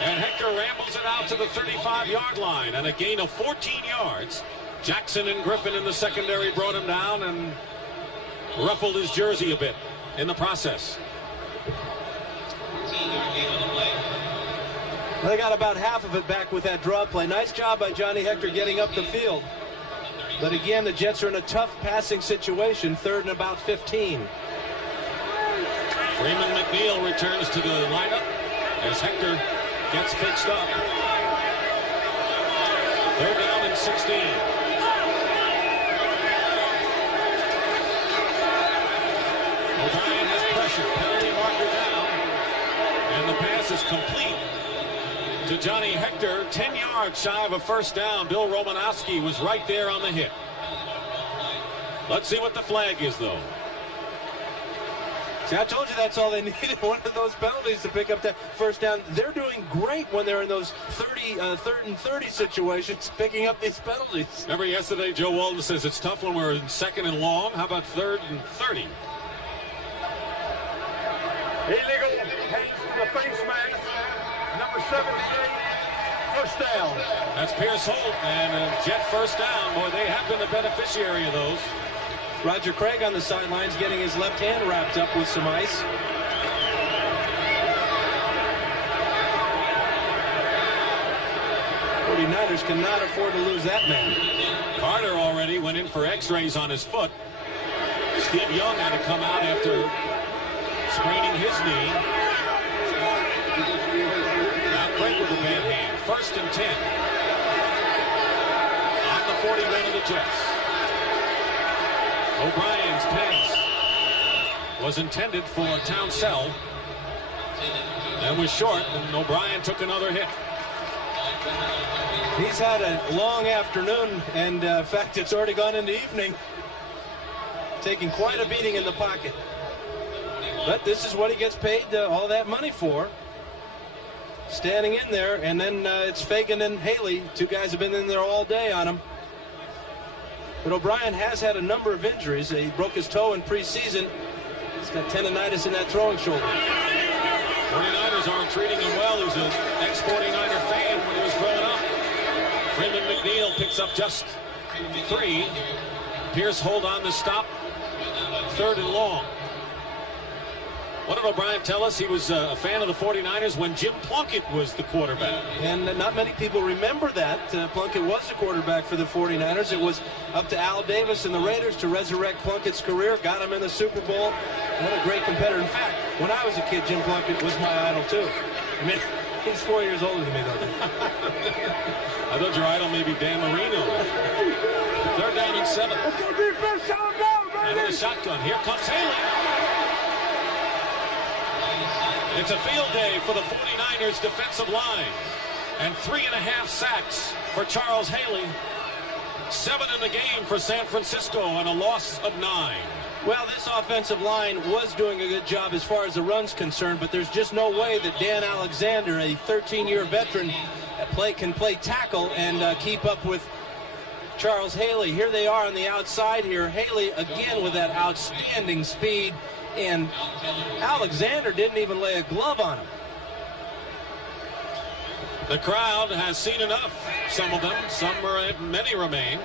And Hector rambles it out to the 35-yard line. And a gain of 14 yards. Jackson and Griffin in the secondary brought him down and ruffled his jersey a bit in the process. They got about half of it back with that draw play. Nice job by Johnny Hector getting up the field. But again, the Jets are in a tough passing situation, 3rd and about 15. Freeman McNeil returns to the lineup as Hector gets fixed up. 3rd down and 16. O'Brien has pressure. Penalty marker down. And the pass is complete to Johnny Hector, 10 yards shy of a first down. Bill Romanowski was right there on the hit. Let's see what the flag is, though. See, I told you that's all they needed, one of those penalties to pick up that first down. They're doing great when they're in those 3rd and 30 situations, picking up these penalties. Remember yesterday, Joe Walton says it's tough when we're in 2nd and long. How about 3rd and 30? Illegal hands to the face mask. Number 78, first down. That's Pierce Holt, and a Jet first down. Boy, they have been the beneficiary of those. Roger Craig on the sidelines getting his left hand wrapped up with some ice. '49ers cannot afford to lose that man. Carter already went in for x-rays on his foot. Steve Young had to come out after spraining his knee. Now Craig with a bad hand. 1st and 10. On the 41 of the Jets. O'Brien's pass was intended for Townsell. That was short, and O'Brien took another hit. He's had a long afternoon, and in fact, it's already gone into evening. Taking quite a beating in the pocket. But this is what he gets paid all that money for. Standing in there, and then it's Fagan and Haley. 2 guys have been in there all day on him. But O'Brien has had a number of injuries. He broke his toe in preseason. He's got tendonitis in that throwing shoulder. 49ers aren't treating him well. He was an ex-49er fan when he was growing up. Freeman McNeil picks up just 3. Pierce hold on to stop. 3rd and long. What did O'Brien tell us? He was a fan of the 49ers when Jim Plunkett was the quarterback. And not many people remember that. Plunkett was the quarterback for the 49ers. It was up to Al Davis and the Raiders to resurrect Plunkett's career. Got him in the Super Bowl. What a great competitor. In fact, when I was a kid, Jim Plunkett was my idol, too. I mean, he's 4 years older than me, though. I thought your idol may be Dan Marino. 3rd down and 7. Out of the shotgun. Here comes Haley. It's a field day for the 49ers defensive line. And 3.5 sacks for Charles Haley. 7 in the game for San Francisco and a loss of 9. Well, this offensive line was doing a good job as far as the run's concerned, but there's just no way that Dan Alexander, a 13-year veteran, can play tackle and keep up with Charles Haley. Here they are on the outside here. Haley again with that outstanding speed, and Alexander didn't even lay a glove on him. The crowd has seen enough. Some of them, many remain.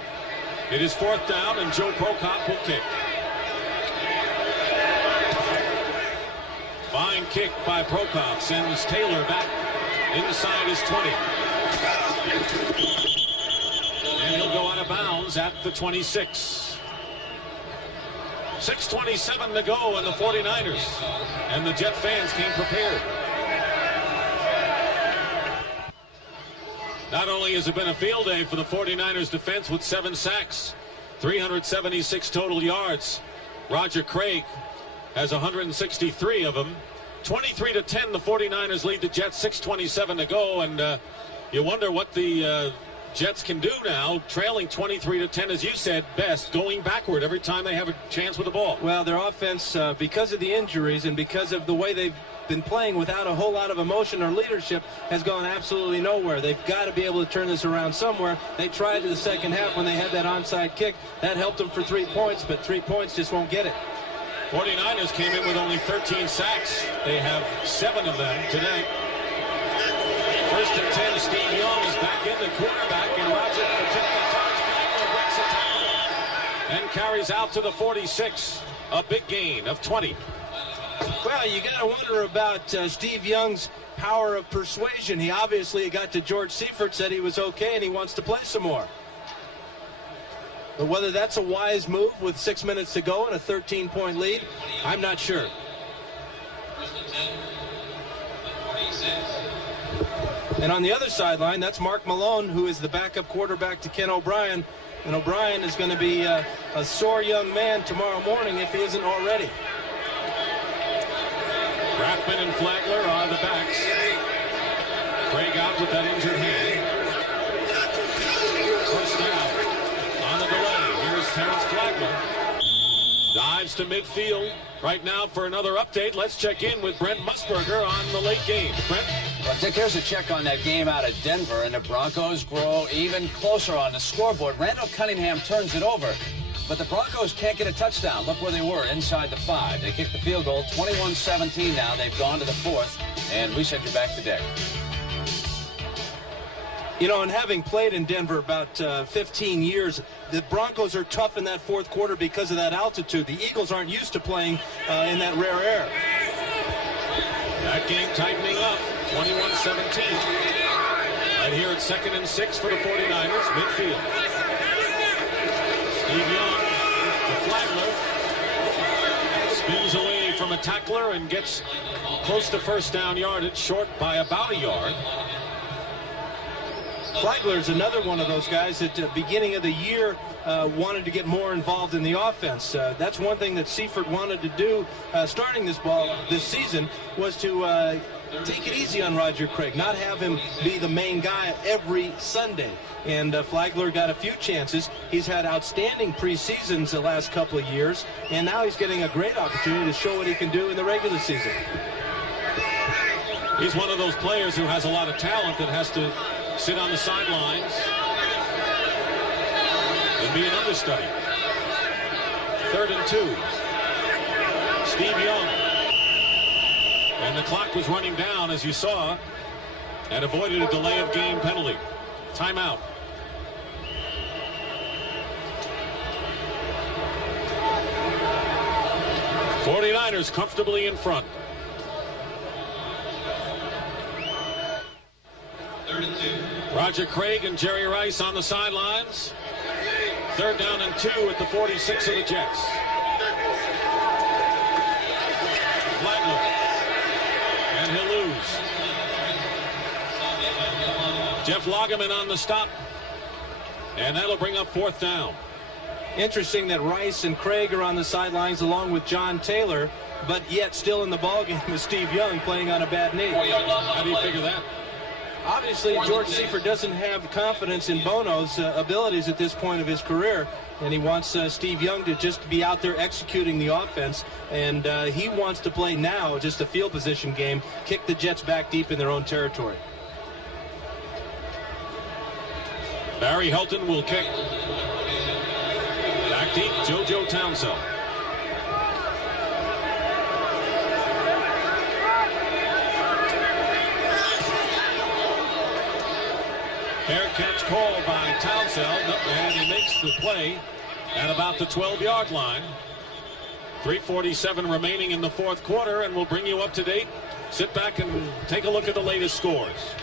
It is 4th down, and Joe Prokop will kick. Fine kick by Prokop sends Taylor back inside his 20. And he'll go out of bounds at the 26. 6:27 to go in the 49ers. And the Jet fans came prepared. Not only has it been a field day for the 49ers defense with 7 sacks, 376 total yards. Roger Craig has 163 of them. 23-10, the 49ers lead the Jets, 6:27 to go, and you wonder what the Jets can do now, trailing 23-10, as you said, best, going backward every time they have a chance with the ball. Well, their offense, because of the injuries and because of the way they've been playing without a whole lot of emotion or leadership, has gone absolutely nowhere. They've got to be able to turn this around somewhere. They tried in the second half when they had that onside kick. That helped them for 3 points, but 3 points just won't get it. 49ers came in with only 13 sacks. They have 7 of them today. 1st and 10, Steve Young is back in the quarterback, and Roger breaks a tackle and carries out to the 46. A big gain of 20. Well, you got to wonder about Steve Young's power of persuasion. He obviously got to George Seifert, said he was okay, and he wants to play some more. But whether that's a wise move with 6 minutes to go and a 13-point lead, I'm not sure. And on the other sideline, that's Mark Malone, who is the backup quarterback to Ken O'Brien. And O'Brien is going to be a sore young man tomorrow morning if he isn't already. Rathman and Flagler are the backs. Craig out with that injured hand. First down on the delay. Here's Terrence Flagler. Dives to midfield. Right now for another update, let's check in with Brent Musburger on the late game. Brent? Well, Dick, here's a check on that game out of Denver, and the Broncos grow even closer on the scoreboard. Randall Cunningham turns it over, but the Broncos can't get a touchdown. Look where they were, inside the 5. They kicked the field goal, 21-17 now. They've gone to the 4th, and we send you back to Dick. You know, and having played in Denver about 15 years, the Broncos are tough in that 4th quarter because of that altitude. The Eagles aren't used to playing in that rare air. That game tightening up, 21-17. Right here at 2nd and 6 for the 49ers, midfield. Steve Young to Flagler. the tackler and gets close to first down yardage, short by about a yard. Flagler's another one of those guys at the beginning of the year wanted to get more involved in the offense. That's one thing that Seifert wanted to do starting this season, was to take it easy on Roger Craig, not have him be the main guy every Sunday. And Flagler got a few chances. He's had outstanding preseasons the last couple of years, and now he's getting a great opportunity to show what he can do in the regular season. He's one of those players who has a lot of talent that has to sit on the sidelines and be an understudy. 3rd and 2. Steve Young. And the clock was running down, as you saw, and avoided a delay of game penalty. Timeout. '49ers comfortably in front. 3rd and 2. Roger Craig and Jerry Rice on the sidelines. 3rd down and 2 at the 46 of the Jets. Flagler. And he'll lose. Jeff Lageman on the stop. And that'll bring up 4th down. Interesting that Rice and Craig are on the sidelines along with John Taylor, but yet still in the ballgame with Steve Young playing on a bad knee. How do you figure that? Obviously, George Seifert doesn't have confidence in Bono's abilities at this point of his career, and he wants Steve Young to just be out there executing the offense, and he wants to play now just a field position game, kick the Jets back deep in their own territory. Barry Helton will kick. Back deep, JoJo Townsend. Fair catch called by Townsend, and he makes the play at about the 12-yard line. 3:47 remaining in the 4th quarter, and we'll bring you up to date. Sit back and take a look at the latest scores.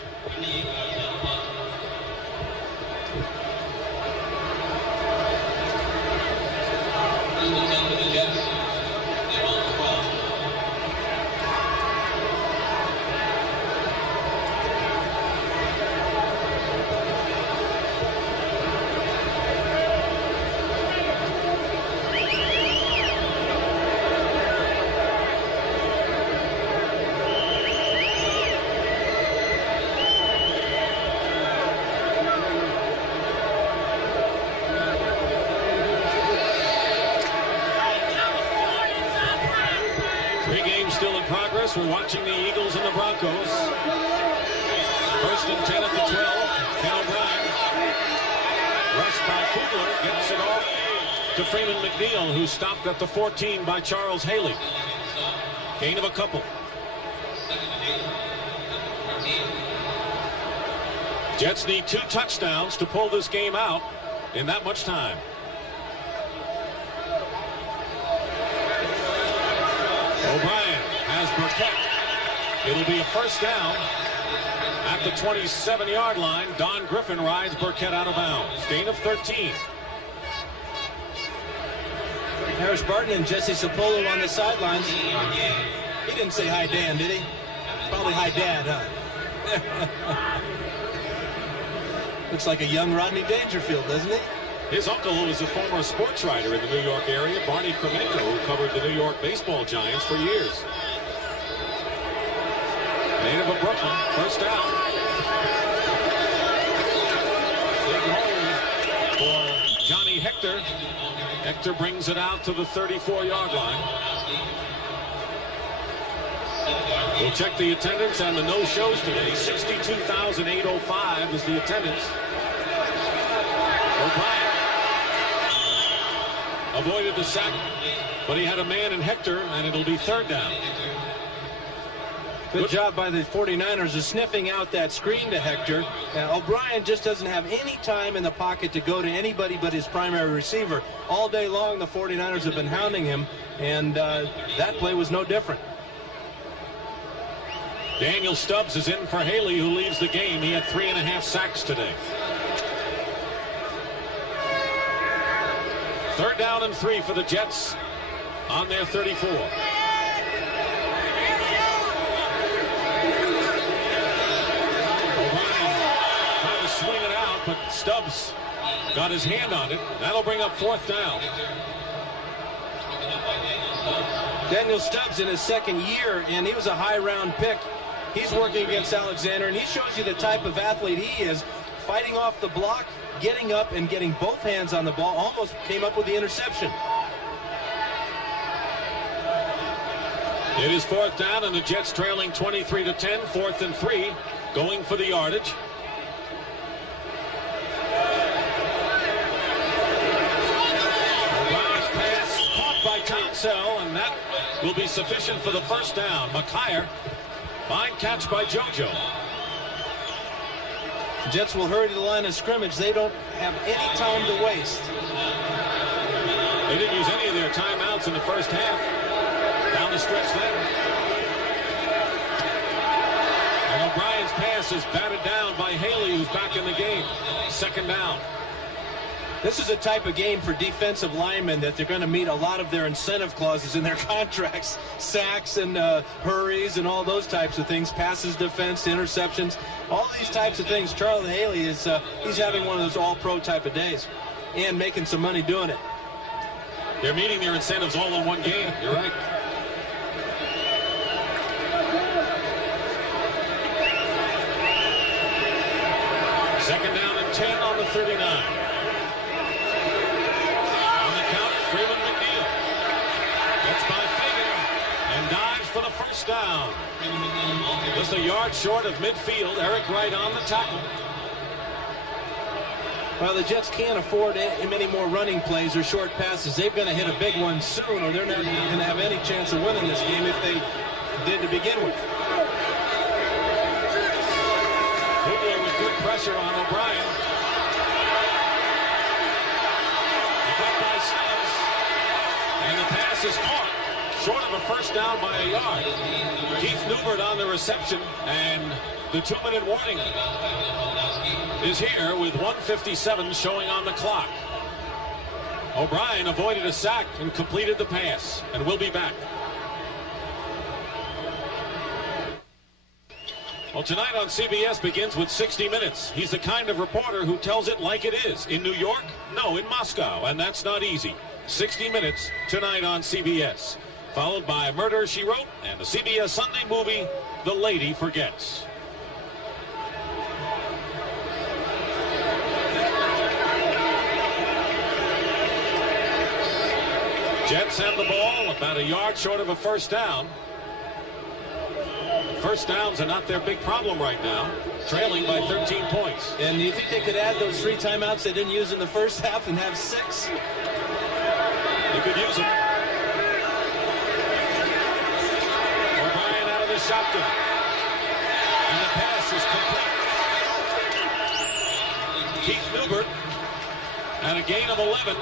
We're watching the Eagles and the Broncos. 1st and 10 at the 12. Ken O'Brien. Rushed by Kugler. Gets it off to Freeman McNeil, who stopped at the 14 by Charles Haley. Gain of a couple. Jets need 2 touchdowns to pull this game out in that much time. O'Brien has Burkett. It'll be a 1st down at the 27-yard line. Don Griffin rides Burkett out of bounds. Gain of 13. Harris Barton and Jesse Sapolo on the sidelines. He didn't say hi, Dan, did he? Probably hi, Dad, huh? Looks like a young Rodney Dangerfield, doesn't he? His uncle was a former sports writer in the New York area, Barney Kremenko, who covered the New York baseball Giants for years. Native of Brooklyn, 1st down. Big hole for Johnny Hector. Hector brings it out to the 34-yard line. We'll check the attendance and the no-shows today. 62,805 is the attendance. O'Brien avoided the sack, but he had a man in Hector, and it'll be 3rd down. Good job by the 49ers of sniffing out that screen to Hector. O'Brien just doesn't have any time in the pocket to go to anybody but his primary receiver. All day long, the 49ers have been hounding him, and that play was no different. Daniel Stubbs is in for Haley, who leaves the game. He had 3.5 sacks today. 3rd down and 3 for the Jets on their 34. Stubbs got his hand on it. That'll bring up 4th down. Daniel Stubbs in his second year, and he was a high round pick. He's working against Alexander, and he shows you the type of athlete he is, fighting off the block, getting up and getting both hands on the ball. Almost came up with the interception. It is 4th down, and the Jets trailing 23-10, 4th and 3, going for the yardage. O'Brien's pass caught by Townsell, and that will be sufficient for the 1st down. McKyer, fine catch by JoJo. The Jets will hurry to the line of scrimmage. They don't have any time to waste. They didn't use any of their timeouts in the first half. Down the stretch then. And O'Brien's pass is batted down by Haley, who's back in the game. 2nd down. This is a type of game for defensive linemen that they're going to meet a lot of their incentive clauses in their contracts. Sacks and hurries and all those types of things. Passes, defense, interceptions. All these types of things. Charlie Haley is he's having one of those all-pro type of days and making some money doing it. They're meeting their incentives all in one game. You're right. Second down and 10 on the 39. On the count, Freeman McNeil gets by Fagan and dives for the 1st down. Just a yard short of midfield. Eric Wright on the tackle. Well, the Jets can't afford many more running plays or short passes. They've got to hit a big one soon, or they're not going to have any chance of winning this game if they did to begin with. Hoover with good pressure on O'Brien. He got by Stubbs, and the pass is caught short of a 1st down by a yard. Keith Newbert on the reception, and the 2-minute warning is here with 1:57 showing on the clock. O'Brien avoided a sack and completed the pass, and we'll be back. Well, tonight on CBS begins with 60 Minutes. He's the kind of reporter who tells it like it is. In New York? No, in Moscow, and that's not easy. 60 Minutes tonight on CBS. Followed by Murder, She Wrote, and the CBS Sunday movie, The Lady Forgets. Jets have the ball about a yard short of a 1st down. 1st downs are not their big problem right now, trailing by 13 points. And you think they could add those 3 timeouts they didn't use in the first half and have 6? They could use them. O'Brien out of the shotgun. And the pass is complete. Keith Newbert at a gain of 11.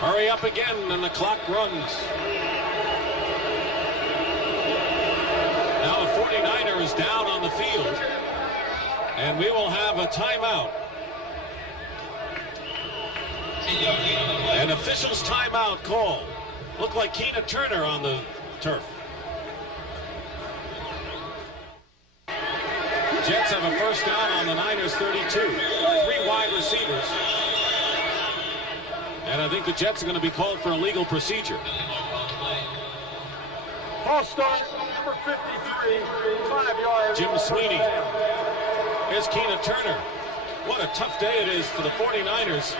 Hurry up again, and the clock runs. Now the 49er is down on the field, and we will have a timeout. An official's timeout call. Looked like Keena Turner on the turf. Jets have a 1st down on the Niners 32. 3 wide receivers. And I think the Jets are going to be called for a legal procedure. False start, number 53, 5 yards. Jim Sweeney. Here's Keena Turner. What a tough day it is for the 49ers.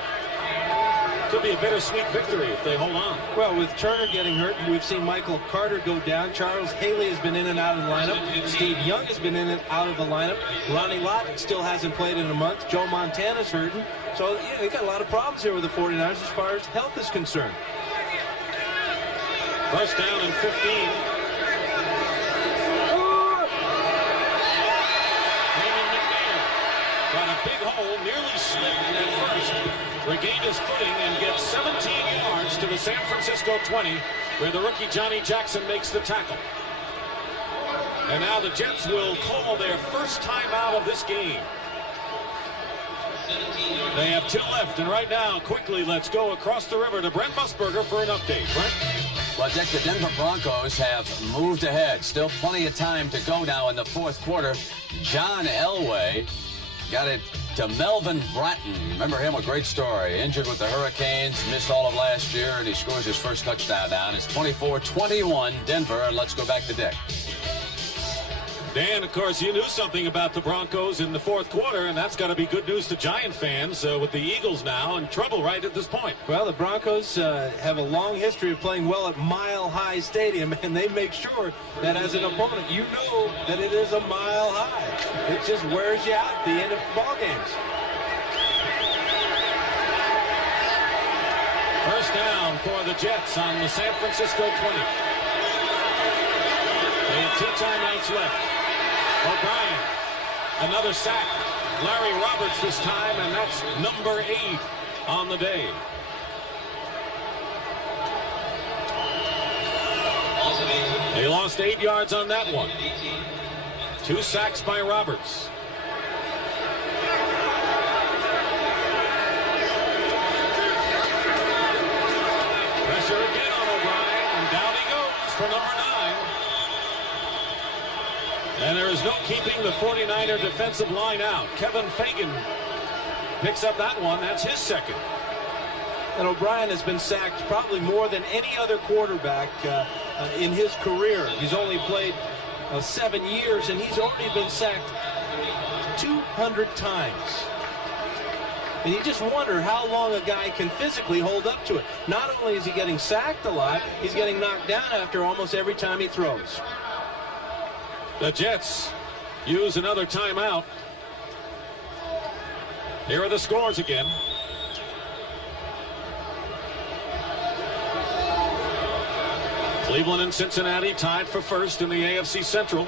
Could be a bittersweet victory if they hold on. Well, with Turner getting hurt, we've seen Michael Carter go down. Charles Haley has been in and out of the lineup. Steve Young has been in and out of the lineup. Ronnie Lott still hasn't played in a month. Joe Montana's hurting. So, yeah, they got a lot of problems here with the 49ers as far as health is concerned. 1st down and 15. Freeman McNeil got a big hole, nearly slipped at first. Regained his footing and gets 17 yards to the San Francisco 20, where the rookie Johnny Jackson makes the tackle. And now the Jets will call their 1st timeout of this game. They have 2 left, and right now, quickly, let's go across the river to Brent Musburger for an update. Brent? Well, Dick, the Denver Broncos have moved ahead. Still plenty of time to go now in the 4th quarter. John Elway Got it to Melvin Bratton. Remember him? A great story. Injured with the Hurricanes, missed all of last year, and he scores his first touchdown down. It's 24-21 Denver, and let's go back to Dick. Dan, of course, you knew something about the Broncos in the fourth quarter, and that's got to be good news to Giant fans with the Eagles now in trouble right at this point. Well, the Broncos have a long history of playing well at Mile High Stadium, and they make sure that as an opponent, you know that it is a mile high. It just wears you out at the end of ball games. First down for the Jets on the San Francisco 20. They have 2 timeouts left. O'Brien, another sack. Larry Roberts this time, and that's number 8 on the day. They lost 8 yards on that one. 2 sacks by Roberts. Pressure again on O'Brien, and down he goes for number 9. And there is no keeping the 49er defensive line out. Kevin Fagan picks up that one. That's his second. And O'Brien has been sacked probably more than any other quarterback in his career. He's only played 7 years, and he's already been sacked 200 times. And you just wonder how long a guy can physically hold up to it. Not only is he getting sacked a lot, he's getting knocked down after almost every time he throws. The Jets use another timeout. Here are the scores again. Cleveland and Cincinnati tied for first in the AFC Central.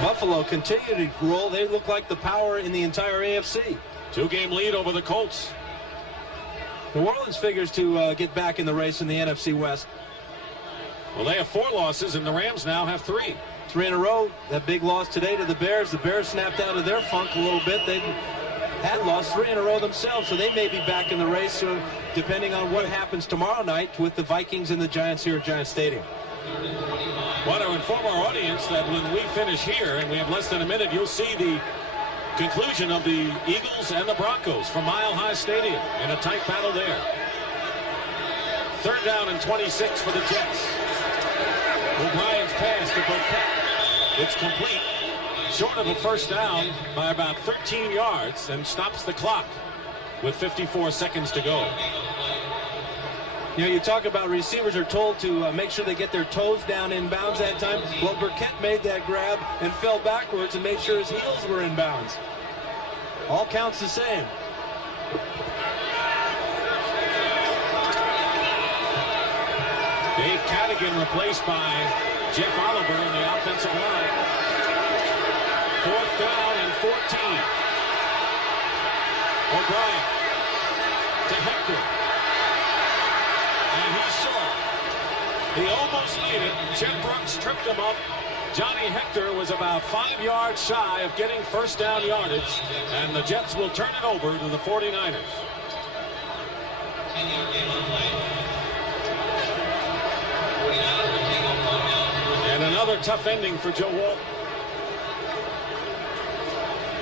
Buffalo continue to roll. They look like the power in the entire AFC. 2-game lead over the Colts. New Orleans figures to get back in the race in the NFC West. Well, they have 4 losses, and the Rams now have 3. 3 in a row. That big loss today to the Bears. The Bears snapped out of their funk a little bit. They had lost 3 in a row themselves, so they may be back in the race, depending on what happens tomorrow night with the Vikings and the Giants here at Giant Stadium. I want to inform our audience that when we finish here, and we have less than a minute, you'll see the conclusion of the Eagles and the Broncos from Mile High Stadium in a tight battle there. 3rd down and 26 for the Jets. O'Brien's pass to Burkett. It's complete. Short of a first down by about 13 yards and stops the clock with 54 seconds to go. You know, you talk about receivers are told to make sure they get their toes down in bounds that time. Well, Burkett made that grab and fell backwards and made sure his heels were in bounds. All counts the same. Dave Cadigan replaced by Jeff Oliver in the offensive line. 4th down and 14. O'Brien to Hector. And he's short. He almost made it. Chet Brooks tripped him up. Johnny Hector was about 5 yards shy of getting first down yardage. And the Jets will turn it over to the 49ers. And another tough ending for Joe Walton.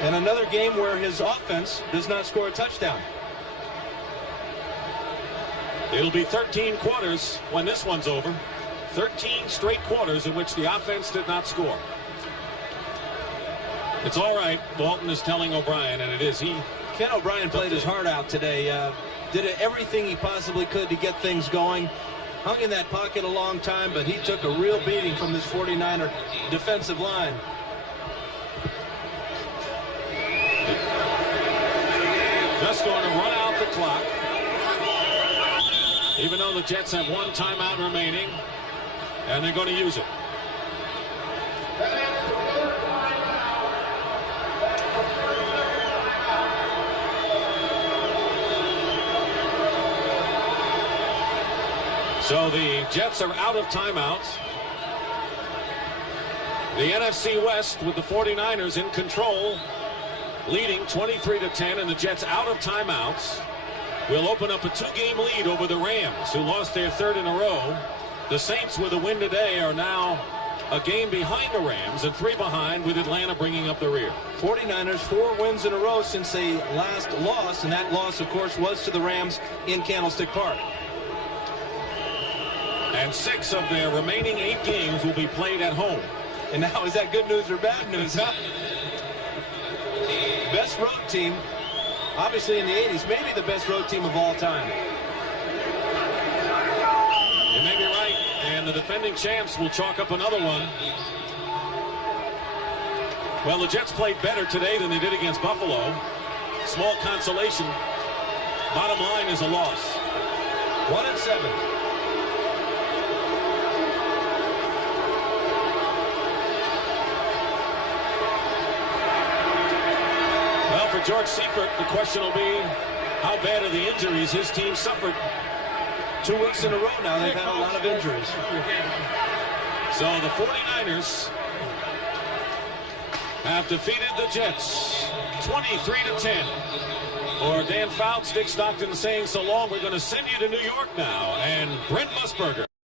And another game where his offense does not score a touchdown. It'll be 13 quarters when this one's over. 13 straight quarters in which the offense did not score. It's all right, Walton is telling O'Brien, and it is he. Ken O'Brien played his heart out today. Did everything he possibly could to get things going. Hung in that pocket a long time, but he took a real beating from this 49er defensive line. Just going to run out the clock. Even though the Jets have 1 timeout remaining, and they're going to use it. So the Jets are out of timeouts. The NFC West with the 49ers in control, leading 23-10, and the Jets out of timeouts will open up a 2-game lead over the Rams, who lost their 3rd in a row. The Saints, with a win today, are now a game behind the Rams and 3 behind, with Atlanta bringing up the rear. 49ers 4 wins in a row since they last lost, and that loss, of course, was to the Rams in Candlestick Park. And 6 of their remaining 8 games will be played at home. And now, is that good news or bad news? Best road team, obviously in the 80s, maybe the best road team of all time. You may be right, and the defending champs will chalk up another one. Well, the Jets played better today than they did against Buffalo. Small consolation. Bottom line is a loss. 1-7. Well, for George Seifert, the question will be, how bad are the injuries his team suffered? 2 weeks in a row now, they've had a lot of injuries. So the 49ers have defeated the Jets 23-10. For Dan Fouts, Dick Stockton saying so long. We're going to send you to New York now. And Brent Musburger.